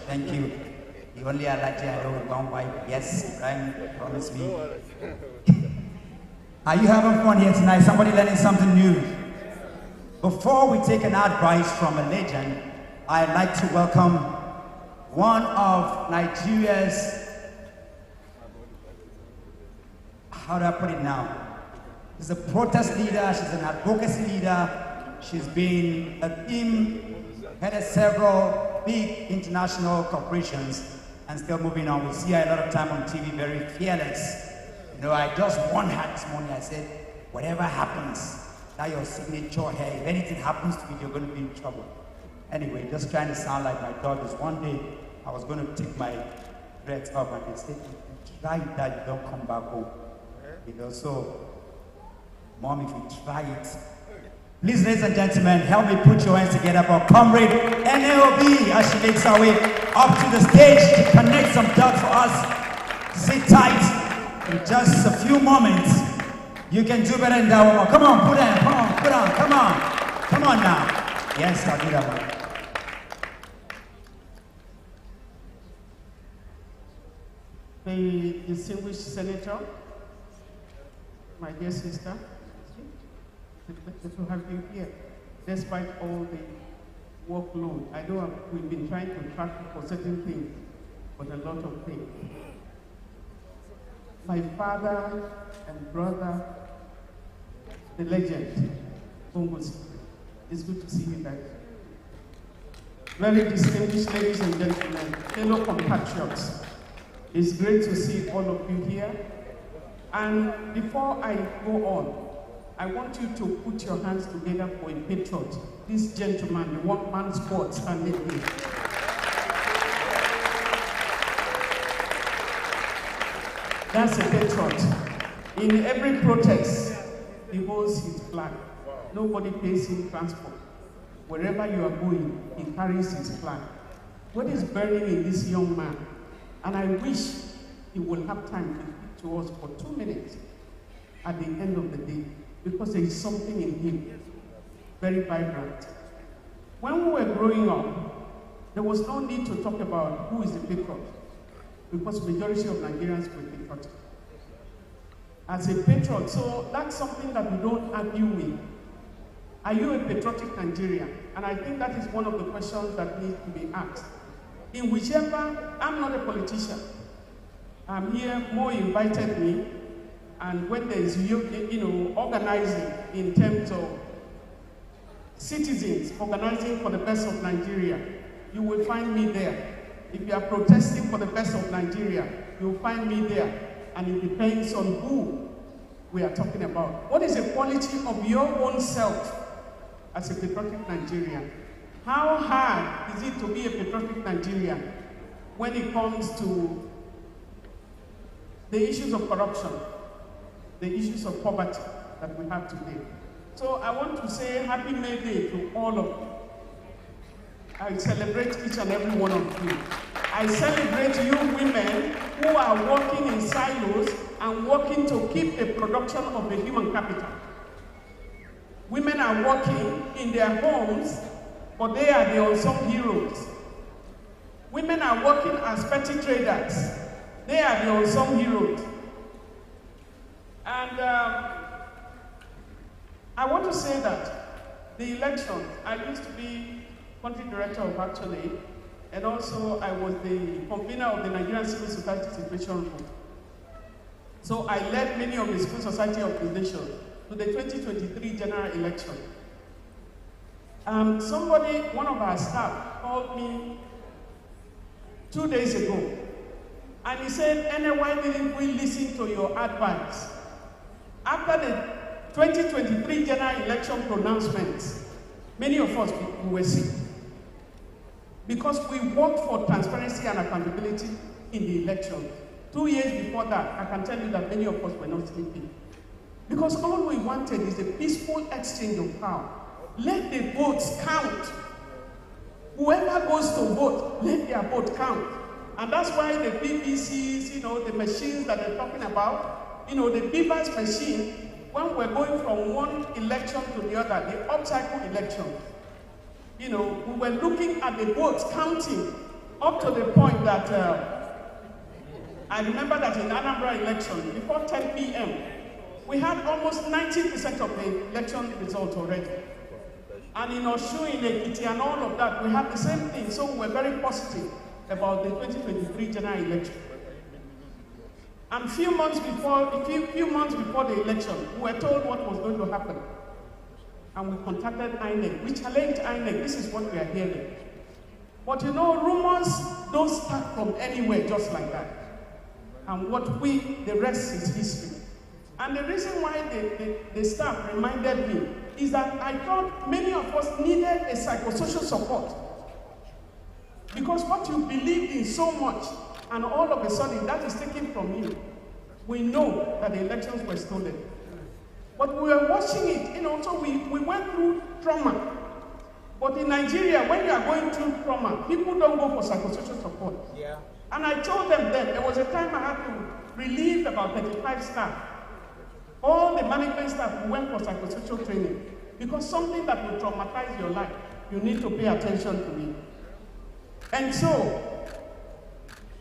Thank you. The only Alhaji I know with one wife. Yes, Ibrahim promised me. Are you having fun here tonight? Somebody learning something new? Before we take an advice from a legend, I'd like to welcome one of Nigeria's, how do I put it now? She's a protest leader, she's an advocacy leader, she's been a team, headed several big international corporations, and still moving on. We see her a lot of time on TV, very fearless. You know, I just warned her this morning, I said, whatever happens, that your signature here, if anything happens to me, you're going to be in trouble. Anyway, just trying to sound like my daughters. One day, I was going to take my breath up, and they said, if you try that, you don't come back home. You know, so, Mom, if you try it. Please, ladies and gentlemen, help me put your hands together for Comrade Obi as she makes her way up to the stage to connect some dots for us. Sit tight. In just a few moments, you can do better than that one. Come on, put on, come on, put on, come on. Come on now. Yes, I'll do that one. The distinguished senator, my dear sister. It's a pleasure to have you here, despite all the workload. I know we've been trying to track you for certain things, but a lot of things. My father and brother, the legend, Bongo's. It's good to see you guys. Very distinguished ladies and gentlemen, fellow compatriots. It's great to see all of you here. And before I go on, I want you to put your hands together for a patriot. This gentleman, the one-man squad standing here. That's a patriot. In every protest, he holds his flag. Nobody pays him transport. Wherever you are going, he carries his flag. What is burning in this young man? And I wish he will have time to speak to us for 2 minutes at the end of the day, because there is something in him very vibrant. When we were growing up, there was no need to talk about who is the patriot, because the majority of Nigerians were patriotic. As a patriot, so that's something that we don't argue with. Are you a patriotic Nigerian? And I think that is one of the questions that needs to be asked. In whichever, I'm not a politician. I'm here, Mo invited me, and when there is, organizing in terms of citizens organizing for the best of Nigeria, you will find me there. If you are protesting for the best of Nigeria, you will find me there. And it depends on who we are talking about. What is the quality of your own self as a patriotic Nigerian? How hard is it to be a patriotic Nigerian when it comes to the issues of corruption, the issues of poverty that we have today? So I want to say Happy May Day to all of you. I celebrate each and every one of you. I celebrate you women who are working in silos and working to keep a production of the human capital. Women are working in their homes, but they are the unsung heroes. Women are working as petty traders. They are the unsung heroes. And I want to say that the election, I used to be country director of Actually, and also I was the convener of the Nigerian Civil Society Situation Group. So I led many of the civil society organizations to the 2023 general election. One of our staff called me 2 days ago, and he said, "Ene, why didn't we listen to your advice?" After the 2023 general election pronouncements, many of us were sick, because we worked for transparency and accountability in the election. 2 years before that, I can tell you that many of us were not sleeping. Because all we wanted is a peaceful exchange of power. Let the votes count. Whoever goes to vote, let their vote count. And that's why the BBCs, the machines that they're talking about, the Beavers machine, when we're going from one election to the other, the up-cycle election, we were looking at the votes counting up to the point that I remember that in the Anambra election, before 10 p.m., we had almost 90% of the election results already. And in Osun, in Ekiti, and all of that, we had the same thing. So we were very positive about the 2023 general election. And a few months before the election, we were told what was going to happen. And we contacted INEC. We challenged INEC. This is what we are hearing. But rumors don't start from anywhere just like that. And the rest is history. And the reason why the staff reminded me is that I thought many of us needed a psychosocial support. Because what you believed in so much, and all of a sudden that is taken from you, we know that the elections were stolen. But we were watching it, so we went through trauma. But in Nigeria, when you are going through trauma, people don't go for psychosocial support. Yeah. And I told them then, there was a time I had to relieve about 35 staff. All the management staff went for psychosocial training. Because something that will traumatize your life, you need to pay attention to it. And so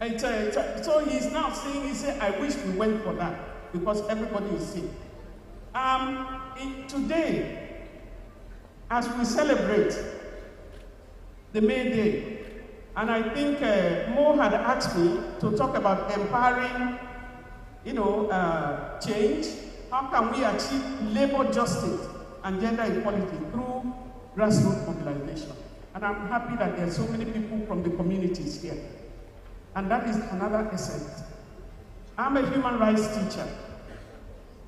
he's now saying, I wish we went for that, because everybody is sick. Today, as we celebrate the May Day, and I think Mo had asked me to talk about empowering, change. How can we achieve labor justice and gender equality through grassroots mobilization? And I'm happy that there are so many people from the communities here. And that is another essence. I'm a human rights teacher.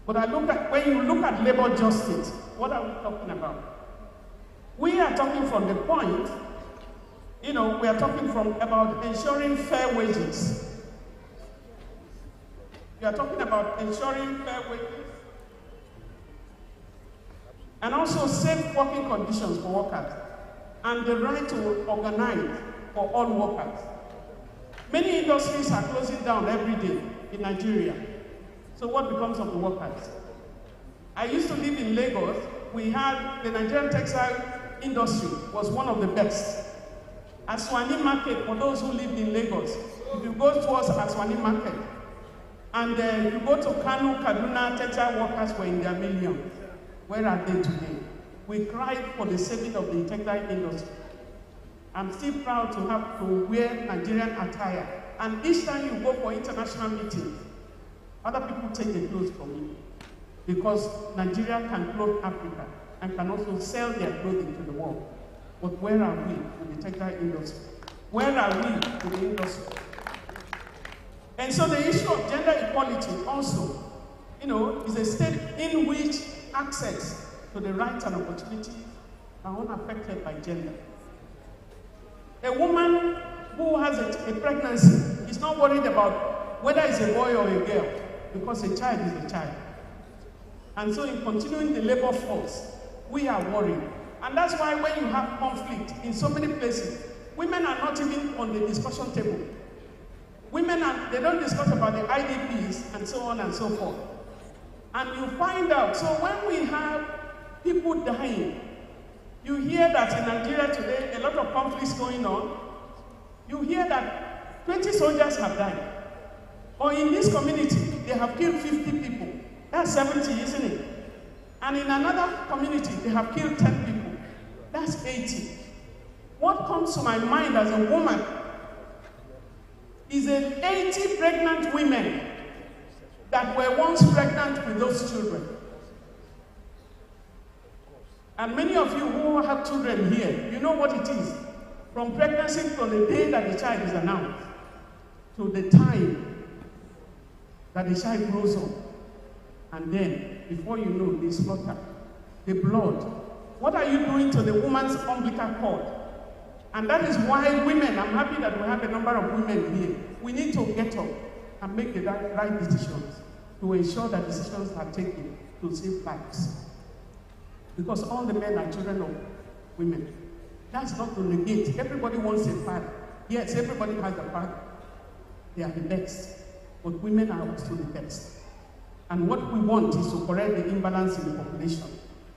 But when you look at labor justice, what are we talking about? We are talking from the point, we are talking about ensuring fair wages. We are talking about ensuring fair wages and also safe working conditions for workers and the right to organize for all workers. Many industries are closing down every day in Nigeria. So what becomes of the workers? I used to live in Lagos. We had the Nigerian textile industry was one of the best. Aswani Market, for those who lived in Lagos, if you go towards Aswani Market, and you go to Kano, Kaduna, textile workers were in their millions. Where are they today? We cried for the saving of the textile industry. I'm still proud to have to wear Nigerian attire. And each time you go for international meetings, other people take the clothes from you. Because Nigeria can clothe Africa and can also sell their clothing to the world. But where are we with the textile industry? Where are we with the industry? And so the issue of gender equality also, is a state in which access to the rights and opportunities are unaffected by gender. A woman who has a pregnancy is not worried about whether it's a boy or a girl, because a child is a child. And so in continuing the labor force, we are worried. And that's why when you have conflict in so many places, women are not even on the discussion table. They don't discuss about the IDPs and so on and so forth. And you find out, so when we have people dying, you hear that in Nigeria today, a lot of conflicts going on. You hear that 20 soldiers have died. Or in this community, they have killed 50 people. That's 70, isn't it? And in another community, they have killed 10 people. That's 80. What comes to my mind as a woman is 80 pregnant women that were once pregnant with those children. And many of you who have children here, you know what it is. From pregnancy from the day that the child is announced to the time that the child grows up. And then, before you know, they slaughter. The blood. What are you doing to the woman's umbilical cord? And that is why women, I'm happy that we have a number of women here. We need to get up and make the right decisions to ensure that decisions are taken to save lives. Because all the men are children of women. That's not to negate. Everybody wants a father. Yes, everybody has a father. They are the best. But women are also the best. And what we want is to correct the imbalance in the population.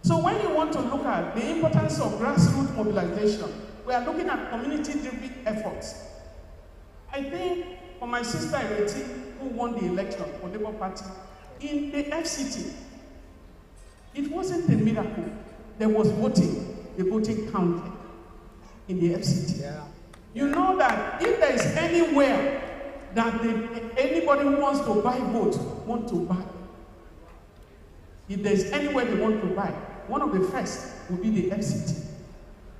So when you want to look at the importance of grassroots mobilization, we are looking at community-driven efforts. I think for my sister Ireti, who won the election for Labour Party, in the FCT, it wasn't a miracle. There was voting. The voting counted in the FCT. Yeah. You know that if there is anywhere that anybody who wants to buy votes want to buy, if there is anywhere they want to buy, one of the first will be the FCT.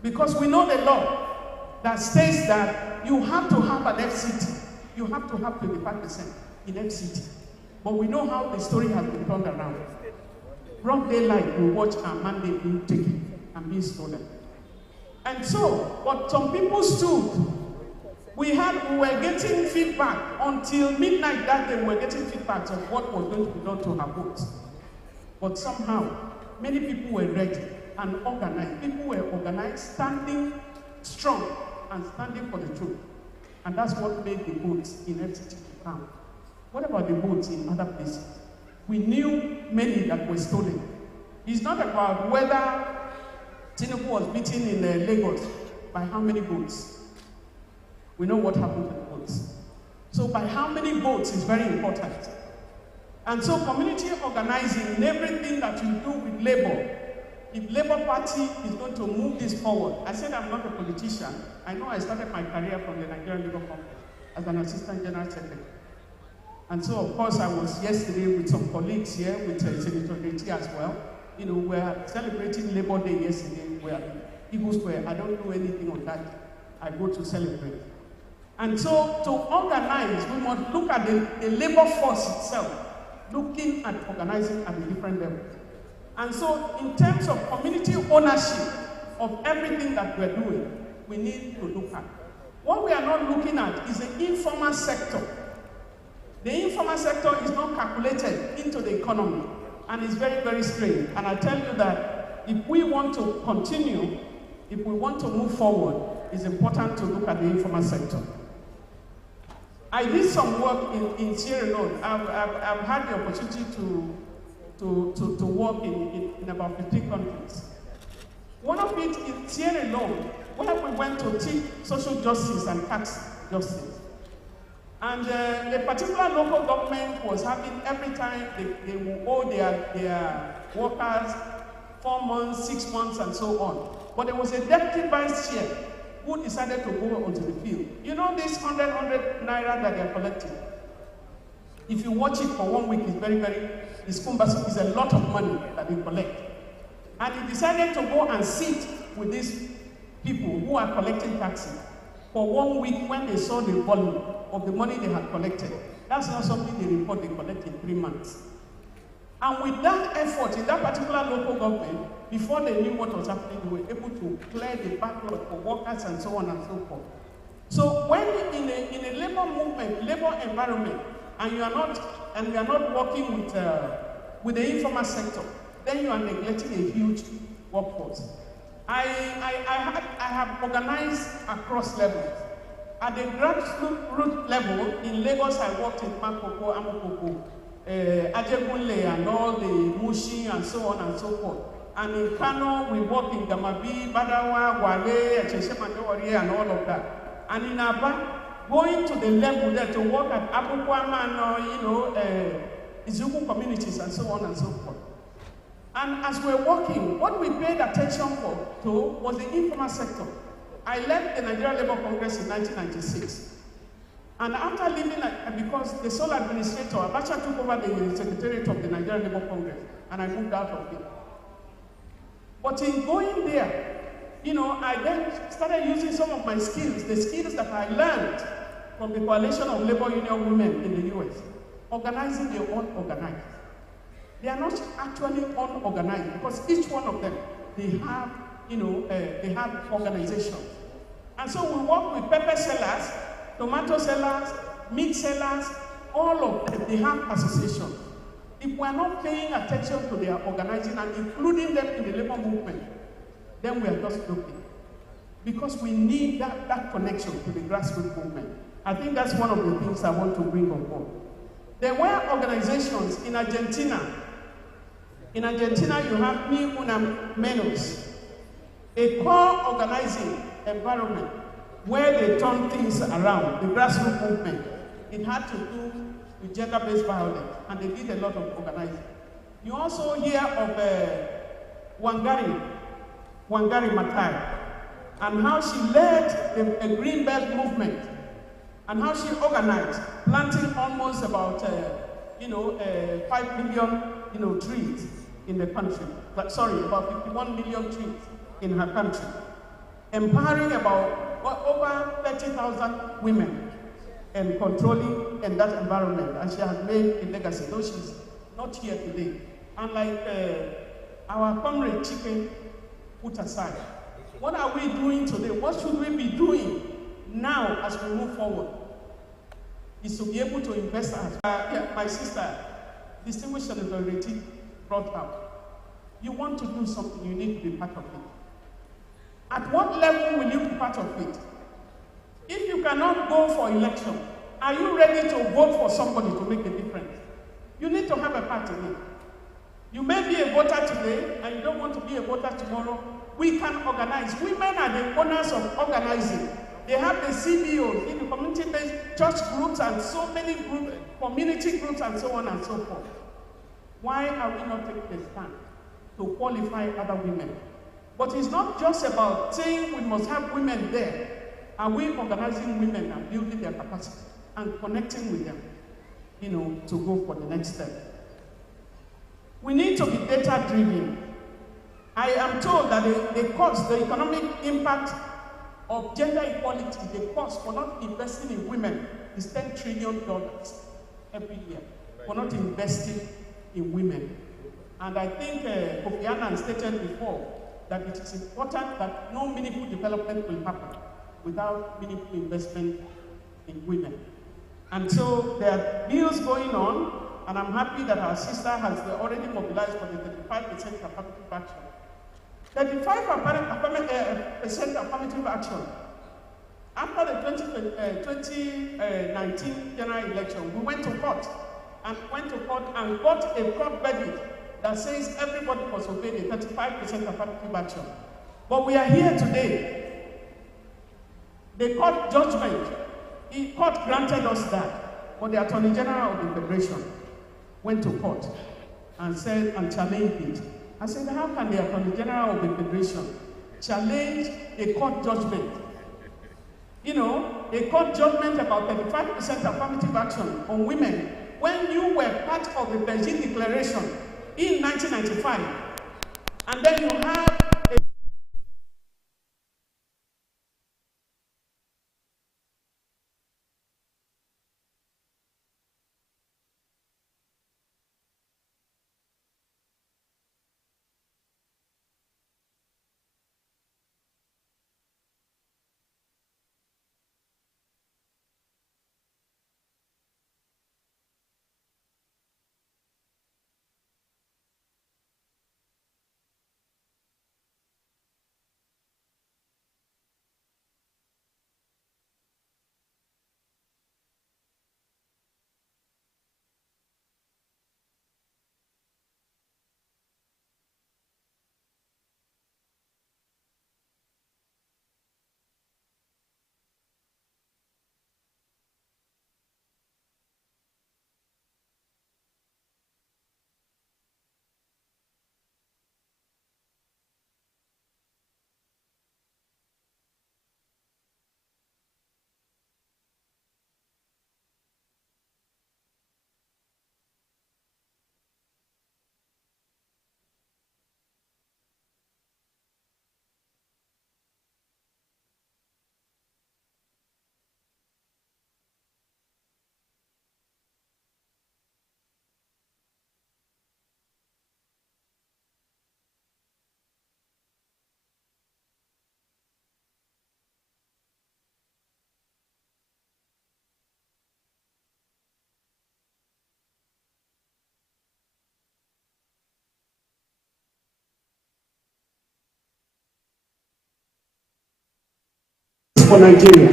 Because we know the law that states that you have to have an FCT. You have to have 25% in FCT. But we know how the story has been turned around. Broad daylight, we watch our mandate being taken and being stolen. And so, but some people stood. We were getting feedback until midnight that day. We were getting feedback of what was going to be done to our votes. But somehow, many people were ready and organized. People were organized, standing strong and standing for the truth. And that's what made the votes in FCT count. What about the votes in other places? We knew many that were stolen. It's not about whether Tinubu was beaten in Lagos by how many votes. We know what happened to the votes. So by how many votes is very important. And so community organizing in everything that you do with labor, if Labour Party is going to move this forward, I said I'm not a politician. I know I started my career from the Nigerian Labour Congress as an assistant general secretary. And so, of course, I was yesterday with some colleagues here, with Senator Deti as well. You know, we're celebrating Labour Day yesterday. We're Igbo Square. I don't know anything on that. I go to celebrate. And so, to organize, we must look at the labor force itself, looking at organizing at the different levels. And so, in terms of community ownership of everything that we're doing, we need to look at. What we are not looking at is the informal sector. The informal sector is not calculated into the economy, and it's very, very strained. And I tell you that if we want to continue, if we want to move forward, it's important to look at the informal sector. I did some work in Sierra Leone. I've had the opportunity to work in about 15 countries. One of it in Sierra Leone, where we went to teach social justice and tax justice. And a particular local government was having, every time they will owe their workers 4 months, 6 months, and so on. But there was a deputy vice chair who decided to go onto the field. You know this 100 naira that they are collecting? If you watch it for 1 week, it's very, it's a lot of money that they collect. And he decided to go and sit with these people who are collecting taxes for 1 week when they saw the volume of the money they had collected. That's not something they report they collect in 3 months. And with that effort in that particular local government, before they knew what was happening, they were able to clear the backlog for workers and so on and so forth. So when in a labor movement, labor environment, and we are not working with the informal sector, then you are neglecting a huge workforce. I have organized across levels. At the grassroots level, in Lagos, I worked in Makoko, Amokoko, Ajegunle, and all the Mushi, and so on and so forth. And in Kano, we work in Gamabi, Badawa, Wale, Cheshemandori, and all of that. And in Aba, going to the level there to work at Abuja, Izuku communities, and so on and so forth. And as we're working, what we paid attention to was the informal sector. I left the Nigerian Labour Congress in 1996. And after leaving, because the sole administrator, Abacha, took over the secretariat of the Nigerian Labour Congress, and I moved out of it. But in going there, I then started using some of my skills, the skills that I learned from the Coalition of Labor Union Women in the US, organizing their own organizers. They are not actually unorganized because each one of them, they have, they have organizations. And so we work with pepper sellers, tomato sellers, meat sellers, all of them, they have associations. If we are not paying attention to their organizing and including them in the labor movement, then we are just looking. Because we need that connection to the grassroots movement. I think that's one of the things I want to bring on board. There were organizations in Argentina. In Argentina, you have Mi Una Menos, a core organizing environment where they turn things around, the grassroots movement. It had to do with gender-based violence, and they did a lot of organizing. You also hear of Wangari Maathai, and how she led a green belt movement, and how she organized, planting almost about 5 million trees in the country. About 51 million trees in her country, empowering about over 30,000 women and controlling in that environment. And she has made a legacy, though she's not here today. And like our Comrade Chicken put aside, what are we doing today? What should we be doing now as we move forward? Is to be able to invest as my sister, distinguished Senator Reti, brought out. You want to do something, you need to be part of it. At what level will you be part of it? If you cannot go for election, are you ready to vote for somebody to make a difference? You need to have a part in it. You may be a voter today and you don't want to be a voter tomorrow. We can organize. Women are the owners of organizing. They have the CBOs in the community-based church groups and so many groups, community groups and so on and so forth. Why are we not taking a stand to qualify other women? But it's not just about saying we must have women there. Are we organizing women and building their capacity and connecting with them, to go for the next step? We need to be data-driven. I am told that the cost, the economic impact of gender equality, the cost for not investing in women is $10 trillion every year, for not investing in women. And I think Kofi Annan stated before that it is important that no meaningful development will happen without meaningful investment in women. And so there are bills going on, and I'm happy that our sister has already mobilized for the 35% affirmative action. 35% affirmative action. After the 2019 general election, we went to court and got a court verdict that says everybody must obey the 35% affirmative action. But we are here today. The court judgment, the court granted us that, but the Attorney General of the Federation went to court and said and challenged it. I said, how can the Attorney General of the Federation challenge a court judgment? A court judgment about 35% affirmative action on women when you were part of the Beijing Declaration in 1995, and then you have for Nigeria.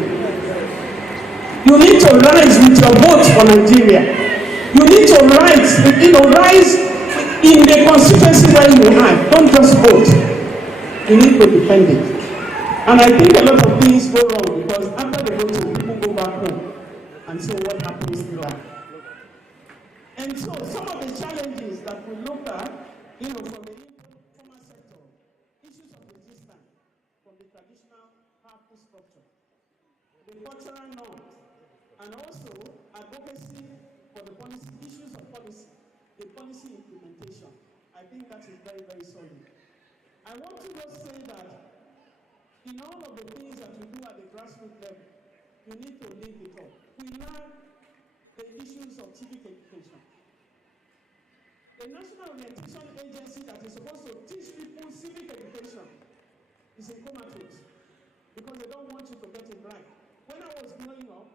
You need to rise with your vote for Nigeria. You need to rise in the constituency where you are. Don't just vote. You need to defend it. And I think a lot of things go wrong because after the voting, people go back home. And so what happens to that? And so some of the challenges that we look at, from the informal sector, issues of resistance from the traditional hierarchy structure, the cultural norms, and also advocacy for the policy, issues of policy, the policy implementation. I think that is very, very solid. I want to just say that in all of the things that you do at the grassroots level, you need to link it up. We learn the issues of civic education. The National Orientation Agency that is supposed to teach people civic education is in comatose because they don't want you to get it right. When I was growing up,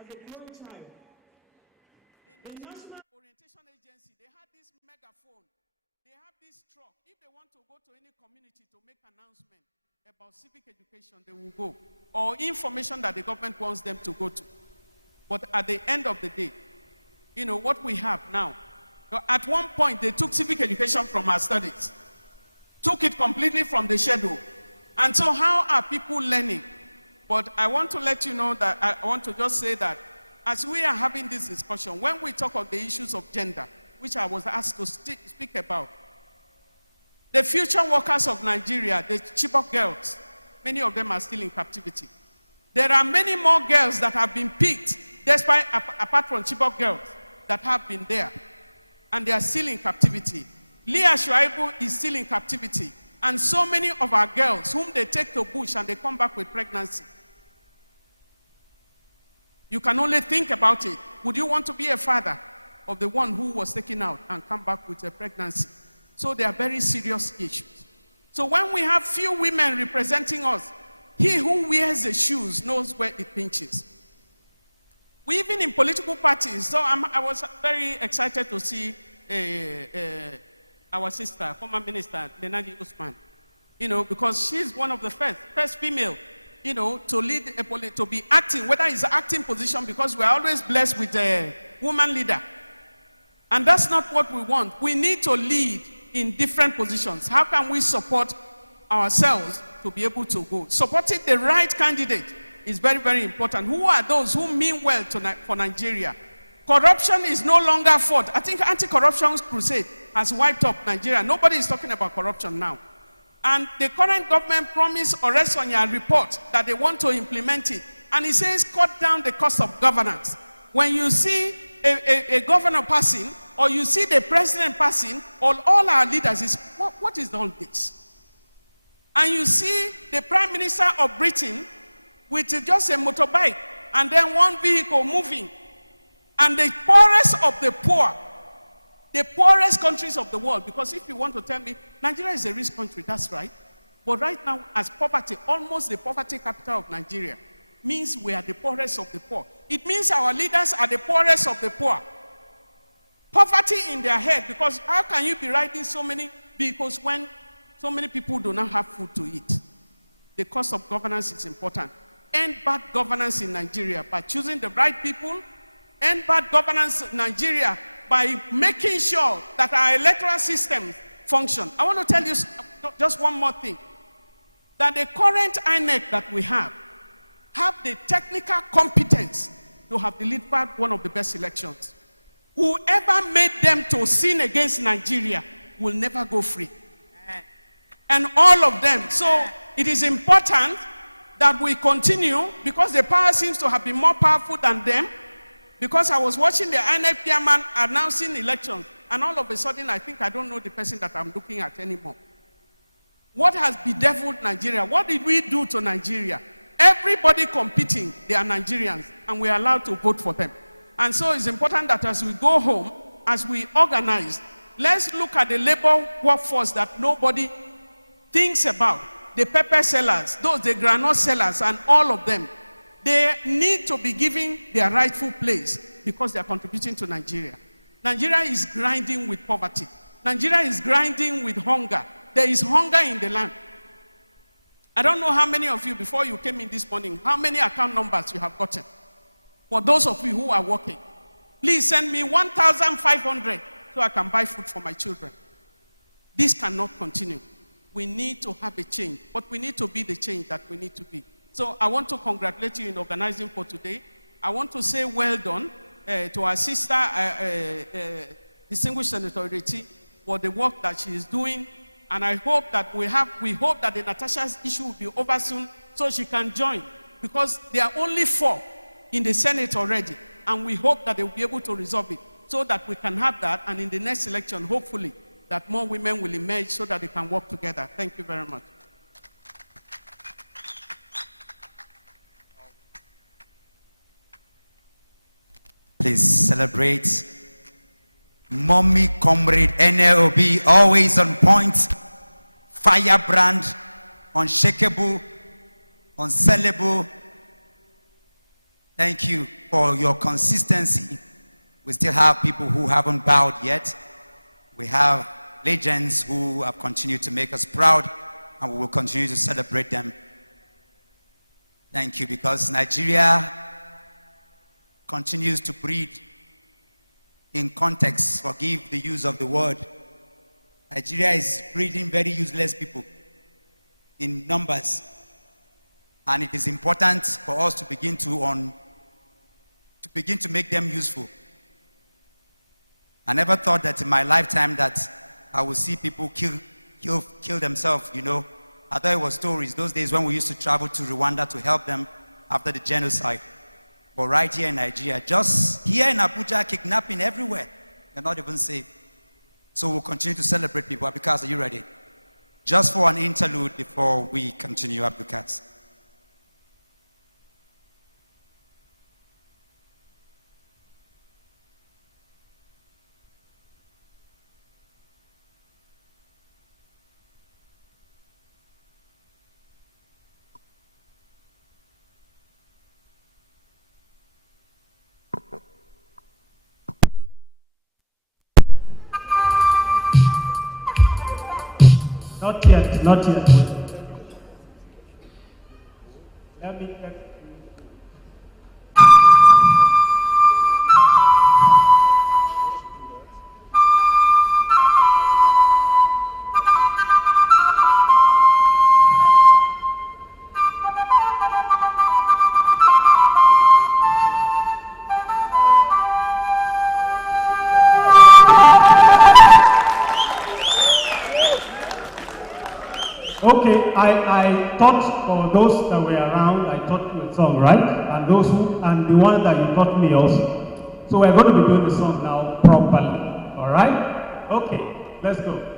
as a growing child, the National Orientation Agency, they had this megaphone. They have this truck. If they want to go to any community to make announcement about civic education, they will go. Or information that the government wants them to go to. But at the end of the day, what we have now, at one point, they took civic education from our studies. Took it completely from the schedule. And so how are people learning? But I want to let you know that, I want to just say that as we are having this discussion, when we talk of the issues of gender, which I was asked to speak about. The future workers of Nigeria, the Chibok girls, many of them are still in captivity. There are many more girls that have been picked, despite, apart from Chibok girls, that have been there. And they are still in captivity. Leah Shuaibu is still in captivity. And so many of our girls, whom they take to bush and they come back with pregnancy. You can only think about it. Would you want to be a father of the one who was taken out and come back with a pregnancy? So they are very serious issues. So when we have few women representing us, he who wears the shoes knows where it pinches. We even in political parties, so I was very excited to see our sister, former minister, Lenadi Usman, because she's one of the first female, to lead to be acting, whether it's an acting position, because we're always blessed with a woman leader. And that's not what we want. We need to lead in different positions. How can we support ourselves to be able to go? Supporting the right candidate is very, very important. Who are those who mean well for Nigeria? Corruption is no longer fought. I think anti-corruption crusade has wiped up Nigeria. Nobody is talking about corruption now. And the current government promised Oresonya a report that they want to implement it. And it says cut down the cost of governance. When you see a governor passing, or you see the president passing, all our leaders is, what is all this? And you see the prime minister of Britain with just a motorbike and then one vehicle moving. And the poorest of the poor, the poorest countries of the world, because if you want to tell me, Nigeria is a rich country, that's right. But right now, as poverty, almost the poverty capital of Nigeria, means we are the poorest of the poor. It means our leaders are the poorest of the poor. Poverty in their head, because how can you be riding so many vehicles when so many people do not have food to eat? The cost of governance is important. End bad governance in Nigeria by choosing the right people. End bad governance in Nigeria by making sure that our electoral systems function. I want to tell you just one more thing. That the current INEC that we have the technical competence to have delivered one of the best elections. Whoever made them to sin against Nigeria will never go free. And all of them. So it is important that we continue, because the power seems to have been more powerful than them. Because I was watching the INEC chairman announcing elections, and all of a sudden I think I don't know the person that I'm looking at anymore. What has bedeviled Nigeria? What did we do to Nigeria? Everybody competing, they are Nigerians, and we are allowed to vote for them. And so it's important that as we go home, as we organize, let's look at the labor workforce that nobody thinks about. The pepper sellers, the granite sellers, and all of them. They need to be given their rightful place because they are contributing to Nigeria. Nigeria is grinding with poverty. Nigeria is grinding with hunger. There is hunger in the land. I don't know how many of you, before you came in this morning, how many account numbers you have gotten. For those of you who are working, please send me 1,500 so I can buy food for my children. This cannot continue. We need to have a change, but we need to be the change that we need to be. So I want to congratulate you in organizing for today. I want to say well done to our sister, distinguished Senator Ireti, for the work that she is doing. And I hope that we hope that the Natasha's issue will be over soon so she can join, because there are only 4 in the Senate already. And we hope that they will be able to resolve it so that we can have that. And in the next election, hopefully, that more women will emerge so that they can work together. Thank you very much. Please celebrate Mommy Comrade Obi, always on point, firebrand, unshakable, unsellable. Thank you for your consistency. We still have people who haven't bowed yet. We have legends who have continued to make us proud, and we will continue to celebrate them. Thank you, because Nigeria continues to breed in context. Forgive the use of the word. Nigeria is breeding very useless people in numbers, and it is important for us to begin to make them useful. I never thought that in my lifetime that I would see people kill themselves, you know. I thought it was stories, those days when we used to travel to Rwanda to help them after the genocide. But right here in Nigeria, just here in Abuja, kidnapping everywhere. You're not even safe. So we'll continue to celebrate people. Because, are you ready? Just for an interlude before we continue, Advocacy. Not yet, not yet. Let me get. Okay, I taught for those that were around, I taught you a song, right? And those who, and the one that you taught me also. So we're going to be doing the song now properly, all right? Okay, let's go.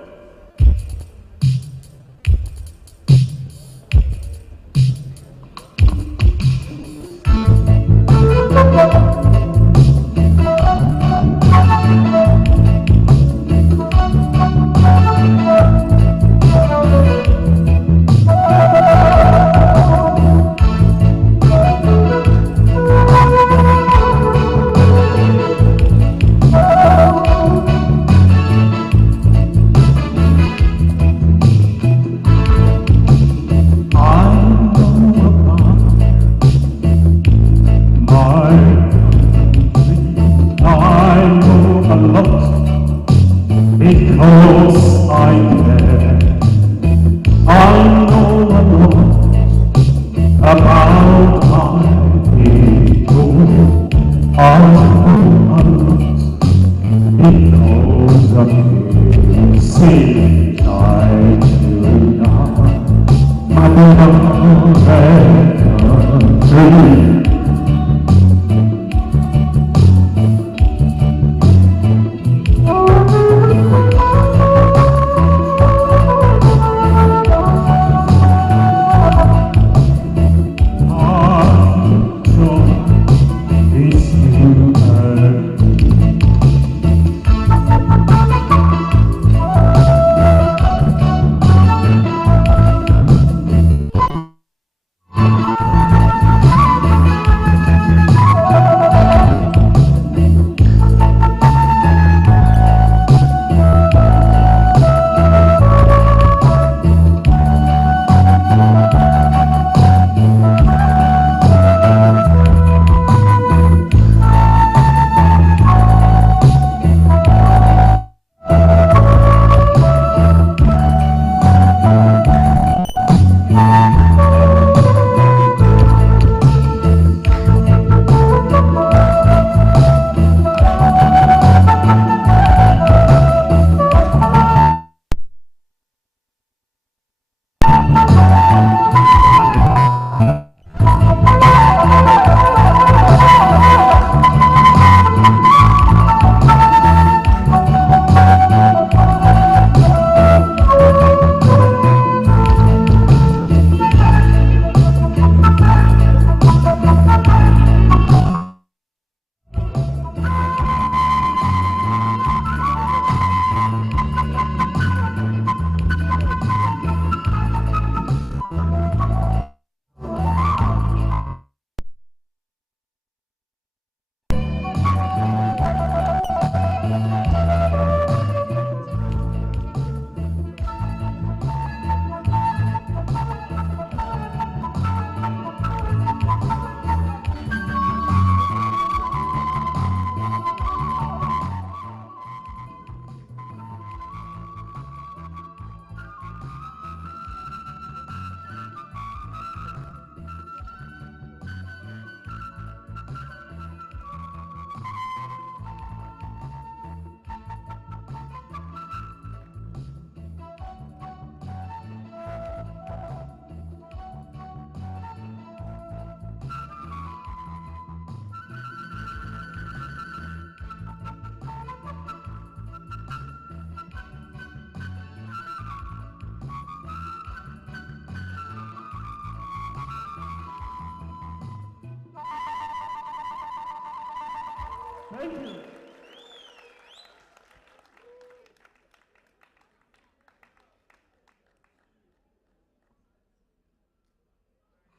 Thank you.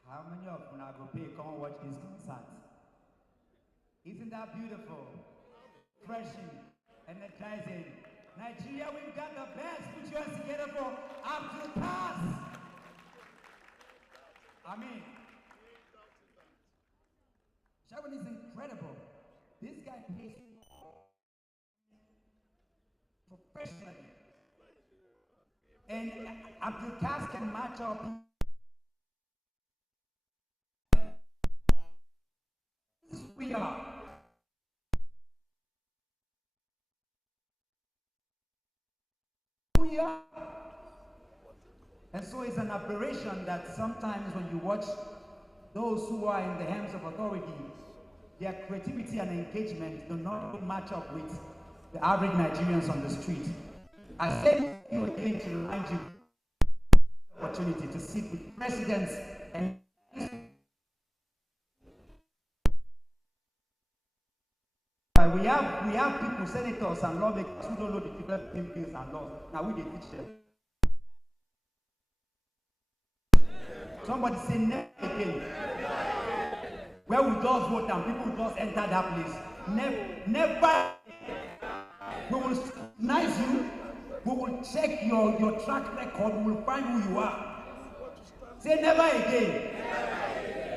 How many of you now go pay come watch this concert? Isn't that beautiful? Refreshing, energizing. Nigeria, we've got the best. Put your hands together for Abdul Pass. I mean, Sharon is incredible. This guy plays professionally. And Abdul Pass can match up. We are. We are. And so it's an aberration that sometimes when you watch those who are in the hands of authority, their creativity and engagement do not match up with the average Nigerians on the street. I said you again to remind you the opportunity to sit with presidents and we have people, senators and lawmakers who don't know the difference between bills and laws. Now we teach them. Somebody say never again. Where we just vote and people just enter that place. Never. We will scrutinize you. We will check your track record. We will find who you are. Say never again.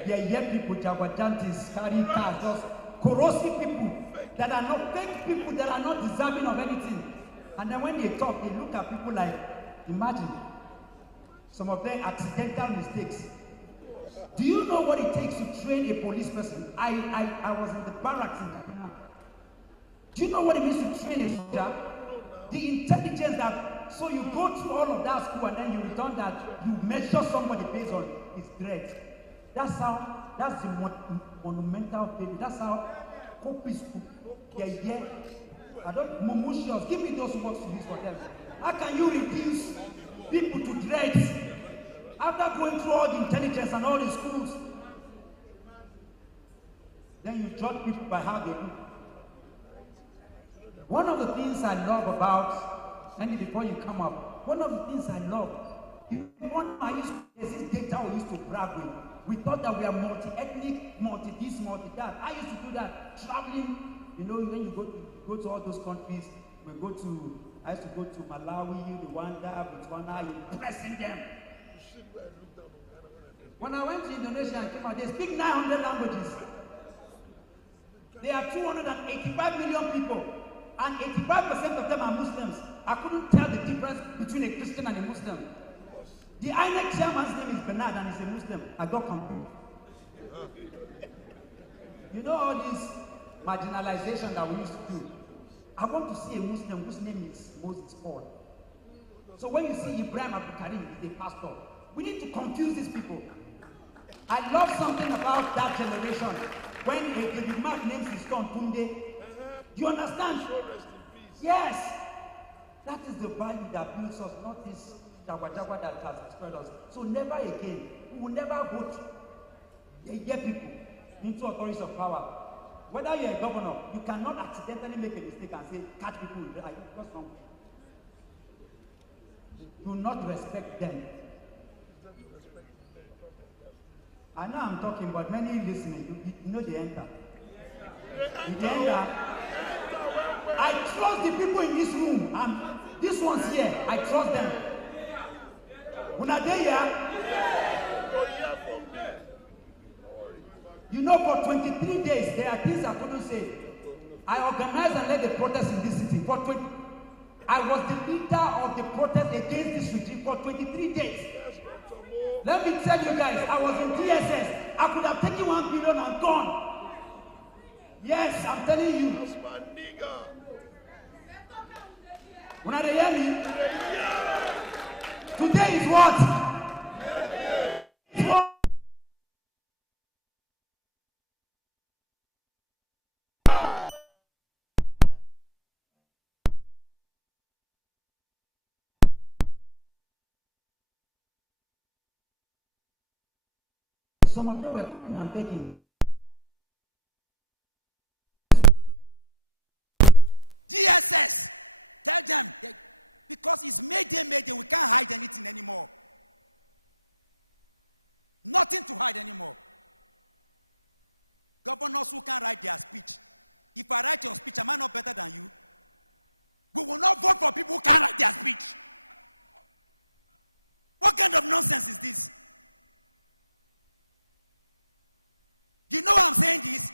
Yeah, people, Jagwajantis, carrying cars, just corrosive people that are not fake people that are not deserving of anything. And then when they talk, they look at people like, imagine, some of them accidental mistakes. Do you know what it takes to train a police person? I was in the barracks in Kaduna. Do you know what it means to train a soldier? The intelligence that, so you go through all of that school and then you return that, you measure somebody based on his grades. That's the monumental failure. That's how Kopi school. Yeah. I don't, Momusios, give me those works to use for them. How can you reduce people to dreads after going through all the intelligence and all the schools? Then you judge people by how they do. One of the things I love about, and before you come up, one of the things I love, there's this data we used to brag with. We thought that we are multi-ethnic, multi-this, multi-that. I used to do that, traveling, you know, when you go to all those countries, I used to go to Malawi, Rwanda, Botswana, impressing them. When I went to Indonesia and came out, they speak 900 languages. There are 285 million people, and 85% of them are Muslims. I couldn't tell the difference between a Christian and a Muslim. The INEC chairman's name is Bernard and he's a Muslim. I got confused. You know all this marginalization that we used to do. I want to see a Muslim whose name is Moses Paul. So when you see Ibrahim Abdul Karim, he's a pastor. We need to confuse these people. I love something about that generation. When a David Mark names his son Tunde, do you understand? Yes. That is the value that builds us, not this Jagwa that has destroyed us. So never again. We will never vote people into authorities of power. Whether you're a governor, you cannot accidentally make a mistake and say, catch people. What's wrong? Do not respect them. I know I'm talking, but many listening, you know they enter. They enter. I trust the people in this room, and these ones here, I trust them. When are they here? You know, for 23 days, there are things I couldn't say. I organized and led the protest in this city. I was the leader of the protest against this regime for 23 days. Let me tell you guys, I was in DSS. I could have taken 1 billion and gone. Yes, I'm telling you. When are they hear me? Today is what? Some of them were coming and begging. DSS, tell them, because it's Mayday, Mayday, we can't hide anything anymore. Nothing to hide anymore. Governors who can write their speech. If I write your speech, am I not better than you? We will not vote for people who can't write their speech. What kind of nonsense is this? You know why I'm saying this?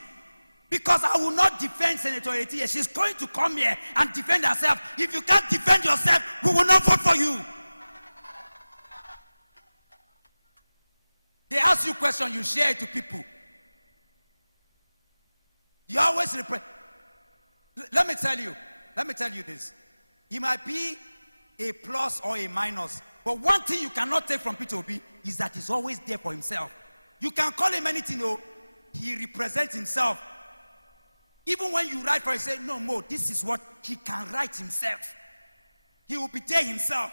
Because I will not defend Senator Etiye. She's going to come here and defend herself. If you can't defend yourself, we will not vote for you. They ask you a question, you share it to people. You always repeat. Let me tell you this. It might be a plus or a minus, but one thing you cannot take from Peter Obi is that he's always there for himself. You can call him anything, no, he represents himself. Even when you write for him, say, no more, this is what he can write himself. He will be there himself.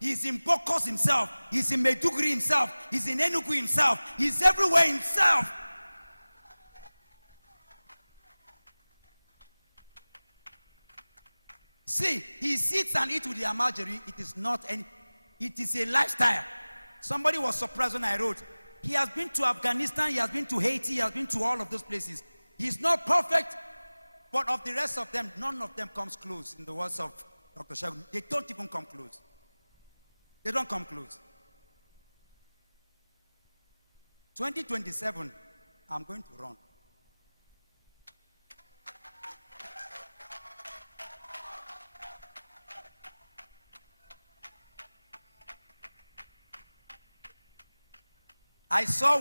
He's in Bokos himself. He's in Maiduguri himself. He's in Enugu himself. He's everywhere himself. See, he sits and eats with the Amajiri. It is not any, it is a lifestyle. Somebody was surprised when I wrote, he has been to Afghanistan, he has been to Haiti, he has been to all of those places. He's not perfect, but of the rest of them, none of them comes close. In the words of Dr. Shagun, they don't even come close. They don't come close. 2027, I'm going to run. I saw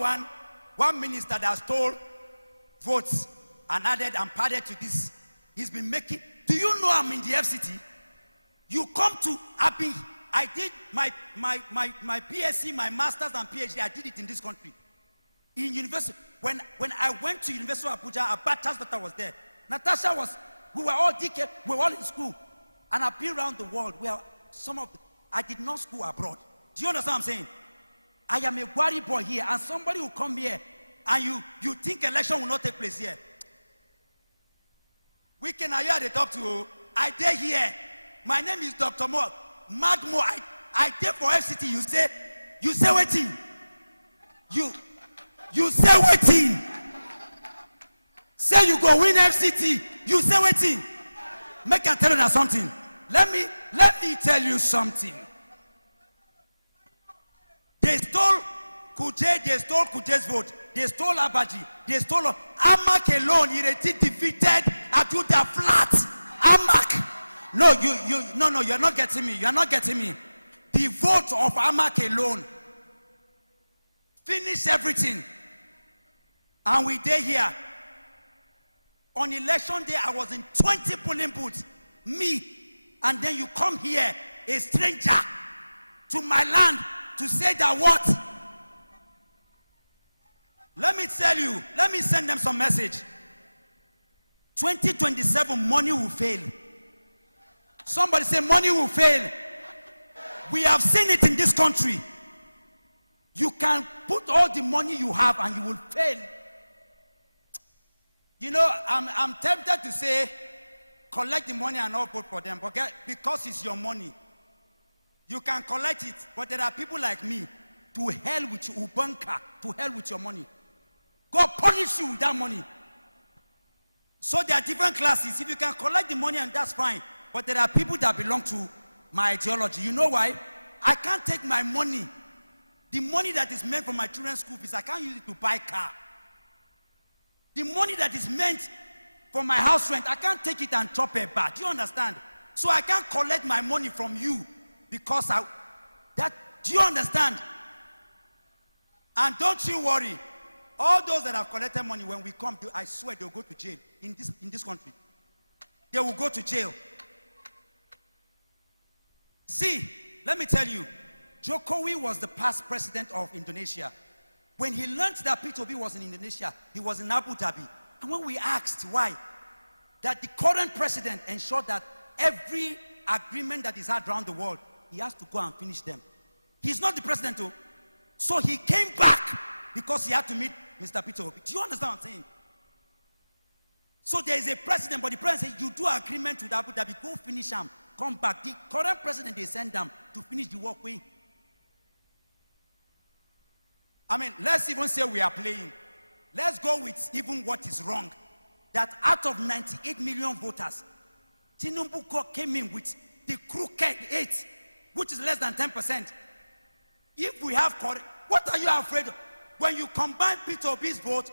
one minister that stole votes and added and padded to this. He's been making. Do you know I'm in the FCT? You come to Abi. I did my PSC, my master's and PhD. I did it in this country. In university, when I went to University of Abuja, Abata's daughter was there. Natasha was. We were all DK. We were all in school, and I've been around the world. Where I did not school abroad. Do you understand what I'm saying? I am a worry boy here, and somebody will come here, and you think election will not take place here. We can hear the talk to. I dare here. My name is Dr. Mo. Madmo. I dare for FCT. You say waiting. You say waiting. Say you go win FCT. You say waiting. Make I tell you something. Let me tell you something. They stole Kuje, they stole Kuje's vote. They stole Abaji. They stole Amak alone. He defeated Ajuda flat. Amak. No, you're not getting me. You're not getting me. The vote of Amak alone finished everything. And we did here. On election day, I was in 20 polling booths. Me. And then you come here, a stranger, to my land, to say that what? Let me tell you, let me send them some message. 2027, money will fail. Somebody say money will fail. We have seen it in this country. You can put all the money you have and you will fail. You know, I'm tempted to say, collect the money and not vote for them, but because it's your money. You can collect it, but there are people like me. To hell with you, Ubanka. To hell with your money. God punish you with that money. So there are different classes. If you can collect the money, and that's fine. But there are people that belong to my ideology. You know why? I can't take my money, the money that is meant for my children's school fees, I can't use it to buy a car. The money that is meant for my house rent, I can't take it and chop a bar. Do you understand? So I can't collect my money from you. Because do you understand? And don't you worry, all those that have collected money, when we come, I swear they'll go to jail in this country. They will go to jail. See, let me tell you, Jokowi was the past president of Indonesia. When he learned that Peter Obi was in Indonesia, he was in Abu Dhabi. And when we asked why, that the current president ensured that every agreement that is had around the world, he has to go and finish them. He's not the president, though. So he came back because he had to meet Mr. Peter Obi. Do you understand what I'm saying? So there is a president, but the president says, you do agreement with Abu Dhabi, go finish them, come back. The current president, they send them to finish the walkway. I mean, let's even say we are playing. Let's go with even what is wrong. That out of 98 million voters, Tinubu came in with the crooked 8, which is less than 10%. If we have correct, what are you afraid of? When you combine Peter Obi's vote,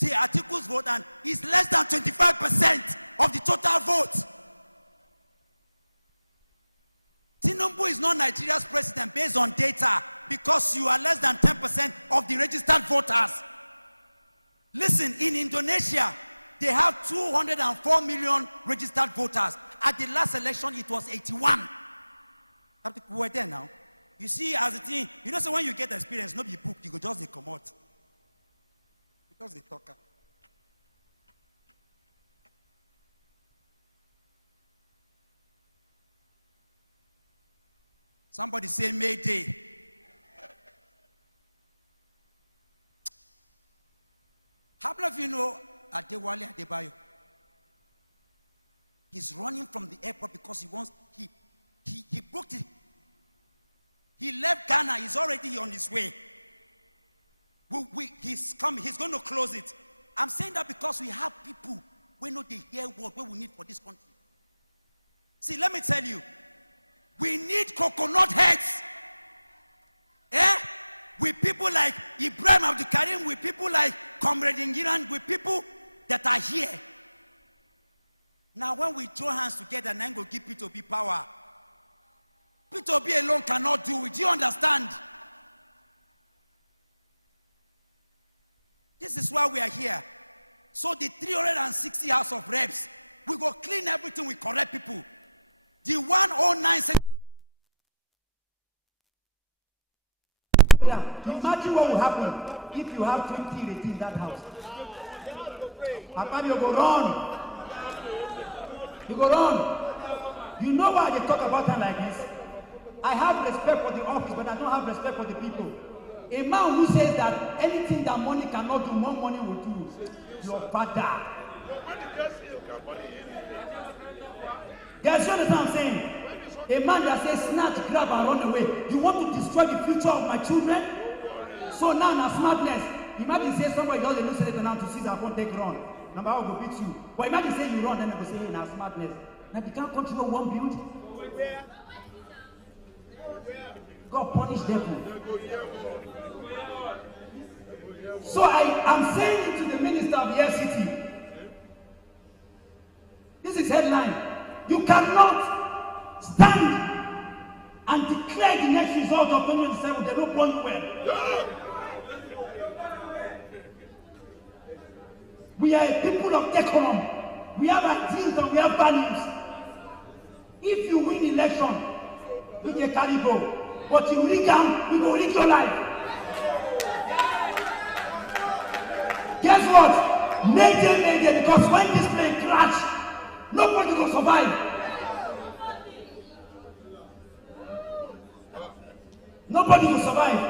the Atiku's vote, and it's less than 25% of the total vote. Tinubu is not Nigeria's president based on data because you are less than 10% of the registered voters. Listen, in Indonesia, they have 204 million registered voters. At the last election, it was 81. We were there now. You see, as a thing, you know, so when you get experience, nobody book, you go just come out. Because they talk. Somebody say Mayday. How many of you know Adewale Adebayo? He's running from the airport because he wants, he booked it. He left Ghana, he's already on his way. He's coming, he's going to close it. I'm saying that because we have people we know they hear what we need for this country. See, let me tell you, we need coconut heads. Eh? With people like Ibrahim Abdul Karim, with people like Comrade Nigerian, with people that are here. Now, when we join hands together, then go give Peter Obi power. Peter Obi alone cannot do it. Do you understand? This is why we are here. So the 360 House of Reps, we go clean everything with correct people. The 109. Yeah, imagine what will happen if you have 20 rating in that house. Papa, you go run. You go run. You know why they talk about them like this? I have respect for the office, but I don't have respect for the people. A man who says that anything that money cannot do, more money will do. Your father. Guys, you understand what I'm saying? A man that says snatch, grab and run away. You want to destroy the future of my children? So now, na smartness. Imagine say somebody does a new senator now to see that I won't take run. Number one will beat you. But imagine say you run, then they will say, hey, now smartness. Now you can't control one build. God punish devil. So I am saying it to the minister of the FCT. This is headline. You cannot stand and declare the next result of 2027. They don't want you well. We are a people of decorum. We have ideals and we have values. If you win election, we get carry go. But you rig them, we go rig your life. Guess what? Mayday, mayday, because when this plane crash, nobody will survive. Nobody will survive.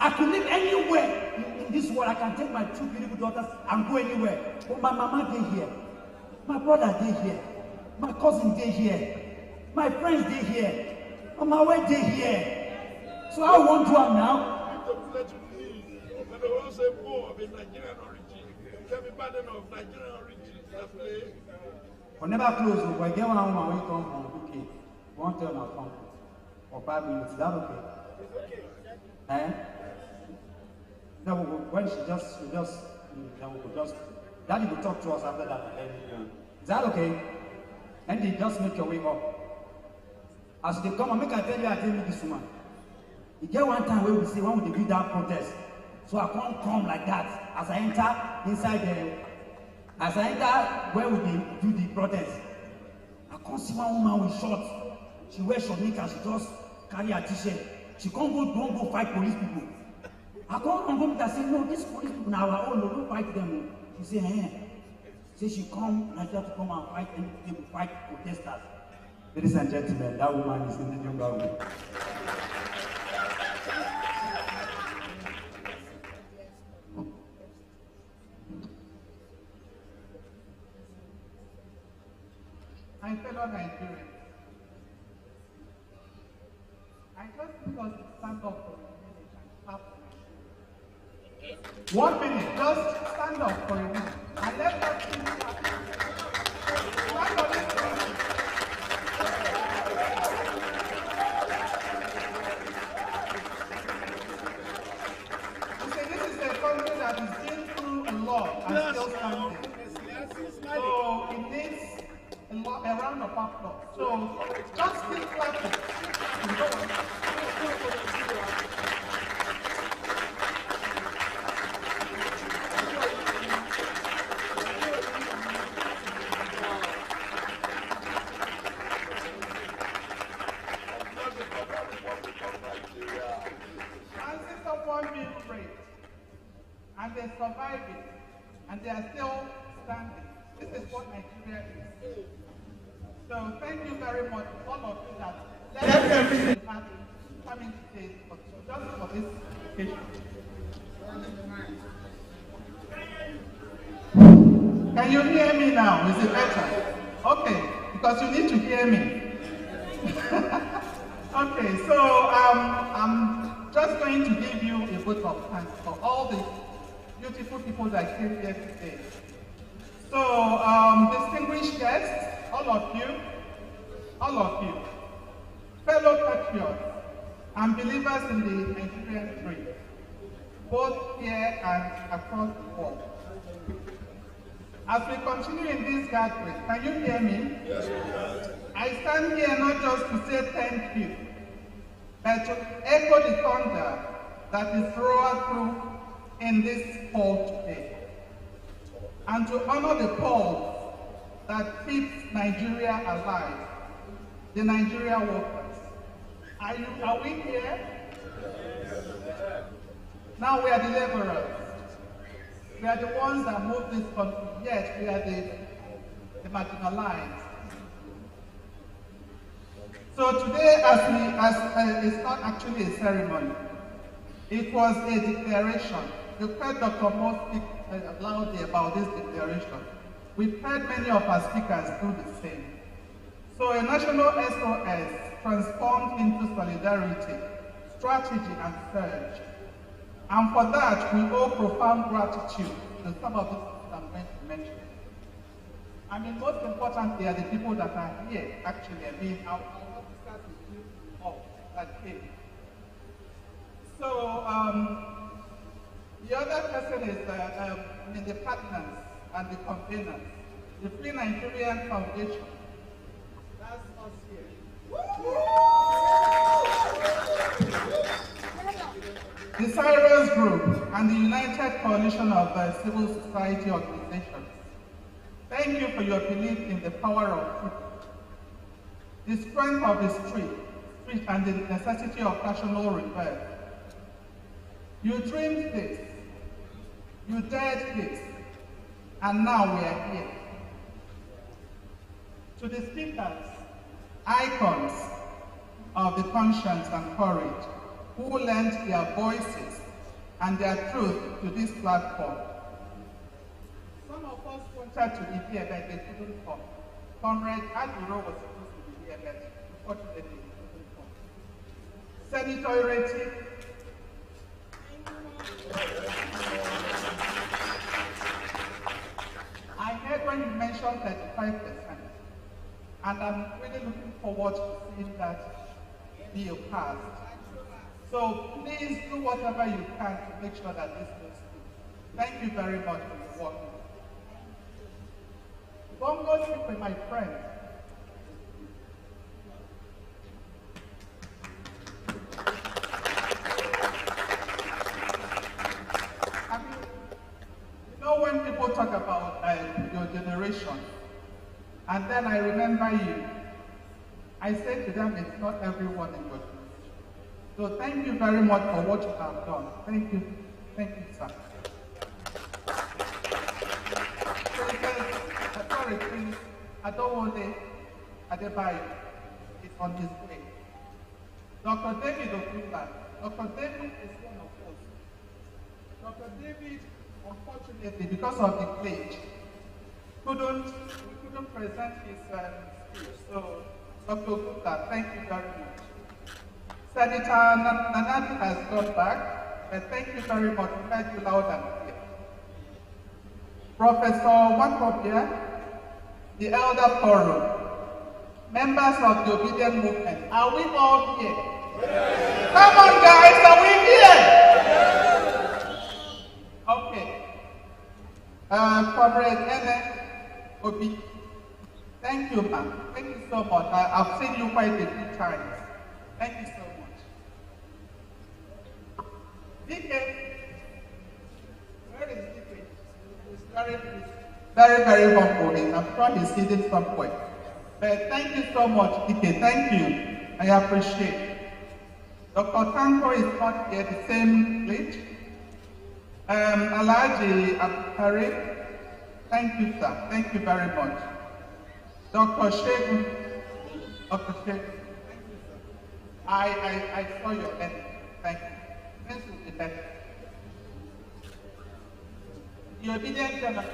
I could live anywhere in this world. I can take my two beautiful daughters and go anywhere. But my mama dey here. My brother dey here. My cousin dey here. My friends dey here. On my way dey here. So I won't do am now. We never close. We get one woman when you come from UK. Won't tell our phone for 5 minutes. Is that okay? It's okay. Eh? No, when she just, Daddy will talk to us after that. Is that okay? And they just make your way up. As they come and make I tell you, I tell you this woman. You get one time where we say, when we do that protest. So I can't come like that. As I enter inside as I enter where we do the protest, I can't see one woman with shorts. She wears short knickers, she just carry her t-shirt. She can't go fight police people. I can't go and say, no, these police people now our own, don't fight them. She say, eh. Say she come, Nigeria to come and fight and they will fight protesters. Ladies and gentlemen, that woman is in the jungle room. fellow Nigerians, I just need us to stand up for a minute and clap for Nigeria. 1 minute, just stand up for a minute and let us finish our stand up. You see, this is a country that is been through a lot and still standing. So it needs a round of applause. So just keep clapping. Chances of one being raped, and they survive it, and they are still standing. This is what Nigeria is. So thank you very much, all of you that left everything happen coming today just for this occasion. Can you hear me now? Is it better? Okay, because you need to hear me. Okay, so I'm just going to give you a vote of thanks for all the beautiful people that came here today. So, distinguished guests, all of you, fellow patriots and believers in the Nigerian dream, both here and across the world. As we continue in this gathering, can you hear me? Yes. I stand here not just to say thank you, but to echo the thunder that is roared through in this hall today, and to honor the pulse that keeps Nigeria alive, the Nigeria workers. Are we here? Now we are the laborers. We are the ones that move this country. Yes, we are the marginalized. So today, it's not actually a ceremony. It was a declaration. You've heard Dr. Mo speak loudly about this declaration. We've heard many of our speakers do the same. So a national SOS transformed into solidarity, strategy, and surge. And for that, we owe profound gratitude to some of the things I'm going to mention. I mean, most importantly are the people that are here, actually. I mean, our officers with you all that came. So, the other person is the partners and the conveners. The Free Nigerian Foundation. That's us here. The Cyrus Group and the United Coalition of Civil Society Organizations. Thank you for your belief in the power of truth, the strength of the street and the necessity of national repair. You dreamed this, you dared this, and now we are here. To the speakers, icons of the conscience and courage, who lent their voices and their truth to this platform. Some of us wanted to be here, but they couldn't come. Comrade Ajaero was supposed to be here, but unfortunately he couldn't come. Senator Ireti, I heard when you mentioned 35%, and I'm really looking forward to seeing that bill passed. So please do whatever you can to make sure that this goes through. Thank you very much for your work. Bongo Chipe, my friend. I mean, you know when people talk about your generation, and then I remember you, I say to them, it's not everyone in your generation. So thank you very much for what you have done. Thank you, sir. Prince Adewale Adebayo is on his way. Dr. David Okunla. Dr. David is one of us. Dr. David, unfortunately, because of the glitch, we couldn't present his So, Dr. Okuta, thank you very much. Senator Nanadi has gone back, but thank you very much. We heard you loud and clear. Professor Wakopia, the Elder Forum, members of the Obedient Movement, are we all here? Yes. Come on, guys, are we here? Yes. Okay. Comrade Obi, thank you, ma'am. Thank you so much. I've seen you quite a few times. Thank you so much. DK, where is DK? He's very humble. I'm sure he's hidden somewhere. But thank you so much, DK. Thank you. I appreciate it. Dr. Tanko is not here, the same plate. Alhaji Abukari, thank you, sir. Thank you very much. Dr. Shegun, thank you, sir. I saw your letter. Thank you. This will be better. The obedient general,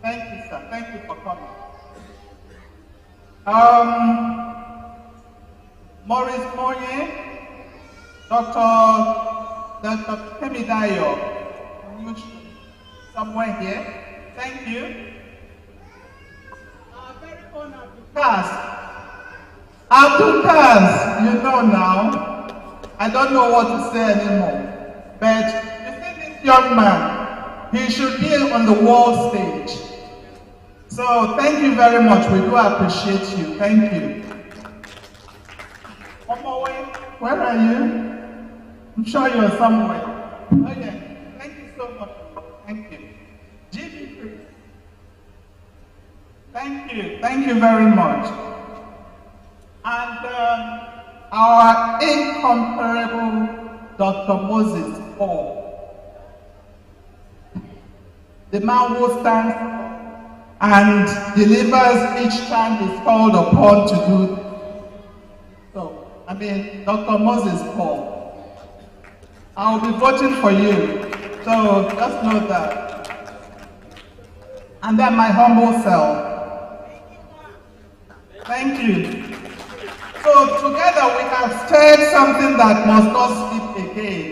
thank you, sir. Thank you for coming. Maurice Moye, Dr. Kemidayo, somewhere here. Thank you. Very honored. Abdukas, you know now. I don't know what to say anymore. But you see this young man, he should be on the world stage. So thank you very much. We do appreciate you. Thank you. Where are you? I'm sure you're somewhere. Okay. Thank you so much. Thank you. GB Chris. Thank you. Thank you very much. And our incomparable Dr. Moses Paul. The man who stands and delivers each time he's called upon to do. So, Dr. Moses Paul. I'll be voting for you. So, just know that. And then my humble self. Thank you. So, together we have stirred something that must not sleep again.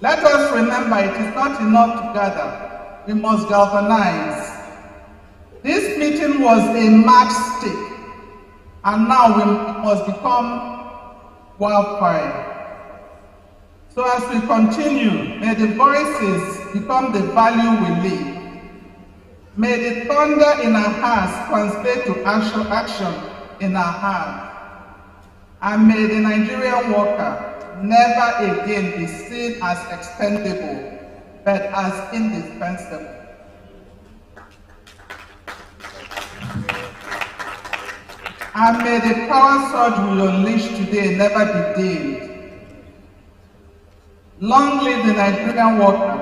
Let us remember it is not enough to gather. We must galvanize. This meeting was a matchstick, and now we must become wildfire. So as we continue, may the voices become the value we live. May the thunder in our hearts translate to action in our hearts. And may the Nigerian worker never again be seen as expendable, but as indispensable. And may the power surge we unleash today never be dimmed. Long live the Nigerian worker.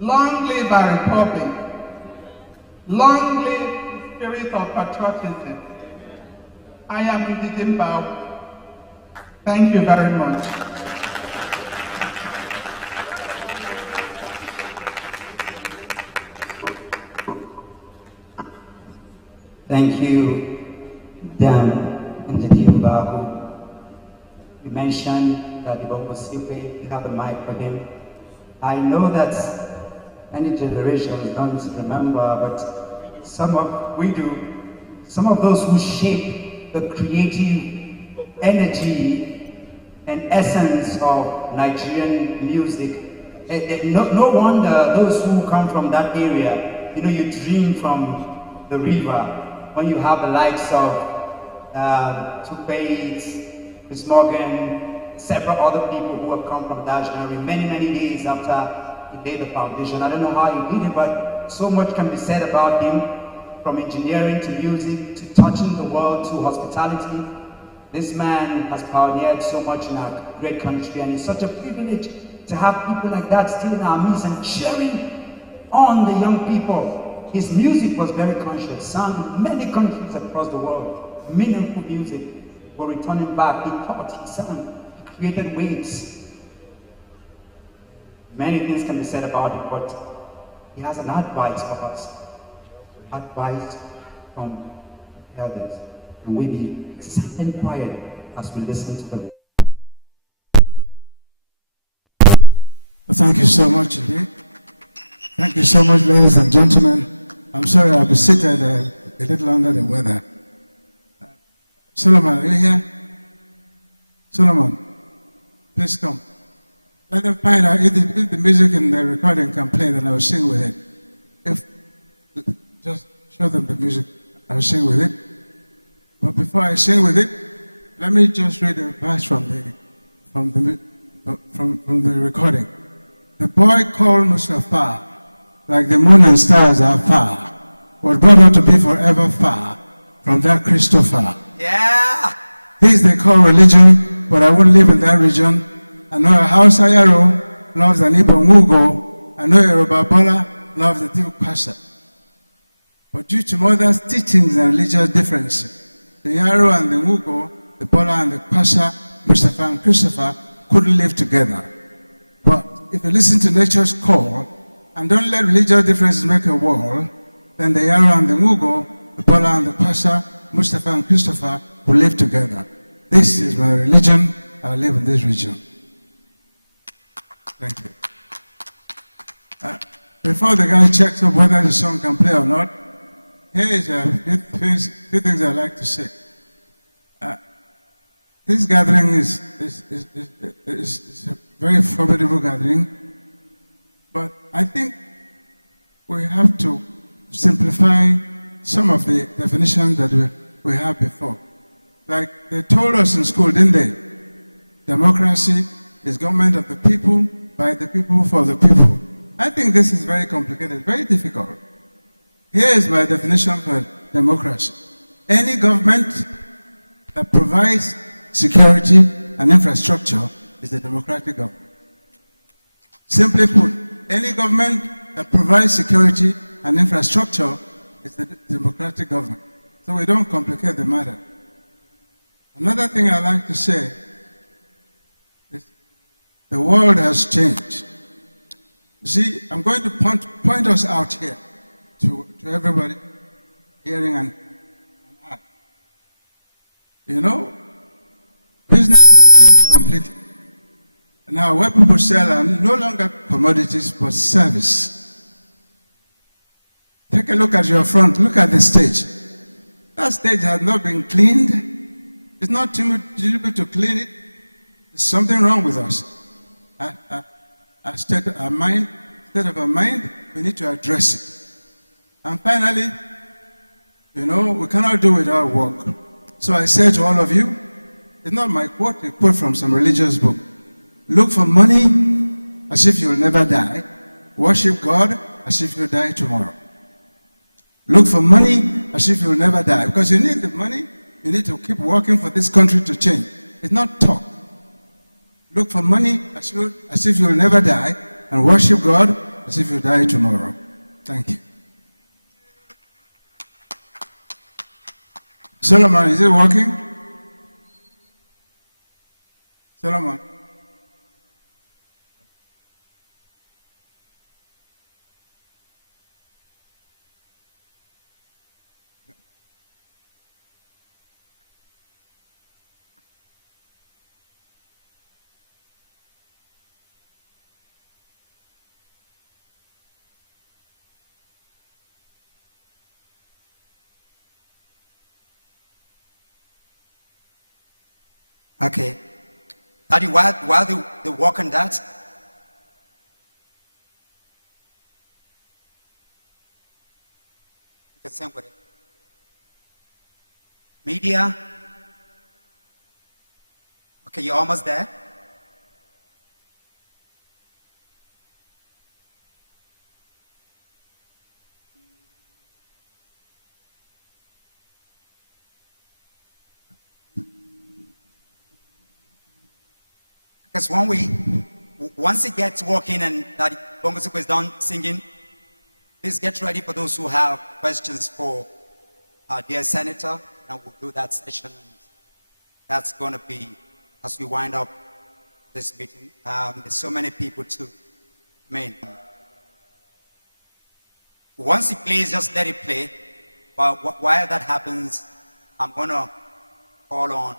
Long live our republic. Long live the spirit of patriotism. I am Ndidi Mbao. Thank you very much. Thank you, Dan Ndidi Mbao. You mentioned that the Bongo Sipe, you have a mic for him. I know that many generations don't remember, but we do. Some of those who shape the creative energy and essence of Nigerian music. No wonder those who come from that area, you dream from the river when you have the likes of Tupac, Chris Morgan, several other people who have come from that genre many days after he laid the foundation. I don't know how he did it, but so much can be said about him, from engineering to music to touching the world to hospitality. This man has pioneered so much in our great country, and it's such a privilege to have people like that still in our midst and cheering on the young people. His music was very conscious, sung in many countries across the world, meaningful music. But returning back, he taught, he sang, he created waves. Many things can be said about it, but he has an advice for us. advice from elders, and we be sat and quiet as we listen to them. Thank you so much indeed. Thank you so much, ladies and gentlemen. I'm sorry I'll be seated a little under the weather. Solomon, are you here? Solomon, please come. Let them find out if the music in the recording can play, then I will sing with it. Just show them the music, I will sing with it. But before I sing with it, let me just read a verse from the recording. The boy called Mustafa, like the moon and stars are far, was brought out to be forever far from that Christopher. Yeah. This they call religion, but I won't live in that region. I know a Aisha Yesufu loves an Igbo Mugo. I know a Yoruba Bola loves the Civic pastor. But due to mother's teachings and religious differences, the Yaro and the Mugo, the Bola and the Pasha, Mustafa and Christopher couldn't live together. But if you listen to nature's call and don't let religious differences make a wall, then the Yaro and the Mugo, the Bola and the Pasha, Mustafa and Christopher will live together. This is my religion. I live in this region. Thank you. Before the guy checks up whether the song can play or not, here is a few things I'd like to say. This gathering is a very formidable gathering, but I think we have to simplify some of the definitions that we had before. Like they told us in school, didn't they? Democracy is government of the people, by the people, for the people. I think this is very complicated, very difficult. Here is my definition for democracy. Any government that provides security and infrastructure is a democratic government. Simply put, any government that provides security and infrastructure is a democratic government. So we don't complicate the matter. Another thing I like to say is the world has changed. You see, I'm going to point us out here to everybody hearing and eye. You know, business has changed completely. Now, what people sell are no longer commodities, but service. Take a look at your front, look at the stage. That stage has not been cleaned. It's not too difficult to clean it. There's something wrong with us. Our state of our mind, we need to address it. And finally, you know, we cannot do without work. So I say to all of you, it's not my quote, a quote from some religious book. Look for money as if you'll never die. Worship God as if you'll die tomorrow. Look for money as if you'll never die. Because you need the money, you need to keep working for this country to change. It's not talk. Look for money as if you'll never die, and worship God as if you'll die tomorrow. Thank you. Solomon, is it working? Solomon. Okay. Daddy, while they work on that, you can sing with it. Media. Okay, you're almost there. Because once it gets working and Daddy Bongo is done singing, please get ready for those who have questions for our dear Senator, and we'll do that session. That's going to be, as we wind up this meeting, there's so many people too. I mean, once it plays, just let it play. But while that happens, I'm going to call on.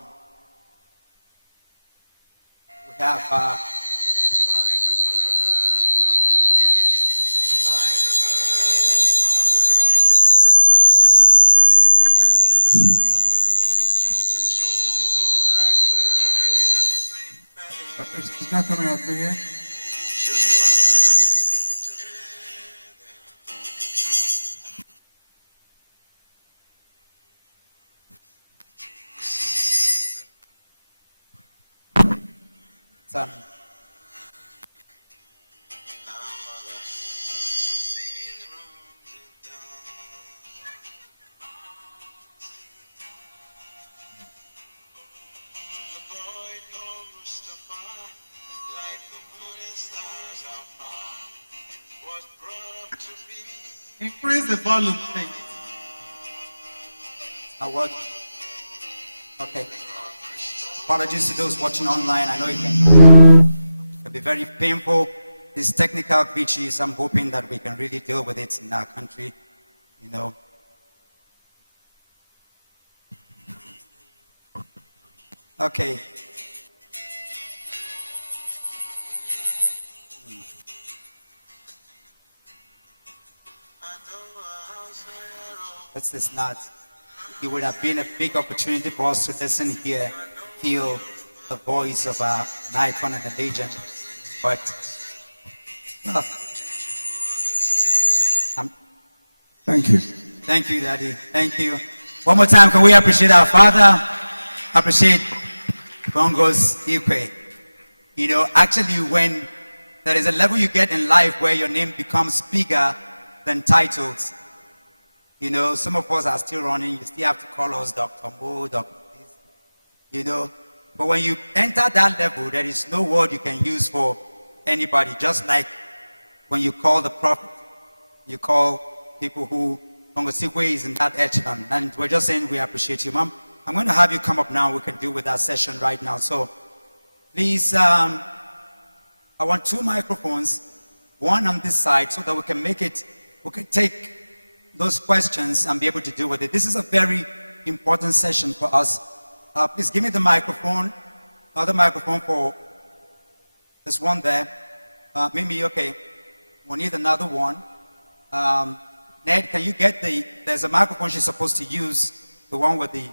We have. It's not coming out through here. Son. Increase the volume, please. What? Okay. Apologies to those watching online. I know it can be very painful. These technical glitches, I'm hoping that we can really deal with it in our country, you know. Okay. This is not. It would have been a big opportunity for us to listen here, feel the voice of an icon and a legend. But thank you. Thank you, Daddy. Thank you. One more time, can we appreciate our father? Appreciate Congo's Ikwe. You know, actually, when there is a level you get in life where your name becomes bigger than titles, you know, some of us are still running. You still have to call us Dr. Mo, Dr. This, you know. But when you enter that level, there is no word you can use for anybody. Just like when you call the prophet, you call people who Congo is in that echelon. And we're just saying we appreciate you, Mom. I'm going to have you come up now. We can deal with that session right now. So please, I want 2 microphones, one on this side so that we can make it, we can take those questions and be able to deal with it. This is a very important session for us. Please give me the microphone, another microphone for this one there. Mimi, okay. We need another one. Ned, can you get there's a microphone she's supposed to use, the one with the,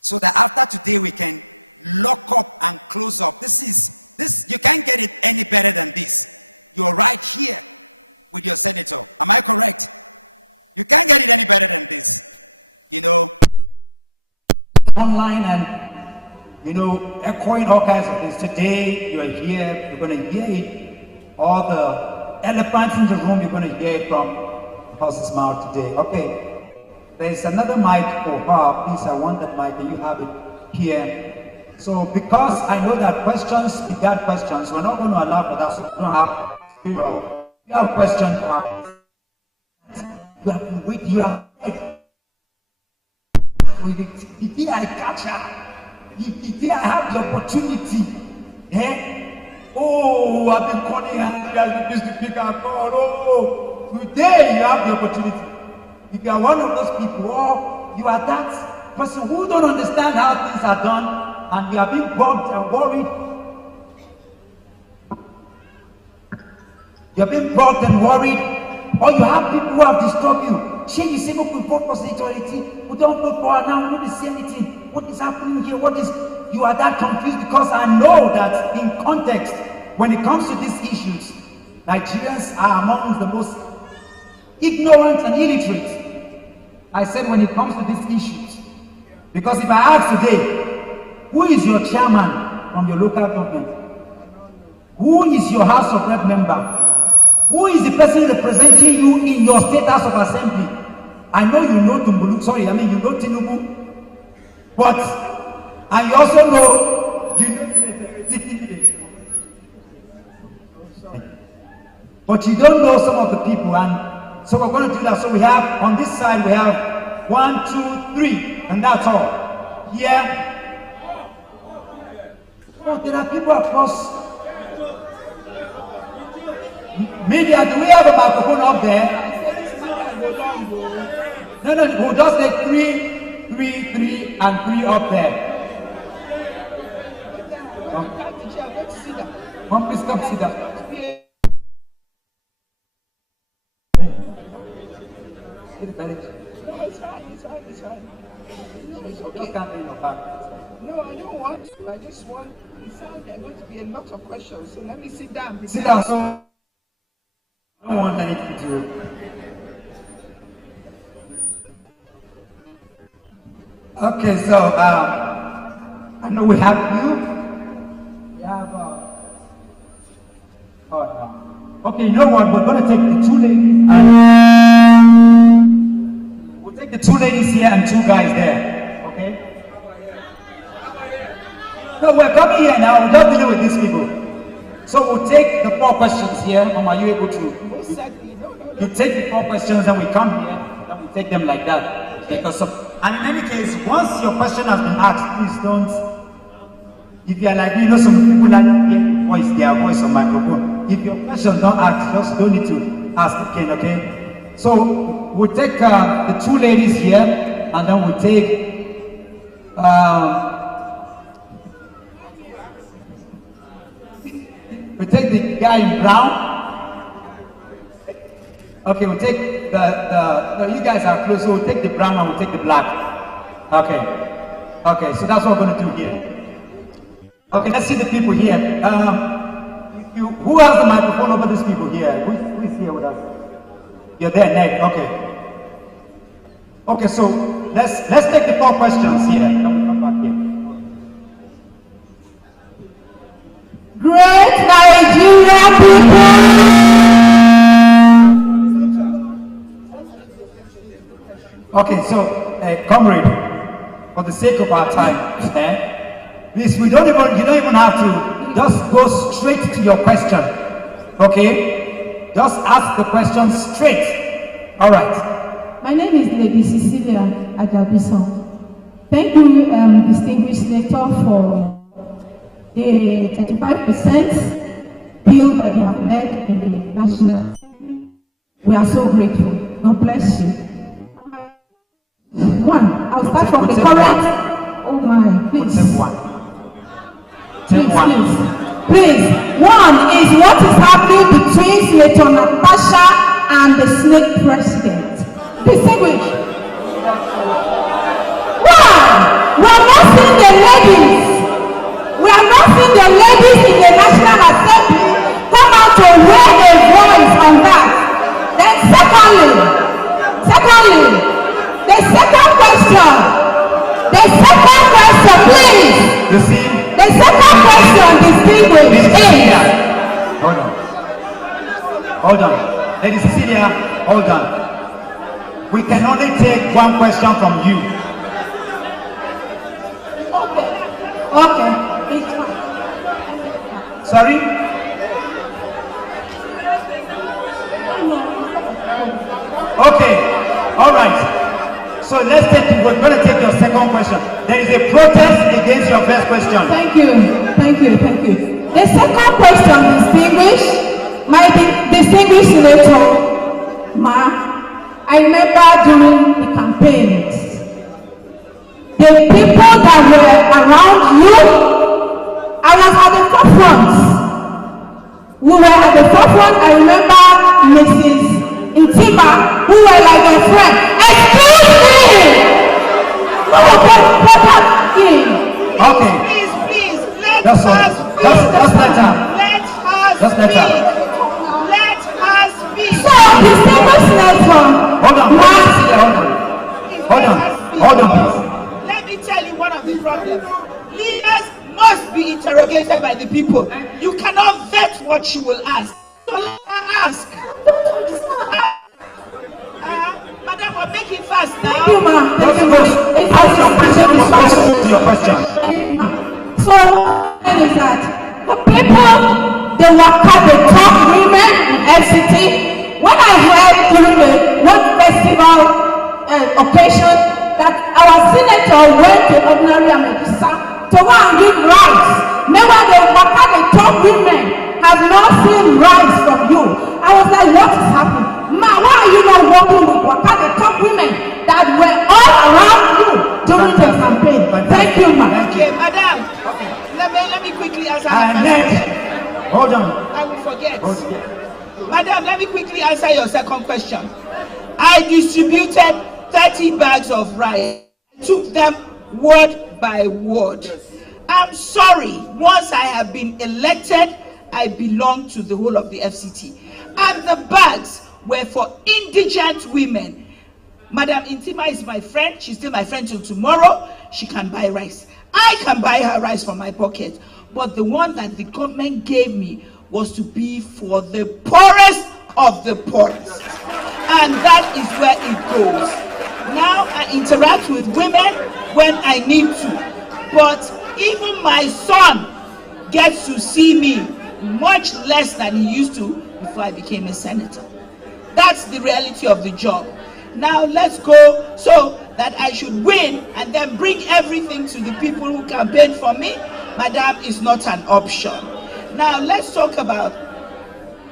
so that after today we can lock up and close up. This, you can't get it any better than this. You're right here with your senator. Am I correct? You can't get it any better than this. You know, online and, you know, echoing all kinds of things. Today, you're here, you're going to hear it. All the elephants in the room, you're going to hear it from the horse's mouth today. Okay, there's another mic for her. Please, I want that mic, and you have it here. So, because I know that questions begat questions, we're not going to allow for that. So, we don't have. You have questions for her. You have to wait. You have. The day I catch her, the day I have the opportunity, oh, I've been calling her, she has refused to pick her call. Oh, today you have the opportunity. If you are one of those people, or you are that person who don't understand how things are done, and you are being bugged and worried. You are being bugged and worried, or you have people who have disturbed you. She, you say, we vote for senatoriety, we don't vote for her now, we don't see anything. What is happening here? What is, you are that confused because I know that in context, when it comes to these issues, Nigerians are among the most ignorant and illiterate. I said when it comes to these issues, because if I ask today, who is your chairman from your local government? Who is your House of Rep member? Who is the person representing you in your state House of Assembly? I know you know Tumbulu, sorry, I mean you know Tinubu, but I also know you know but you don't know some of the people, and so we're going to do that. So we have on this side we have 1, 2, 3, and that's all. Here, oh, there are people across. Media, do we have a microphone up there? No, we'll just take 3, 3, 3, and 3 up there. Come, please come sit down. No, it's fine. It's okay. No, I don't want to. I just want, it sounds there are going to be a lot of questions, so let me sit down. Sit down, so I don't want anything to do. Okay, so I know we have you. We have okay, you know what? We're going to take the 2 ladies and we'll take the 2 ladies here and 2 guys there. Okay? No, we're coming here now. We're not dealing with these people. So we'll take the 4 questions here. Are you able to? You take the 4 questions and we come here and we take them like that. Because and in any case, once your question has been asked, please don't. If you are like, you know, some people like their voice on microphone. If your question don't ask, just don't need to ask again, okay? So we'll take the 2 ladies here, and then we'll take the guy in brown. Okay, we'll take no, you guys are close, so we'll take the brown and we'll take the black. Okay, so that's what we're going to do here. Okay, let's see the people here. Who has the microphone over these people here? Who is here with us? You're there, Ned. Okay, so let's take the 4 questions here. Can we come back here? Great Nigerian people! Okay, so, comrade, for the sake of our time, please, you don't even have to, just go straight to your question, okay? Just ask the question straight. All right. My name is Lady Cecilia Ajabiso. Thank you, distinguished lecturer, for the 35% bill that you have led in the national. We are so grateful. God bless you. I'll start from the current. Oh my, please. Please. 1 is what is happening between Senator Natasha and the snake president. Distinguish. Why? We are not seeing the ladies. We are not seeing the ladies in the National Assembly come out to raise a voice on that. Then secondly, the second question, please. You see? The second question, distinguished, is... Hold on. Lady Cecilia, hold on. We can only take 1 question from you. Okay. It's fine. Sorry? Okay. All right. So we're going to take your second question. There is a protest against your first question. Thank you. The second question, my distinguished senator, I remember during the campaigns, the people that were around you, I was at the forefront. We were at the forefront. I remember Mrs. Intima, who were like a friend. Excuse me! No, put that in. Okay. Please, let Just let her. Let her speak. So, distinguished senator. Hold on, please. Let me tell you one of the problems. Leaders must be interrogated by the people. You cannot vet what you will ask. So let her ask. Madam, we're making fast now. Thank you, ma'am. Your question. So, is that the people, they talk women in FCT. When I heard during the one festival occasion that our senator went to ordinary America to go and give rights, never they talk women have not seen rise from you. I was like, what is happening? Ma, why are you not working with Waka, the top women that were all around you during the campaign? Thank you, ma. Okay, madam. Let me quickly answer the question. Hold on. I will forget. Madam, let me quickly answer your second question. I distributed 30 bags of rice. I took them word by word. I'm sorry, once I have been elected, I belong to the whole of the FCT. And the bags were for indigent women. Madam Intima is my friend. She's still my friend till tomorrow. She can buy rice. I can buy her rice from my pocket. But the one that the government gave me was to be for the poorest of the poorest. And that is where it goes. Now I interact with women when I need to. But even my son gets to see me much less than he used to before I became a senator. That's the reality of the job. Now let's go so that I should win and then bring everything to the people who campaigned for me. Madam, is not an option. Now let's talk about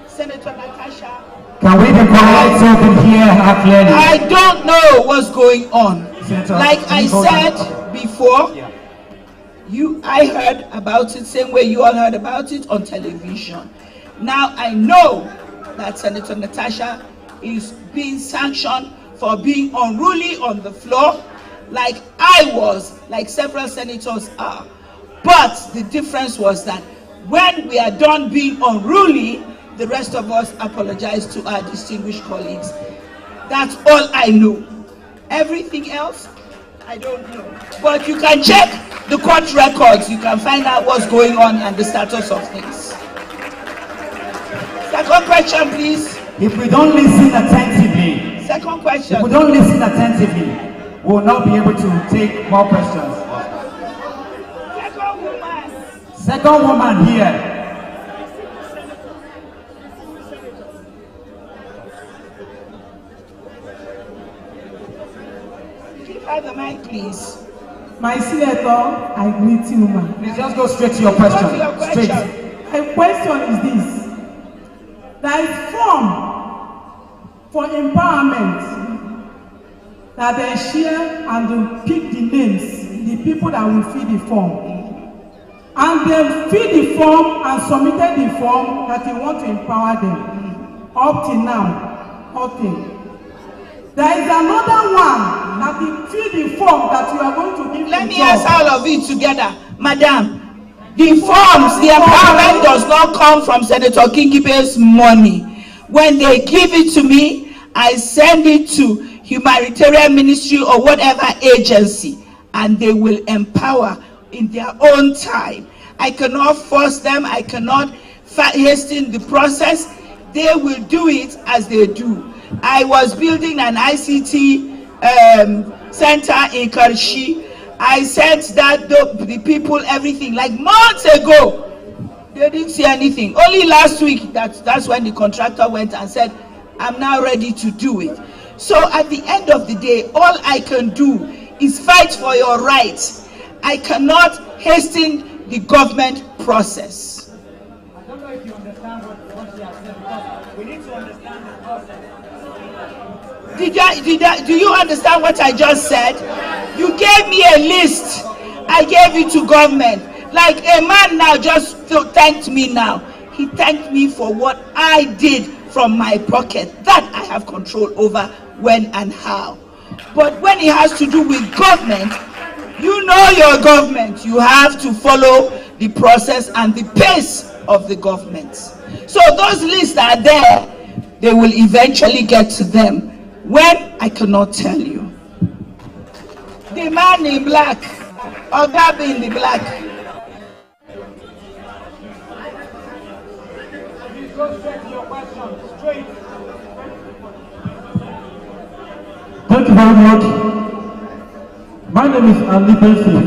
Senator Natasha. Can we be quiet so we can hear her clearly? I don't know what's going on. Senator, like I said before, I heard about it same way you all heard about it on television. Now I know that Senator Natasha is being sanctioned for being unruly on the floor, like I was, like several senators are. But the difference was that when we are done being unruly, the rest of us apologize to our distinguished colleagues. That's all I know. Everything else, I don't know. But you can check the court records. You can find out what's going on and the status of things. Second question, please. If we don't listen attentively, second question. If we don't listen attentively, we will not be able to take more questions. Second woman. Second woman here. Give her the mic, please. My senator, I greet you, ma. Please just go straight to your question. Straight. My question is this. There is form for empowerment that they share and they pick the names, the people that will fill the form. And they fill the form and submitted the form that they want to empower them. Up till now, nothing. There is another one that they fill the form that you are going to give. Let me ask all of it together. Madam, the forms, the empowerment does not come from Senator Kingibe's money. When they give it to me, I send it to humanitarian ministry or whatever agency, and they will empower in their own time. I cannot force them. I cannot hasten the process. They will do it as they do. I was building an ICT center in Karshi. I sent that the people everything like months ago. They didn't see anything. Only last week, that's when the contractor went and said, I'm now ready to do it. So at the end of the day, all I can do is fight for your rights. I cannot hasten the government process. I don't know if you understand what she has said, because we need to understand the process. Do you understand what I just said? You gave me a list. I gave it to government. Like a man now just thanked me now. He thanked me for what I did from my pocket. That I have control over when and how. But when it has to do with government, you know your government. You have to follow the process and the pace of the government. So those lists are there. They will eventually get to them. When, I cannot tell you. The man in black, or Gabi in the black. Please go straight to your question. Straight. Thank you very much. My name is Ali Benson.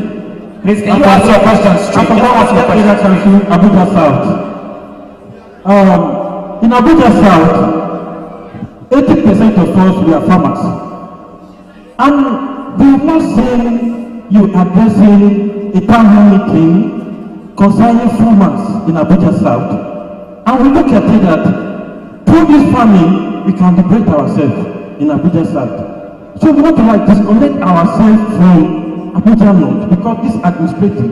Please, can you ask your question straight? Abuja South. In Abuja South, 80% of us we are farmers, and we have not seen you addressing a town hall meeting concerning farmers in Abuja South. And we look at it that through this farming, we can liberate ourselves in Abuja side. So we want to like disconnect ourselves from Abuja North because this is administrative.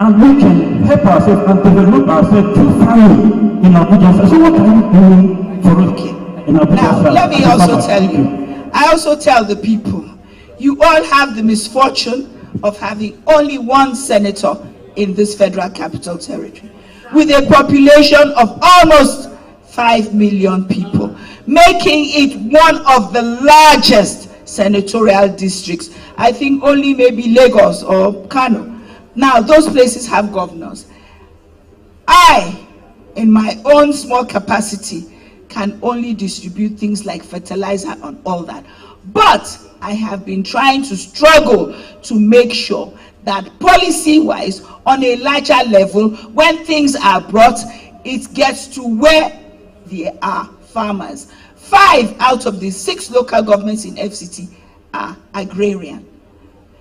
And we can help ourselves and develop ourselves through farming in Abuja side. So what are you doing for us in Abuja now, side? let me also tell you, I also tell the people, you all have the misfortune of having only one senator in this Federal Capital Territory, with a population of almost 5 million people, making it one of the largest senatorial districts. I think only maybe Lagos or Kano. Now, those places have governors. I, in my own small capacity, can only distribute things like fertilizer and all that. But I have been trying to struggle to make sure that policy-wise, on a larger level, when things are brought, it gets to where there are farmers. 5 out of the 6 local governments in FCT are agrarian.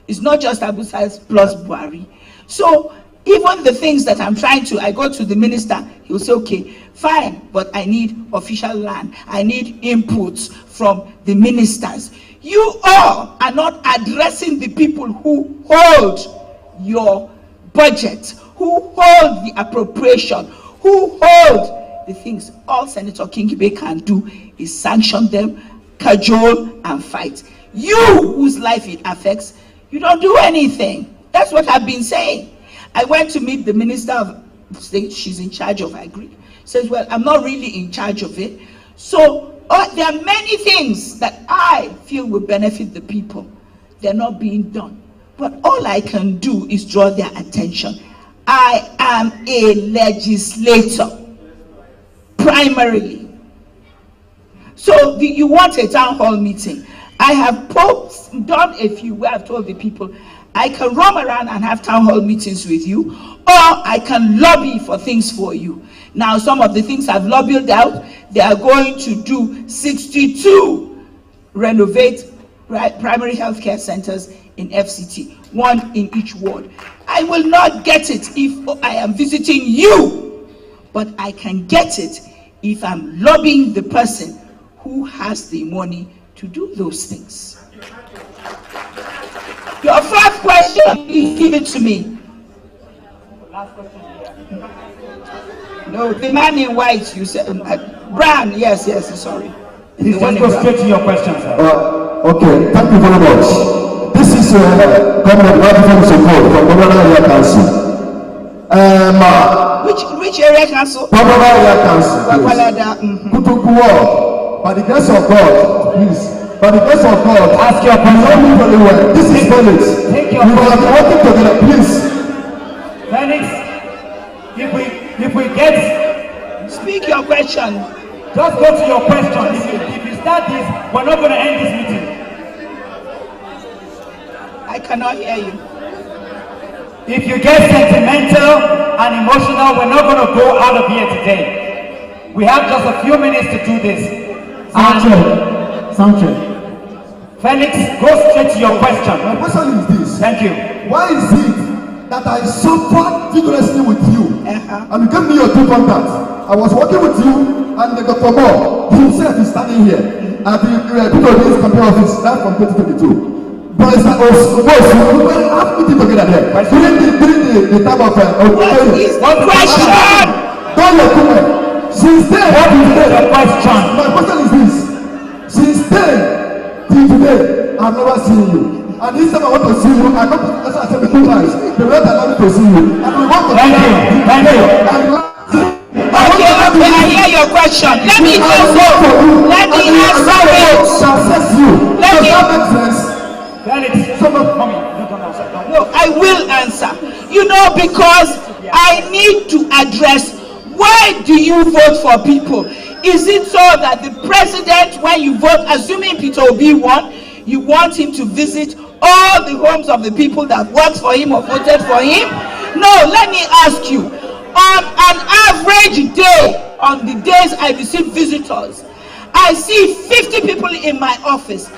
It's not just Abuja plus Buhari. So even the things that I'm trying to, I go to the minister, he'll say, okay, fine, but I need official land. I need inputs from the ministers. You all are not addressing the people who hold your budget, who hold the appropriation, who hold the things. All Senator Kingibe can do is sanction them, cajole, and fight. You, whose life it affects, you don't do anything. That's what I've been saying. I went to meet the Minister of State, she's in charge of Agri. Says, well, I'm not really in charge of it. So there are many things that I feel will benefit the people. They're not being done. But all I can do is draw their attention. I am a legislator, primarily. So you want a town hall meeting. I have done a few where I've told the people, I can roam around and have town hall meetings with you, or I can lobby for things for you. Now, some of the things I've lobbied out, they are going to do 62 renovate primary health care centers in FCT, 1 in each ward. I will not get it if I am visiting you, but I can get it if I'm lobbying the person who has the money to do those things. Your first question, please give it to me. Last question. No, the man in white, you said, brown, yes, sorry. Please just go straight to your question, sir. Okay, thank you very much. This is Comrade Redefines from Governor Area Council. Which area council? Governor Area Council. Kutukuwa, by the grace of God, please. By the grace of God, ask your question. You know me very well. This is Felix. Take your question. We are working together, please. Felix, if we get... Speak your question. Just go to your question. If you start this, we're not going to end this meeting. I cannot hear you. If you get sentimental and emotional, we're not going to go out of here today. We have just a few minutes to do this. Sanchez. Felix, go straight to your question. My question is this. Thank you. Why is it that I suffered vigorously with you and you gave me your 2 contacts? I was working with you and Dr. Moore himself is standing here at the PWD's campaign office from 2022. But it's we were half meeting together there during the time of what is the question? Don't let me. Since then, what is the question? My question is this. Since then till today, I've never seen you. And this time I want to see you. I come to the I said 2 times. The rest allow me to see you. And we want to Thank you. Okay, I hear your question. Let me answer it. Let me No, I will answer. You know, because I need to address, why do you vote for people? Is it so that the president, when you vote, assuming Peter Obi won, you want him to visit all the homes of the people that worked for him or voted for him? No, let me ask you, on an average day, on the days I receive visitors, I see 50 people in my office.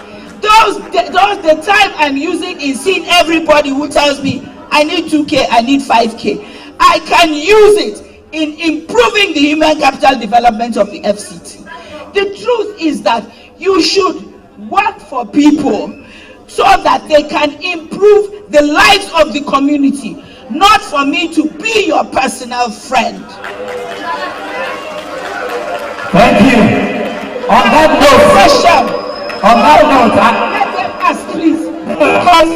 The time I'm using is seeing everybody who tells me, I need 2K, I need 5K. I can use it in improving the human capital development of the FCT. The truth is that you should work for people so that they can improve the lives of the community, not for me to be your personal friend. Thank you. On that note, let them ask, please. Because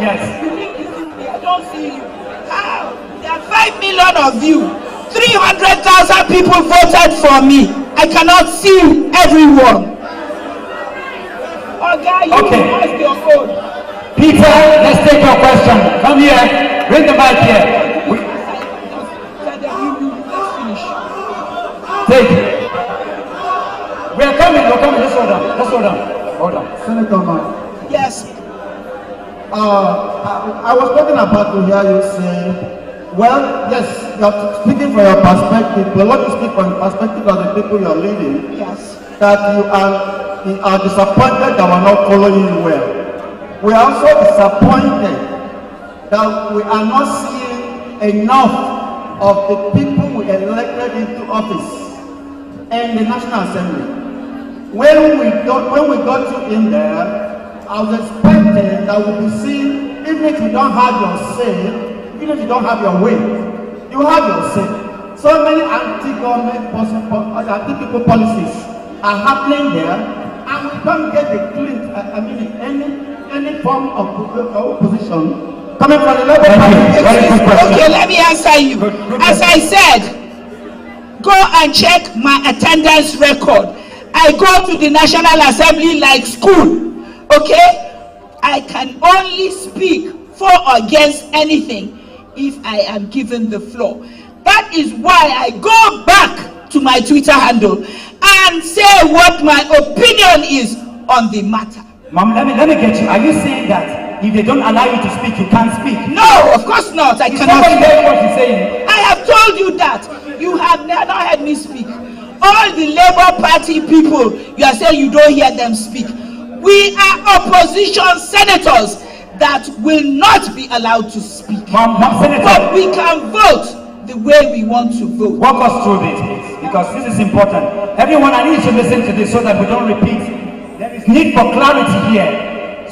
yes. I don't see you. How? There are 5 million of you. 300,000 people voted for me. I cannot see everyone. Okay. Peter, let's take your question. Come here. Bring the mic here. Take it. We're coming. Let's hold on. Senator Man. Yes. I was talking about to hear you say, well, yes, you're speaking from your perspective, but let me speak from the perspective of the people you're leading. Yes. That you are disappointed that we're not following you well. We are also disappointed that we are not seeing enough of the people we elected into office in the National Assembly. When we got you in there, I was expecting that we'll be seeing, even if you don't have your say, even if you don't have your way, you have your say. So many anti-government, anti-people policies are happening there, and we don't get the clean, any form of opposition coming from the Labour Party. Okay, let me answer you. As I said, go and check my attendance record. I go to the National Assembly like school, okay? I can only speak for or against anything if I am given the floor. That is why I go back to my Twitter handle and say what my opinion is on the matter. Mom, let me get you. Are you saying that if they don't allow you to speak, you can't speak? No, of course not. I cannot speak. What you're saying? I have told you that. You have never heard me speak. All the Labour Party people, you are saying you don't hear them speak. We are opposition senators that will not be allowed to speak. But we can vote the way we want to vote. Walk us through this, please, because this is important. Everyone, I need you to listen to this so that we don't repeat. There is need for clarity here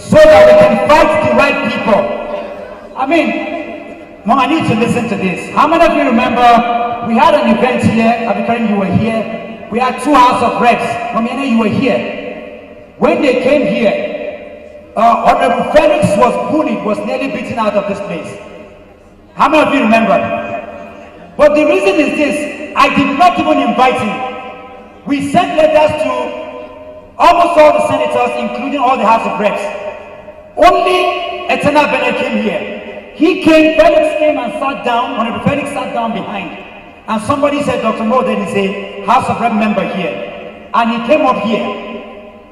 so that we can fight the right people. I mean, Mom, I need to listen to this. How many of you remember we had an event here? Abikarim, you were here. We had 2 House of Reps. Mamiana, you were here. When they came here, Honorable Felix was bullied, was nearly beaten out of this place. How many of you remember? But the reason is this: I did not even invite him. We sent letters to almost all the senators, including all the House of Reps. Only Etena Bennett came here. He came, Felix came and sat down. Honorable Felix sat down behind. And somebody said, Dr. Mo, there is a House of Rep member here. And he came up here.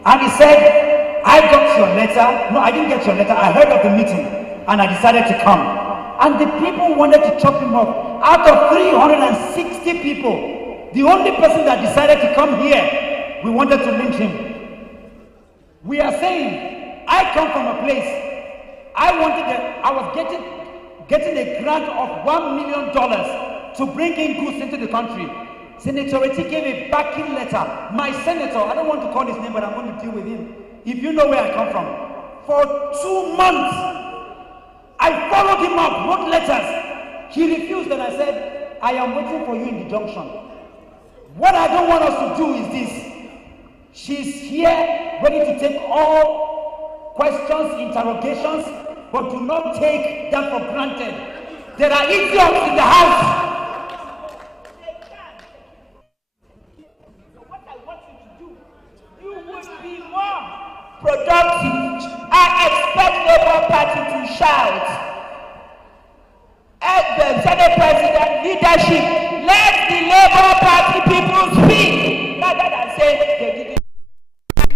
And he said, I got your letter. No, I didn't get your letter. I heard of the meeting. And I decided to come. And the people wanted to chop him up. Out of 360 people, the only person that decided to come here, we wanted to lynch him. We are saying, I come from a place, I was getting a grant of $1 million to bring in goods into the country. Senator Eti gave a backing letter. My senator, I don't want to call his name, but I'm going to deal with him. If you know where I come from. For 2 months, I followed him up, wrote letters. He refused, and I said, I am waiting for you in the junction. What I don't want us to do is this. She's here, ready to take all questions, interrogations, but do not take that for granted. There are idiots in the house. What I want you to do, you would be more productive. I expect Labour Party to shout. At the Senate President leadership, let the Labour Party people speak, rather than say they didn't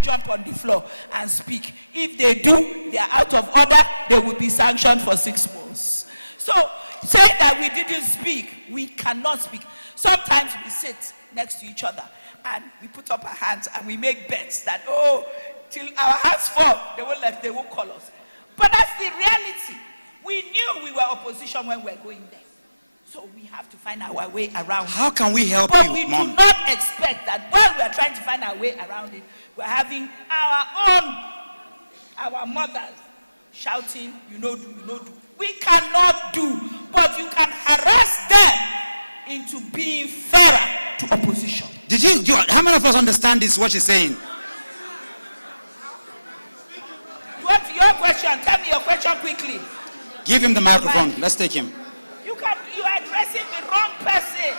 jump on the floor and speak. If they do, they are out of order. They will be sanctioned for 6 months. So, say that we didn't speak, we cannot speak. Sometimes we sit next to each other and we put up our hands and we make bets that, oh, till our hands fall, they won't call us. But that's the reality. We knew we were opposition when we were going there. So we have to find our way around How can we help but you, we Mom? do not expect that while we are trying to find our way around it, we're having our mothers shouting, you know do, you know do. We cannot do, but you can harass them into being fairer to opposition. How many of us understand this, what she's saying? What's your question? Tell me your question quickly. Give him the microphone. Let's take him. You are addressing the wrong person.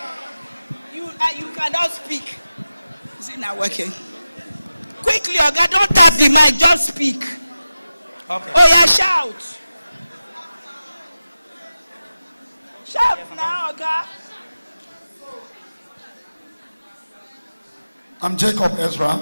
You cannot speak. Is it not working? Quickly, Oga, don't tap the mic, just speak. Okay. Oh yeah, shout. Shout now, Oga. I'm Jacob Ezra.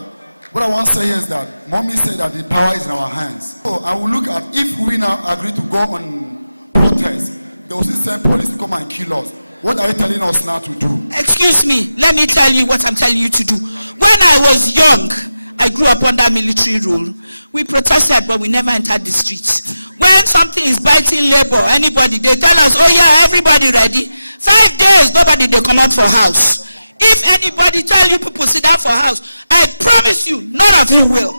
What I want to say is that Mommy said that the power is in our hands. So I will look at if we now agree to go on protest, they will still send police to come and kill us. What are you telling us now to do? Excuse me, let me tell you what I'm telling you to do. When I was young, I grew up under military rule. We protested, but we never entered the streets. When something is biting labor, anybody, they tell us, oh yeah, everybody ready. 5 days, nobody, they come out for house. If anybody tell you people sit down for house, I promise you, none of you will.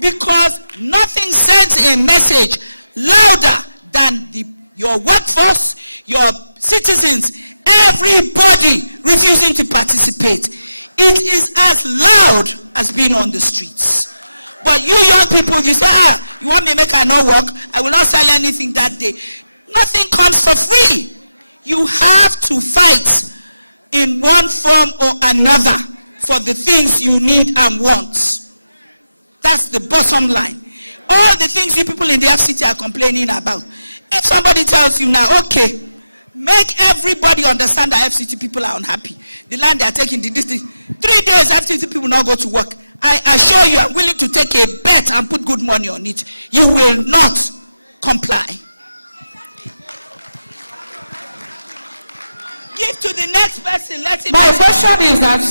Because nothing sends a message louder than your workforce, your citizens, everybody refusing to participate. It is as loud as being on the streets. But you young people, you say, you want me to make I not work? I will not sell anything that day. Nothing comes for free. You have to fight in one form or another for the things you need and want. That's the bottom line. All the things you people in the FCT are complaining about. If somebody tells you now, okay, make everybody understand that FCT people are unhappy. The land they are taking, this 3 days FCT people not go to work. I assure you, I'm willing to take a bet and put good money on it. You will not comply. Give to the next person. Let him. My question is that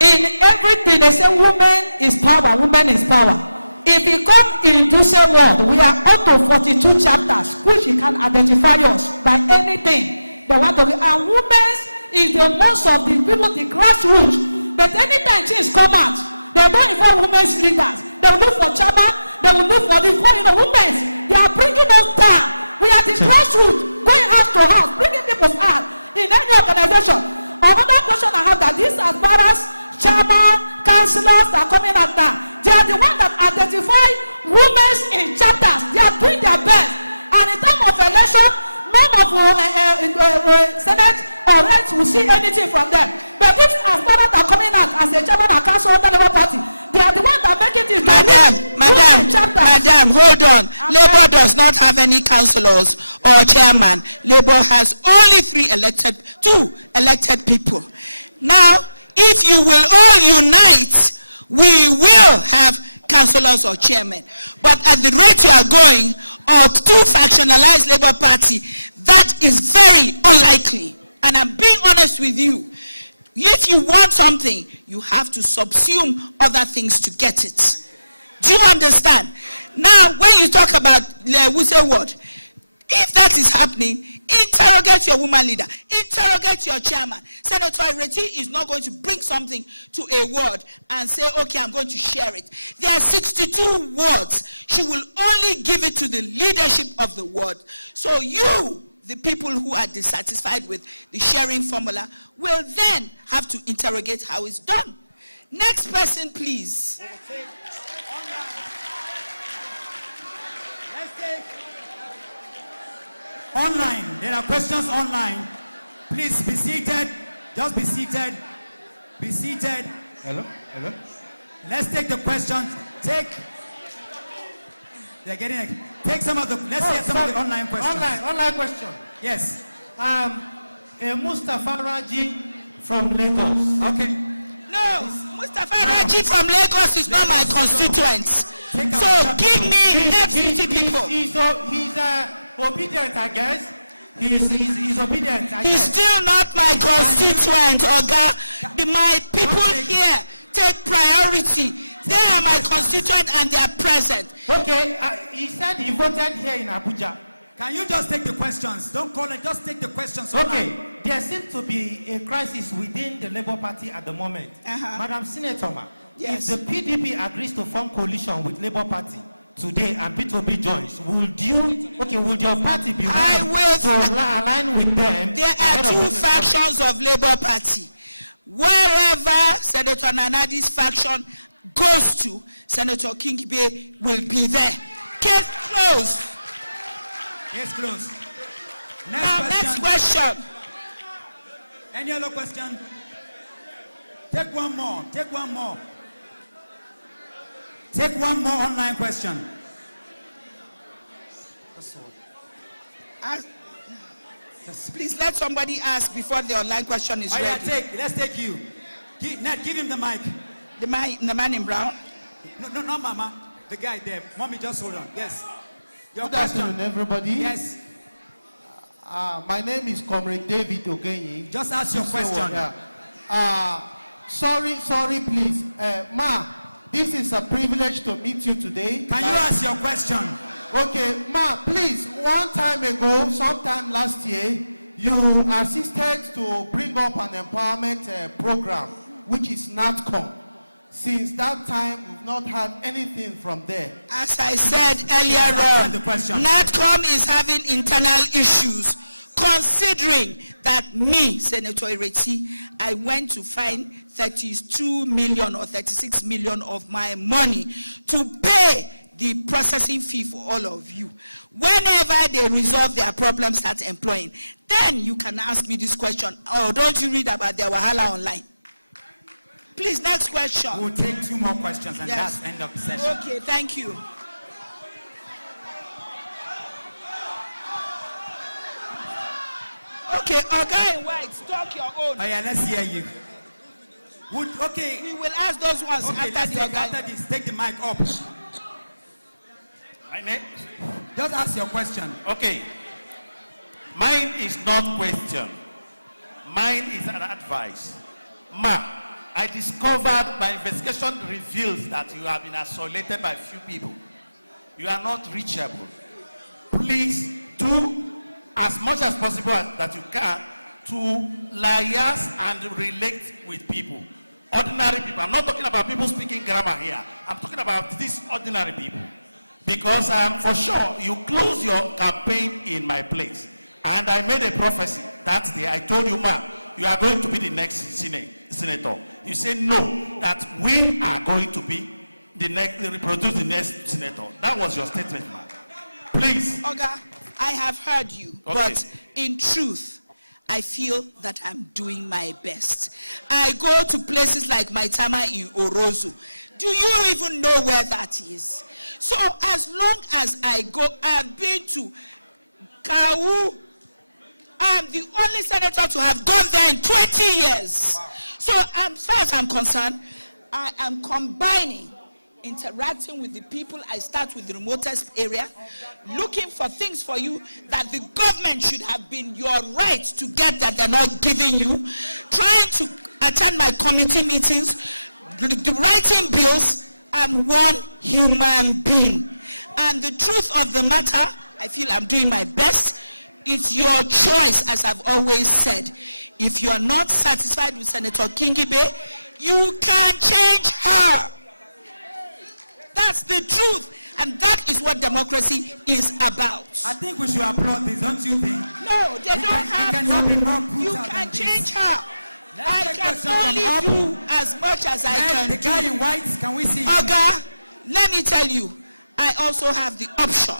in everything they say woman is power, woman is power. If you come in Duse world, we are up to 42 chapters, which you can identify us by anything they want to. And women is the most of the people, the grassroots. But anytime things come out, they don't involve women's leaders. They will look for chairman. They will look for the women. They are bringing us down. We are the grassroots, going house to house, bringing people out in any organization. Another question I have that these as far as chairman, councillors that are coming out now, they are the ones that identify women in chapters. They are doing their best. And in time of election, none of Senate or Reps will see anything from them. But these as far as are coming out as a chairman and council under Labour Party, they are the ones that make it. Madam, hold on. Labour does not have any councillors or chairman. Labour has only 2 elected people. Now, if you will all unite, we will have councillors or chairmen. But at the rate you are going, or 2 factionalized Labour Party, that is very unlikely. And I'm being honest with you. If you want something, you have to subsume other things to get it. Do you understand? Now, when you talk about we say what? If that is happening, interrogate your woman leader, interrogate your chairman. Senator Ireti is not going to bring something to a ward and say, okay, I'm going to share it. There are 62 wards. She will only give it to the leadership of the ward. So you, the people who are dissatisfied with the sharing formula, will then have to interrogate how it's done. Next person, please. Online, there are questions online. Please be seated. Just be seated. Be seated. Hello? Let's take the questions. Take some of the. Let's hear some of the online questions. Online question. Yes. Mustafa Raji from Lagos. Okay. No, Mustafa Raji from Lagos is not my constituent. So give me FCT people. He's obedient, I guess. He's obedient. He's still not my constituent, Oga. My people here take priority. They are my constituent and they are present. Okay, he said he voted here in Abuja. Can you just take the questions? Don't call it, just take the questions. Okay, there seems to be a crisis within the Labour Party at the moment. Madam Senator, yes. If the PDP agrees to form coalition with Labour Party today and P2B joins, would your party be willing to align with them? There are two factions of Labour Party. Wherever Senator Nanadi's faction goes to, Senator Kingibe will be there. Case closed. Case closed. Next question. Any other question? Take one more. Take one more. Take one more online question. Please let somebody ask before the online question is ready. Yeah, let's take you. Ned, give him the mic. The man in brown? No, not Mama. The guy there. Mommy, just hold on. Yes. Good afternoon, everybody. Yes. My name is Comrade David Ogenyi. Just ask your question. Sorry, please. Ma, this is a privilege to meet you today. Can you ask your question? Okay, Ma, please. One time ago, sometime last year, you assisted to bring up an empowerment program, which is NATCOM. Since that time, we've not had anything from there. As I said earlier on, NATCOM is having internal issues, considering that me, Senator Ireti, I went to find 32 million or 36 million of my money to pay the processing fee for all of you. Whenever they resolve their problems, start employing, then you can ask me this question. Oh, don't you read about their wahala online? Please, next question. We'll take two more questions and that's end of the session. Okay, thank you. Okay, a guy in white, talk your own. Oh yeah, let's hear you. Okay. We will ask those ones after the after this. Take the mic up. My name? Just ask your question. Okay. Mine is not question. Mine is an advice. Ma, I discovered, my investigation reveals that you have been isolated by few people. You are not reachable. Please do as much as possible that you can to liaise and relate with people. Ordinary people. I'm not talking about people speaking grammar here. I'm talking about these ordinary people. Because for sure, you close your campaign in my place. And I made a prophecy that day. I told you, Ma, you are going to be the next senator. You say no, that we are going to be the next, reproduce the next senator. That was your statement, man. Please. Oga, I have heard you, but in truth, I feel that I'm doing my best. I go to places like Maitama in Orozo. Do you even know where that is? So as long as I go, I've been to Kawu. I'm the only senator to have gone there in 20 years. Wow. So as far as I'm concerned, I am combining interacting with the people. I start with the remotest area, looking for things for you that the government should have been your right to get that they're not giving you, trying to attend my committee meetings, writing bills. I'm one human being. And the truth of the matter, I feel I'm doing my best. It's your choice, as I've always said. If you're not satisfied with Senator Kingibe, you can change her. That's the truth. And that is what democracy is about. I think we should applaud this, don't you think? No, they don't have to. Cannot be more brutal. You can change her. I can only do as much as I can. The guy in white, can we see? Oga, let me tell you, I also have the option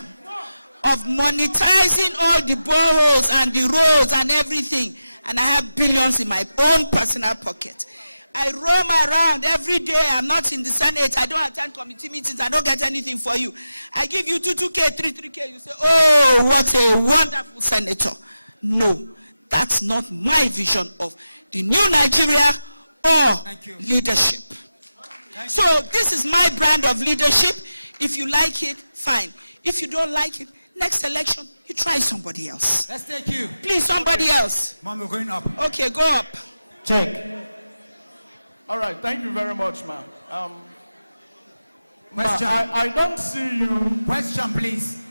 of monetizing all the boroughs and the roads and everything, and I have billions in my own personal pocket. I roam around every day. I'm not in the Senate. I don't attend committee meetings. I don't get anything for you. I give you 2K, 3K. You say, oh, what a wonderful senator. No, that's not my vision of the new Nigeria or leadership. So this is my brand of leadership. If you like it, fine. If you don't like it, next election, you try somebody else. Let's take you. Please, somebody else. Mom, we're going up. Okay, go up. Check. All right, thank you very much, ma'am. Question. I don't see you. Question, please.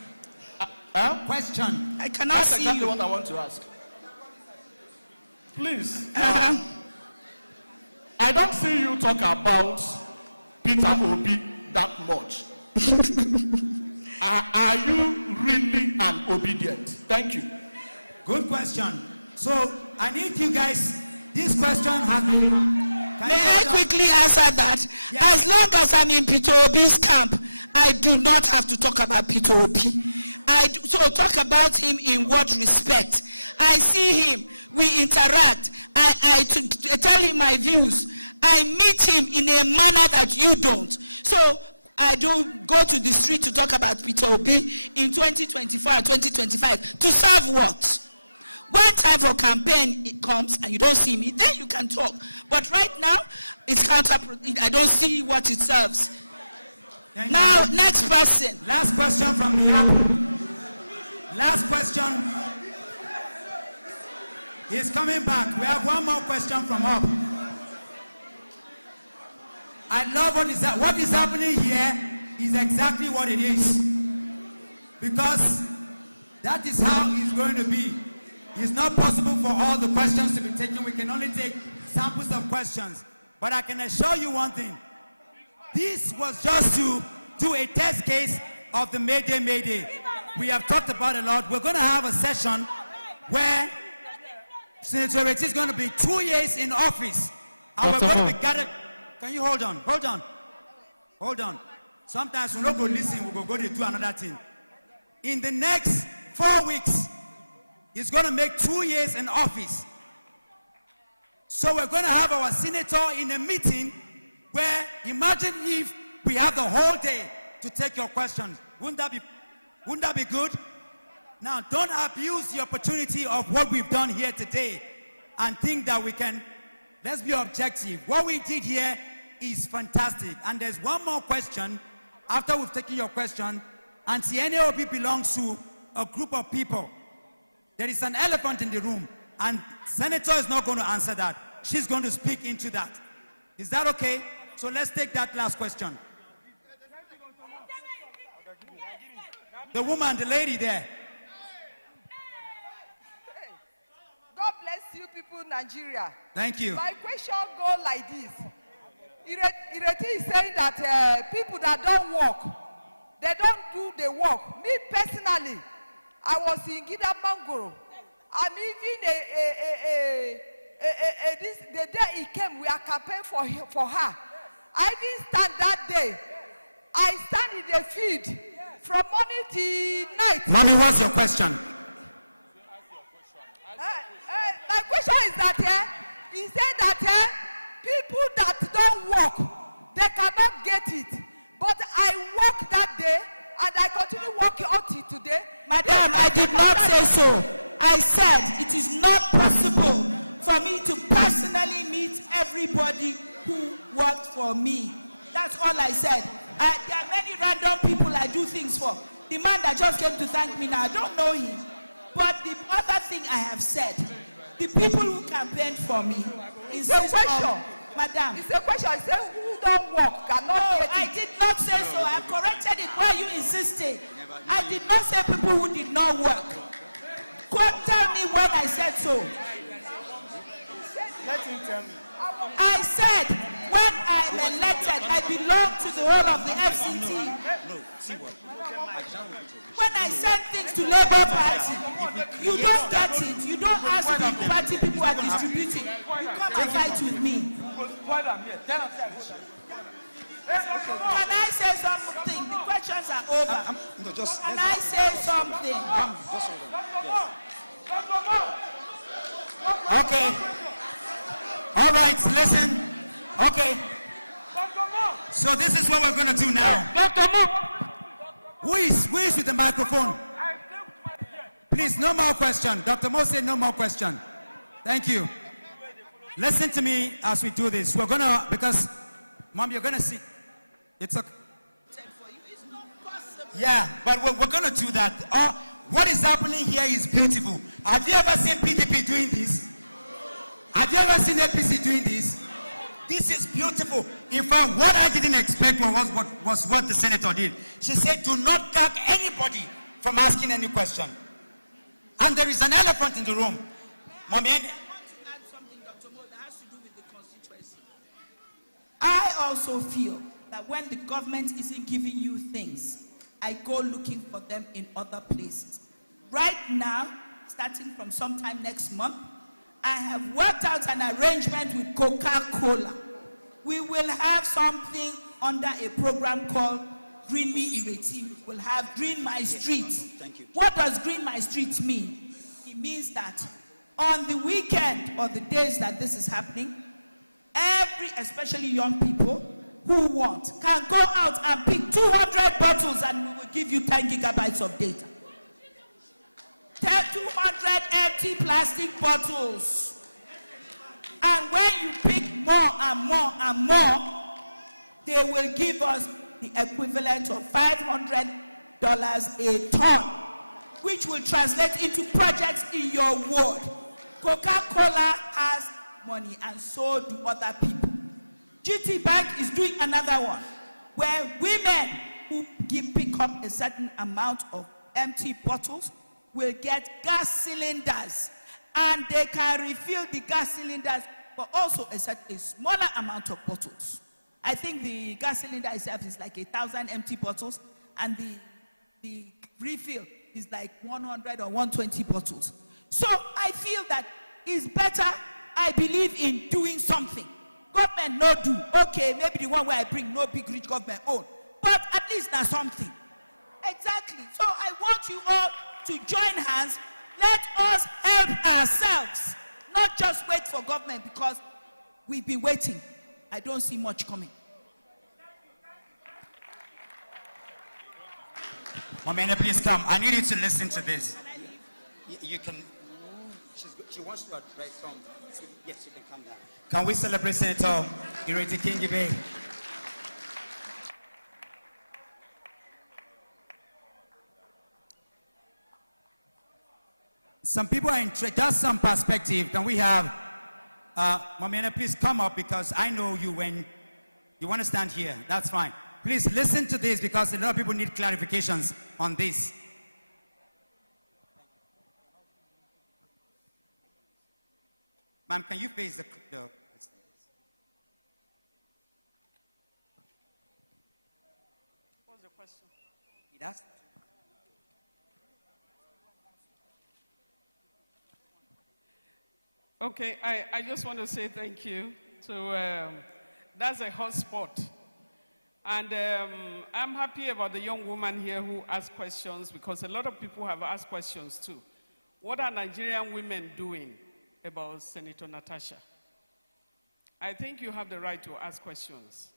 Question. I cannot That's see exactly you. what I want to ask. Please. I don't see you talk about Peter Obi that much. Are you really an obedient? Thank you. Good question. So I need you guys. This question has been. May I quickly answer that? Yes. As long as I'm in Peter Obi's camp, I do not have to talk about Peter Obi. So talk about him in what respect? I see him. We interact. I tell him my views. I meet him in a manner that you don't. So I don't go to the street to talk about Peter Obi in 2024 and 2025. To serve what? When time for campaign it comes and you don't see me, then you can talk. But right now, it's counterproductive. I don't see what it serves. Now, next person. Last question from the up. Last question. He's coming back. We have one more question from up. I love what is happening here is exactly what it is. Because that is how it's going to be. It's not possible for all the questions to be taken. We can only take samples of questions. But I can assure you one thing. This was just to do a test case of the Mayday Mayday. We have talked about a lot. We're going to have a session where Senator Reti is going to be 2 years in office. And we're going to be gathered. Can you hold on? Hold on. Hold on. Sometimes we don't go listen, we will go to do another thing. In the next 4 weeks, he's going to make 2 years in office. So we're going to have our senator in a meeting where, imagine if we have the whole day to take your questions. Wouldn't that be good? Now, don't abuse the opportunity of what we've done here today and think that we can. Let's be objective. What we did here is fantastic. And there's one more question after we've taken your question. And CNAOB belongs to a group of people. There is an elephant in the room, and Senator is not going to answer that. She's going to speak into that. Is that okay? So let's take that last question. The woman, the lady there. God bless you people in Nigeria. Thank you. My question goes like this. Ireti is saying that people that don't work, they don't do the work. Me personally, I was in Gida Mangoro. I'm even the day he came, we are campaigning for her. I didn't stand that day. I stand in the field from morning till night. Mommy, what's your question? My question is that he said that people that don't work, they cannot get it. But I worked that day and I continue working until today. Madam, I did not say so. I said it is not possible for me to personally meet everybody who worked for me. That's all I said. There are many random people I do things for. The man that just came to thank me now, I don't know him. But the other thing I have said, the people who campaigned for me, it's a question. Madam. It's a question. I say who don't work cannot get it. I did not say so. I corrected it while you insisted. I did not say people who did not work. Tell me when I said so. Let him tell me. I said when I'm elected, I belong to the whole of the FCT. When I send things to Labour Party, you don't get it. You don't ask the party people are distributing. You come and fight with me. Can I say something? The questions are over. Can I say something? Okay. All right, listen. Okay. So this is what we're going to do now. Dr. Mo. Who is with the microphone? Please, no more question. Dr. Mo said no more question. Thank you. Listen to me as we do this. We're going to, because, Mom, you're going to see. It's okay. Yeah, but we're going to do that. What is happening here is beautiful. Have you ever seen PDP doing this? Have you ever seen APC doing this? This is beautiful. In fact, what I didn't expect was what the senator did. She said, do not gag anybody from asking any question. And there is an elephant in the room. Mommy, I also feel that when the government isn't giving you things, I go looking for them in other places. Right now, starting from sometime next month, I have worked out an arrangement with Coca-Cola. We will have something under a program called Green Me Ireti. We'll have Green My Street. Thank you. What does Green My Street mean? It means that on the weekend or the days that this is happening, especially young people who want, can go out and pick 200 bottles and we will give you 10 gigabytes of data. 200 empty plastic bottles. And when you pick more and more and more, they will give us the equivalent of $500 a ton, which will translate into projects in your ward. Coca-Cola has money and so do other people. GT Bank is doing another one where women who pick up a certain amount of empty bottles will get gas cylinders, and they can refill the gas cylinders, but also a smaller amount of bottles. I think the gas cylinder itself is like 1,000 empty bottles, and the refill is like 100 or 120 bottles. So I feel that it's better, I believe in doing something. Government no do. Okay, maybe the one where I bring no big rich government own, but at least there's something. Exactly. So I want you all to join hands. Let us help ourselves, not just wait for government, because we've been waiting. I don't see much coming. Momene, please come. I need you to listen to this. You can. She wants to address some. Yes, you can come down. Can we celebrate Senator Ireti Kingibe? Some people are interested. Just some perspective. Can we have Momene, please come up, because I know you when you want to stand here. That's fine. Please listen to this, because a lot of people need clarifications on this. Ma'am, can you face the What's the question? He asked. Okay, I just want to say thank you to, that's a hot spot. And I'm happy about the young woman here who asked questions, because a lot of people have asked questions too. What are Nigerian women doing about Senator Natasha? I think you have the right to ask questions.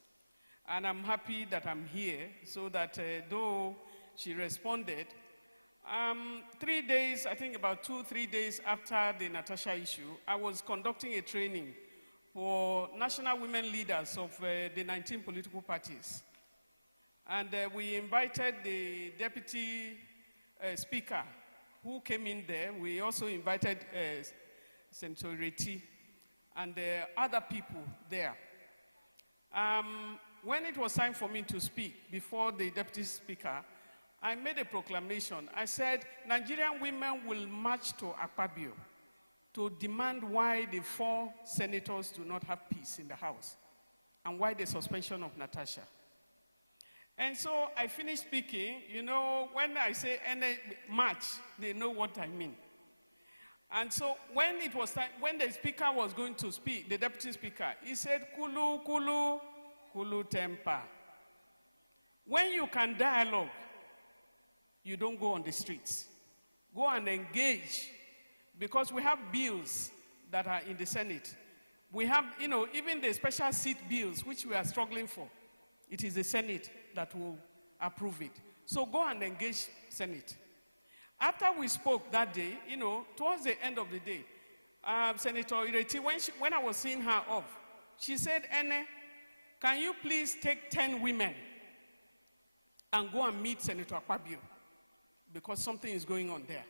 And I'm happy that I'm here, so that though she responded, 3 days, I think about 2-3 days after the Natasha issue, I was conducting a training for national women leaders of the 19 political parties. And we invited the deputy speaker who came in there. We also invited Senator Ireti and other people there. When it was time for me to speak before the deputy speaker, I made a proclamation. I said, Nigerian women will march to Akpabio to demand why the 4 senators do not have peace in the House, and why the suspension of Natasha. And so I finished speaking. You know, when I say any march, they know what I mean. And so when it was time, when the speaker was going to speak, the deputy speaker, he said, Kulu, Kulu, Kulu temper. When you can dialogue, you don't go on the streets. Go and engage, because we have bills that are in the Senate. We have, you know, even the special seat bills, which we are struggling for. It is the Senate that will approve it. So go and engage Senate. After we spoke that day, you know, towards the end of the day, Senator Ireti, when I was seeing her off, she said, Ene, can you please take 10 women and go and meet Senator Akpabio? Because something is going on there.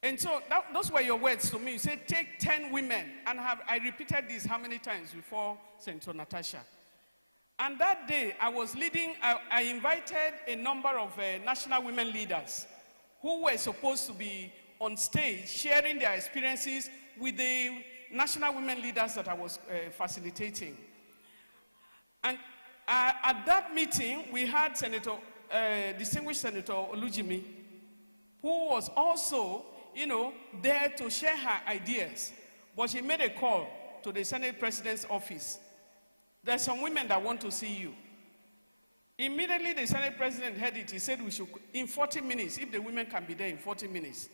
And so those were your words to me. You said, take 10 women. And I repeated this how many times before Senator Natasha. And that day, I was leading, I invited a number of national women leaders who were supposed to be on stage sharing their experiences with the national women leaders that I was facilitating. And at that meeting, we had distinguished Senator Olujimi, who was also, there to share her ideas. But she made a call to the Senate President's office. There's some women that want to see you. Immediately, the Senate President heard it. He said we should, in 40 minutes, if the women can be there in 40 minutes.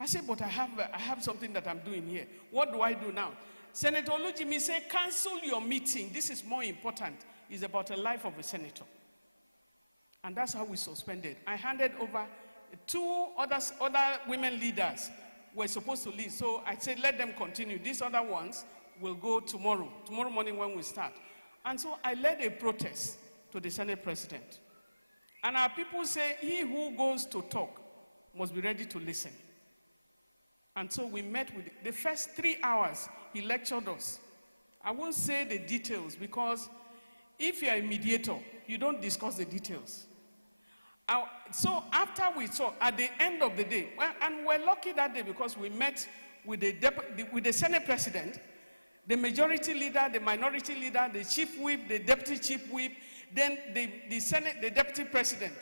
I said, but I have something that I'm doing here. What do I do now? Senator Olujimi said, cancel your meeting. This is more important. It's about the life of a senator. And that's how we suspended. I handed over 2 other women leaders were supposed to leave. So I said, let them continue. These other ones will go tomorrow morning when we start. And so I led a protest to the Senate President. And our people say, he who goes to talk must be ready to listen. And so we met with the first 3 hours, he lectured us. I won't say the details because if you're a mediator, you don't discuss the details. So after we saw, at the end of the day, and we're lucky that day because we met with the Senate President, the majority leader, the minority leader, the chief whip, the deputy chief whip, then the deputy president,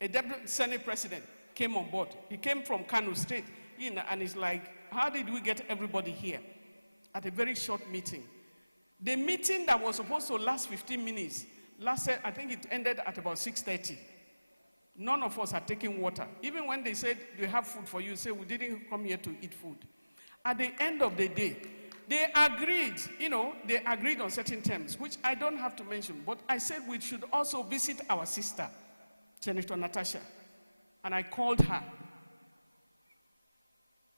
a deputy Senate president came on board. He came from Kano State, and he's like, how did we get everybody here? At a very short meeting. The meeting that was supposed to last 15 minutes, I think it ended at about 6:30. None of us had taken water. Even when they said, do you have food for you? Say, we didn't come here to eat food. At the end of the day, they agreed, they agreed on certain terms, which I don't have to mention, but I said we should also visit our sister, Senator Natasha, and I called her.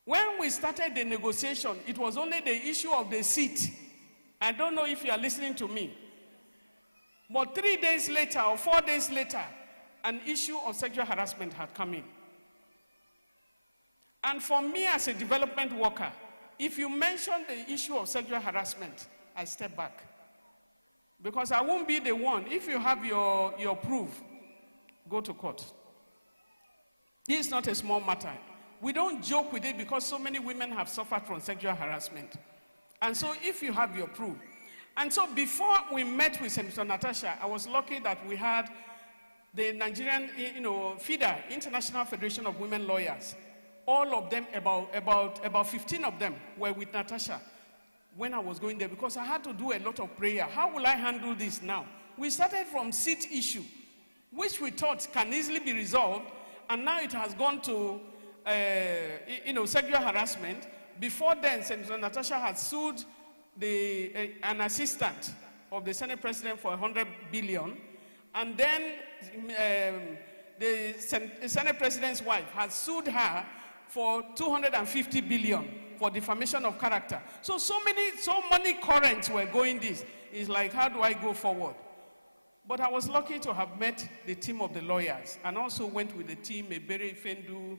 When we started the negotiation, it was only the issue of the seat. I don't know if you are listening to me. But 3 days later or 4 days later, an issue of sexual harassment had come in. And for me as a development worker, if you mention the issue of sexual harassment, I step back. Because I won't be the one. If you have your proof, go to court. This is not a small matter. We don't joke with it because so many women have suffered from sexual harassment. And so if you have your proof. And so before we met with Senator Natasha, I was lucky that we had the Nigerian, FIDA, International Federation of Women Lawyers. All of them, about 15 of them were with Natasha when I was going there because I had to do a lot of prayer. How will I handle this now? We started from seat issue, which we thought can easily be resolved, and now it has gone to, sexual harassment. Before then, Senator Natasha had sued an assistant of the Senate President for 100 billion, and then the Senate President's wife has sued her for 250 billion for defamation of character. So many currents were going this. It's like, how do I go forward? But I was lucky to have met the team of the lawyers and also went with the team, Ebere Fendu,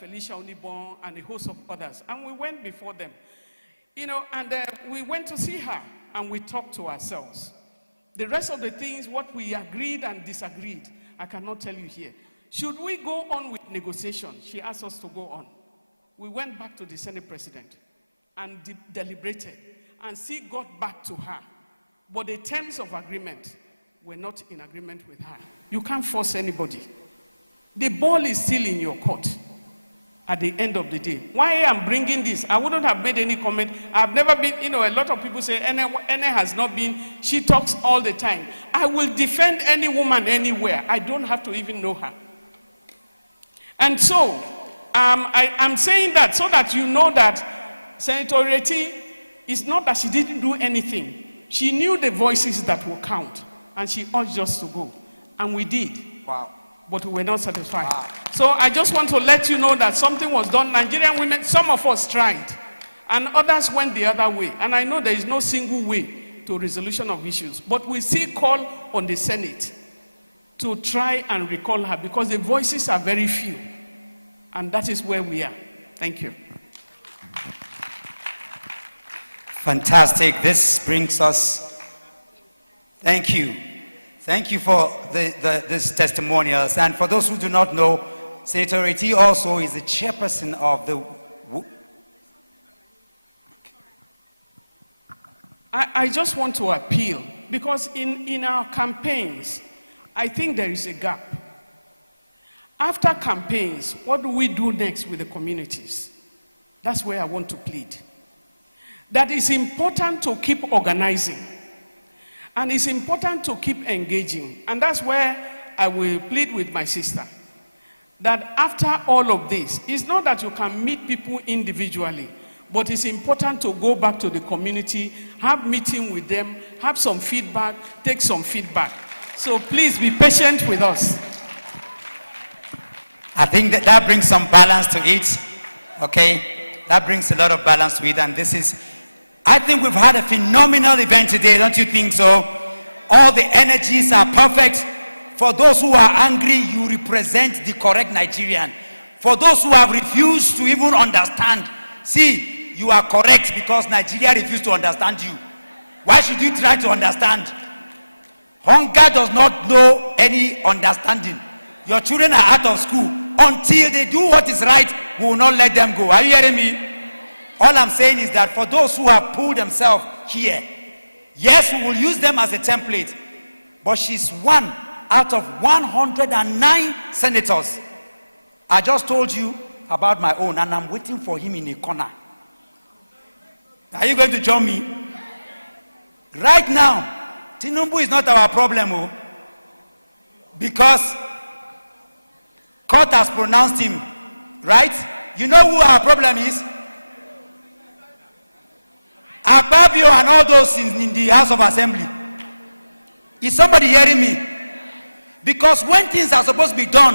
Felicia Onibon, and a host of others. And we went before them. We went to see her and we talked to ourselves. The rest of the things, what we agreed and disagreed, I cannot tell you here. Should we go on with negotiation? She asked us to go on. We went back to the Senate President and deliberated and she got back to her. But the terms of agreement were not in agreement with her. You can't force anybody. The ball is still in your court at the end of the day. Why I'm bringing this, I wouldn't have made any comment. I've never been, a lot of people say, Ene has not been, she talks all the time. I will defend any woman anywhere. I don't have to even know her. And so, I'm saying that so that you know that Senator Reti, it's not that she didn't do anything. She knew the voices that will count, and she urged us to go. And we did. Wow. But we were not satisfied. Wow. So I just want to let you know that something was done. Nigerian women, some of us tried, and others went the other way. And I know there is no single way to resolution of issues. But we still call on the Senate to try and recall her because the voices are very few. And that is where we are. Thank you. Fantastic. This brings us Thank you. Thank you for these testimonials. And for those who do not know, Senator Eti also is the chairperson of the... I just want to appeal, because in our campaigns, I think there is a gap. After campaigns, what do we do next with the communities? That's where I want to plead. That it's important to keep organizing. And it's important to keep engaging. And that's where I will plead with my sister. That after all of this, it's not that you can meet people individually, but it's important to go back to the community, have meeting with them, have some feedback, take some feedback. So please be patient with us. I think that brings some balance to it. Okay? That brings a lot of balance to it. And this is, I think we've had a phenomenal event today, don't you think so? All the energies are perfect. For those who are angry, you represent the correct Nigerian. For those who have refused to even understand, see, you are correct because Nigeria refused to understand you. Why should you try to understand? Hunger does not know any understanding. Your children are out of school. Until they do what is right, we will not let them go. Are you hearing me? All I'm saying is that for those who have pulled themselves here, yes, we will use them as a template. But she's one out of 109 senators. I just told you about my own, and I'm waiting for him in a corner. Are you going to join me? Right now, Tinubu is not our problem, oh, because court has pronounced him, right? You know who our problem is? Akpabio and all those in the House of Assembly. Is somebody hearing me? Because when things are supposed to be done,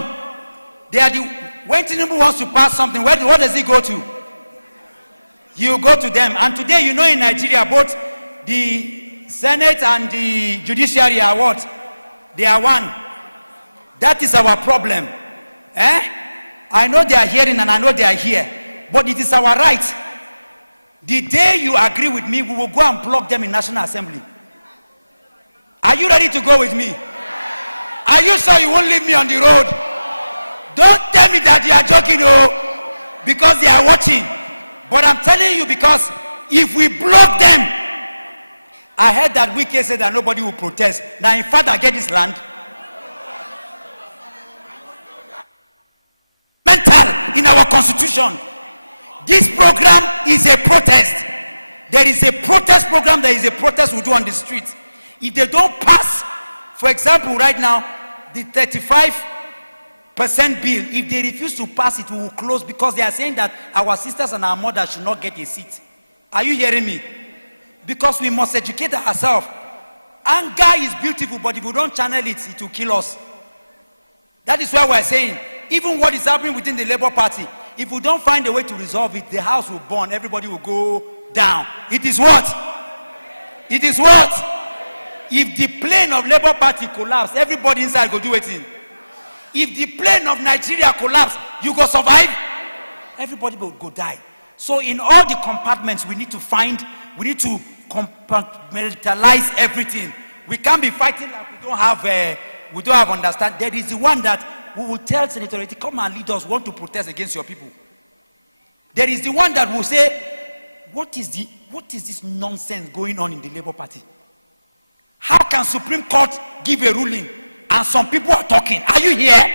when Tinubu wants to pass something, what does he go to? You go to them. And today, you know, in Nigeria, both the Senate and the judiciary are what? They are one. That is our problem. I know they are hearing and I know they are here. But it is our right. The day you agree with me, we will go and block them in National Assembly. Are you ready to go with me? Are you sure you won't leave me on the road? Don't tell me that you are joking, oh, because they are watching. But I'm telling you, because if we block them, I heard that Wike said that nobody will protest. Now, in fact, I get this land. Mental in our constitution. This program is a protest. There is a protest program. There is a protest we do on the street. If they don't pass, for example, right now, the 35% bill, if they refuse to pass it, we will close, because they are saying that our sisters and our mothers should not get a seat. Are you hearing me? Because we must educate ourselves. Anger is beautiful, but if we don't channel it, it will kill us. That is why we are saying, even what is happening within the Labour Party, if we don't find a way to resolve it, the house will burn, everybody will go down. It is what? It is what? If the plane of Labour Party collapse, everybody inside go do it in. If the plane of Nigeria collapse, you go survive, everybody will go die. So in all the compartments, we need to compartmentalize everything. We can't be fighting like we don't have understand. There is the one that we will tell Senator Eti, come and lead us, want to protest against your people. There is the one that will say, what is this nonsense going on in the Labour Party? How can Supreme Court give a ruling and some people are talking? Are you here?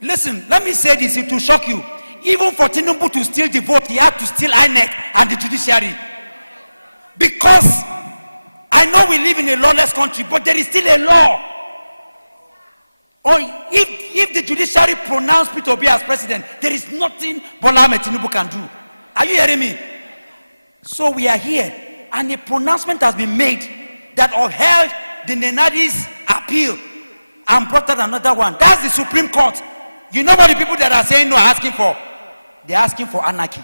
Listen, let me say this, it will shock you. Even for Tinubu to steal the vote, he had to steal INEC and the judiciary. Because I know we live in a lawless country, but there is still a law. Or if the judiciary pronounced Peter Obi as president, there is nothing Bola Ahmed Tinubu can do. Are you hearing me? So we are here, and a pronouncement has been made that upheld the Nenadi's appeal and brought out another one. That's the Supreme Court. You know what the people that are saying no are asking for? They're asking for anarchy.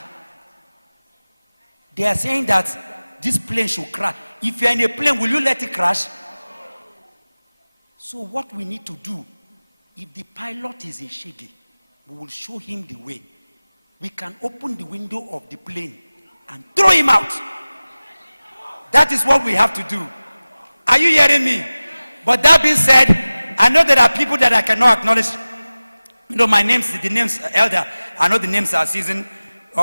They are saying that this plane should crash. If you're in a plane, will you let it crash? So what we need to do, if the pilot is a shege, we will show him the way. We can open the window of the plane and throw him out. That is what we have to do. Are you hearing me? But that being said, I know there are people that I cannot acknowledge. You know, my names, the names, elder, I know the names are seasoned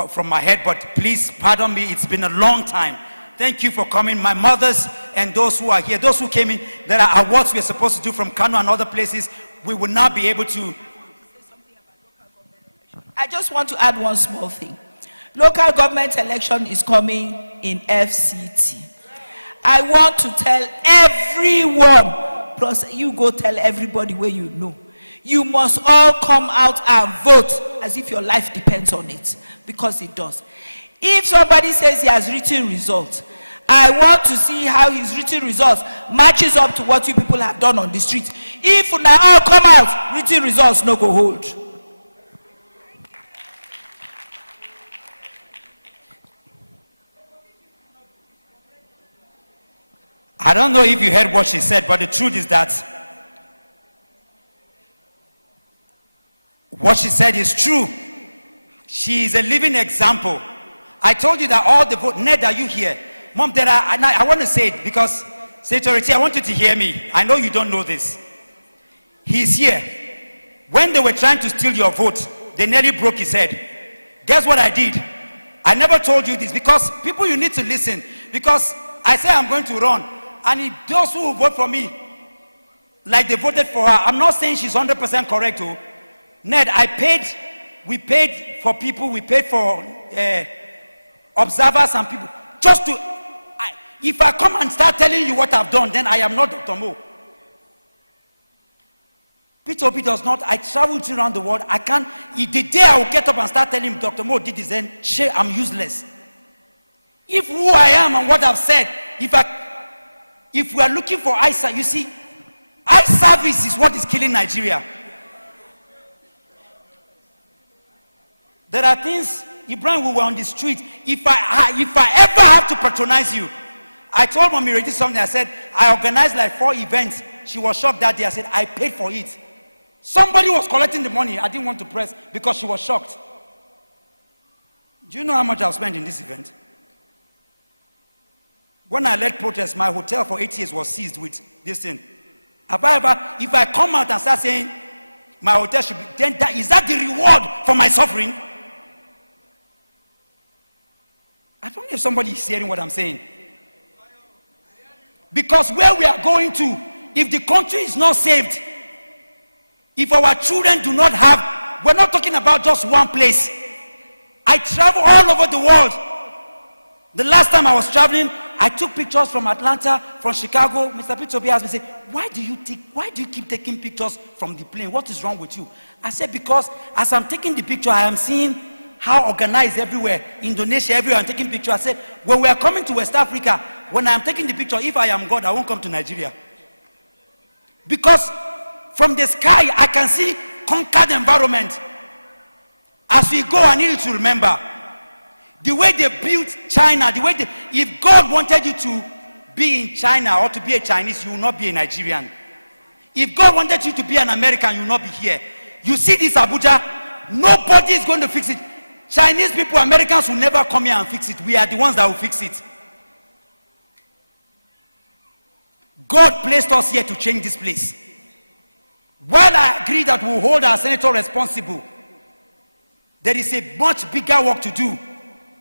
from my head, but please pardon me, it's been a long time. Thank you for coming. My mothers and those who are here, those who came in, there are awards we are supposed to do from Kano and other places. We will not be able to. I just want to add one small thing. Local government election is coming in FCT. I want to tell everyone, plus you go tell everybody where you know. You must all come out and vote as if your life depends on it, because it does. If somebody says he has written results, I want to see how his written results matches up to what you people have done on the street. If now all come out, written results no go hold. I don't know if you heard what she said, but the truth is that what she said is true. She is a living example. I told you that all the vote. Ned, are you here? Mom, there are, and I want to say it because, Senator, I want you to hear me. I know you don't know this. He's here. When they were trying to steal your vote, they nearly broke his head. Guess what I did? I never told you this because people, you need to listen. Because I say I'm going to run. And if those who vote for me, like they voted for her, I'm not saying she's 100% correct. Oh. Ned, we paid for people, we paid for observers and people. Just to, if I come and start telling you what I've done, then I am not Dr. Mo. Peter Obi does not, I travel around the world, I can't, the day I will get up and start telling him Dr. Mo did this, then I'm useless. If who I am and what I've said, if we are looking for eye service, you see, eye service is what is killing Nigeria. There are things, Ibrahim, we were on the street. If I ever have to patronize you, I told Mommy Reggie something. I said, I organized like 4 events. She was shocked that day. I said, I paid for it. Somebody was collecting the money. I didn't want to press because she was shocked. Do you know how much I've spent in this event? When I led protests, my hotel for 8 years was seized with this thing. If I come out and start saying my hotel should be, then is that the reward for my suffering? I don't know if somebody is hearing what I'm saying. Because where we are going to, if the country is not saved, if our children do not have, we're not talking about just one place. I travel all over the world. The last time I was traveling, I took pictures from Atlanta, from Chicago. Mr. Peter Obi asked me, say, why do you keep taking pictures from the plane? What is wrong with you? I said, because as I'm taking the picture, I am seeing how organized everywhere, Indonesia, everywhere, I'm taking pictures. I said, when we are coming to West Africa, when I'm taking the picture, if I am God, I won't come to Nigeria. Because from the sky, I can see conquered environment. As we go, I need you to remember, the way they built China, the way if God wanted you to be in China or to be a Chinese, you will not be a Nigerian. If God wanted you to be an American, you will not be here. You see this Abuja, nobody is going to fix it. Chinese people, Americans will never come here and fix it. We are the ones that will fix it. God placed us here to change this place. While I agree that we'll hold our senator responsible, there is a much bigger work to do.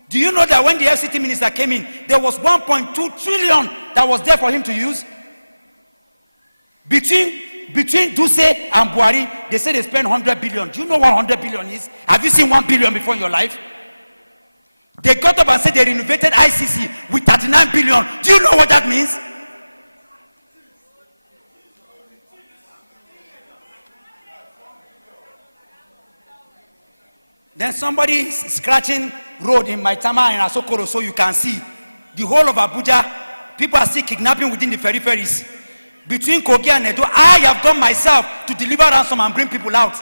Do you know that when the FCT minister came in, there was 1.2 trillion that was there for him to use? Between Duse and Buhari, they say they spend 100 billion. Do you know what 100 billion is? Have you seen 1 billion before in your life? They got up and said they renovated ICC with 39 billion. Do you know what that means? Then somebody is scratching road in Maitama and Asokoro so you can see the whole of Abuja. People are still kidnapping within the peripheries. Between Kogi and Edo, I have gone myself to deliver ransom and bring people out.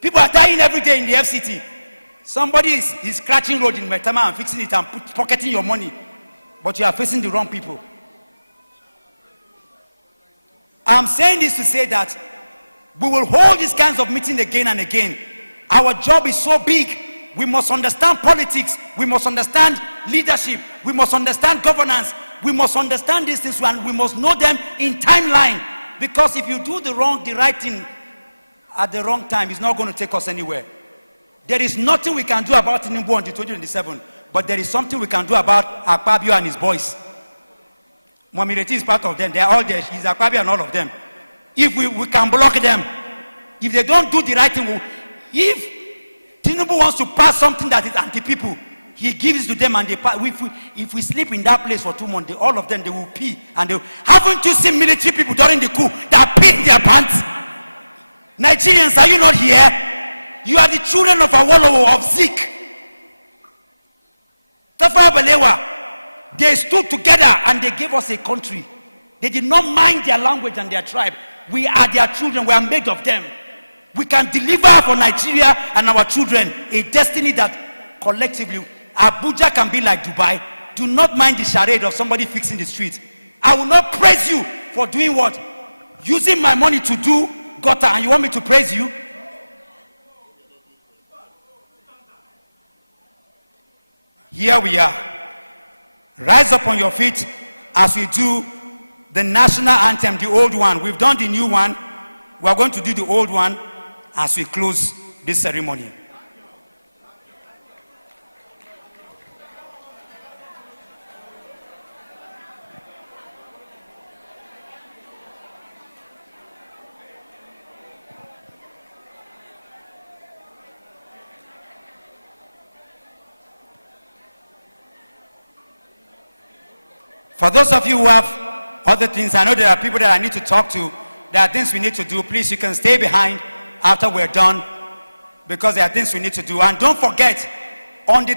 People are dying every day in the FCT. Somebody is scratching road in Maitama and fixing it and pocketing your money. But you are facing the wrong people. I'm saying this to say that we will hold these kinds of meetings again and again. Our job is so big. We must understand politics. We must understand leadership. We must understand governance. We must understand these things and we must know them in timeline. Because if you do the right thing at the wrong time, it's not going to take us anywhere. There is nothing we can do about Tinubu until 2027, but there is something we can do about Akpabio and his boys. Momireti is part of them. They are all there. He's Akpabio and all of them. If we can block them, if they don't do the right thing, if Tinubu wants to pass something that is anti-people, he gives to them and they pass. If we sleep in that place for 2 months, all of them, they will pee. And haven't you seen military people during the coup that peed in their pants? Nigerians, are you not here? You are the children of Awolowo, of Zik. Tafawa Balewa, they stood together and they gave us a country. They did not mind their language and their tribe. We are their children. We are made of them. We can deliver for Nigeria and our children a destiny that collectively, Abuja can be like Dubai. Do not mind the charade of somebody fixing the street. I will not praise you for doing what? Using my money to do gutter, and you want me to praise you? Here we are. Rise up on your feet as we do the national anthem, the old one. We've done the new one. We are going to do the old one as we close this ceremony. For those of you who have other things, I know there are people that I need to talk to. There are things we need to do. Please, you can stay behind after we're done, because there are things we need to do. And don't forget, on the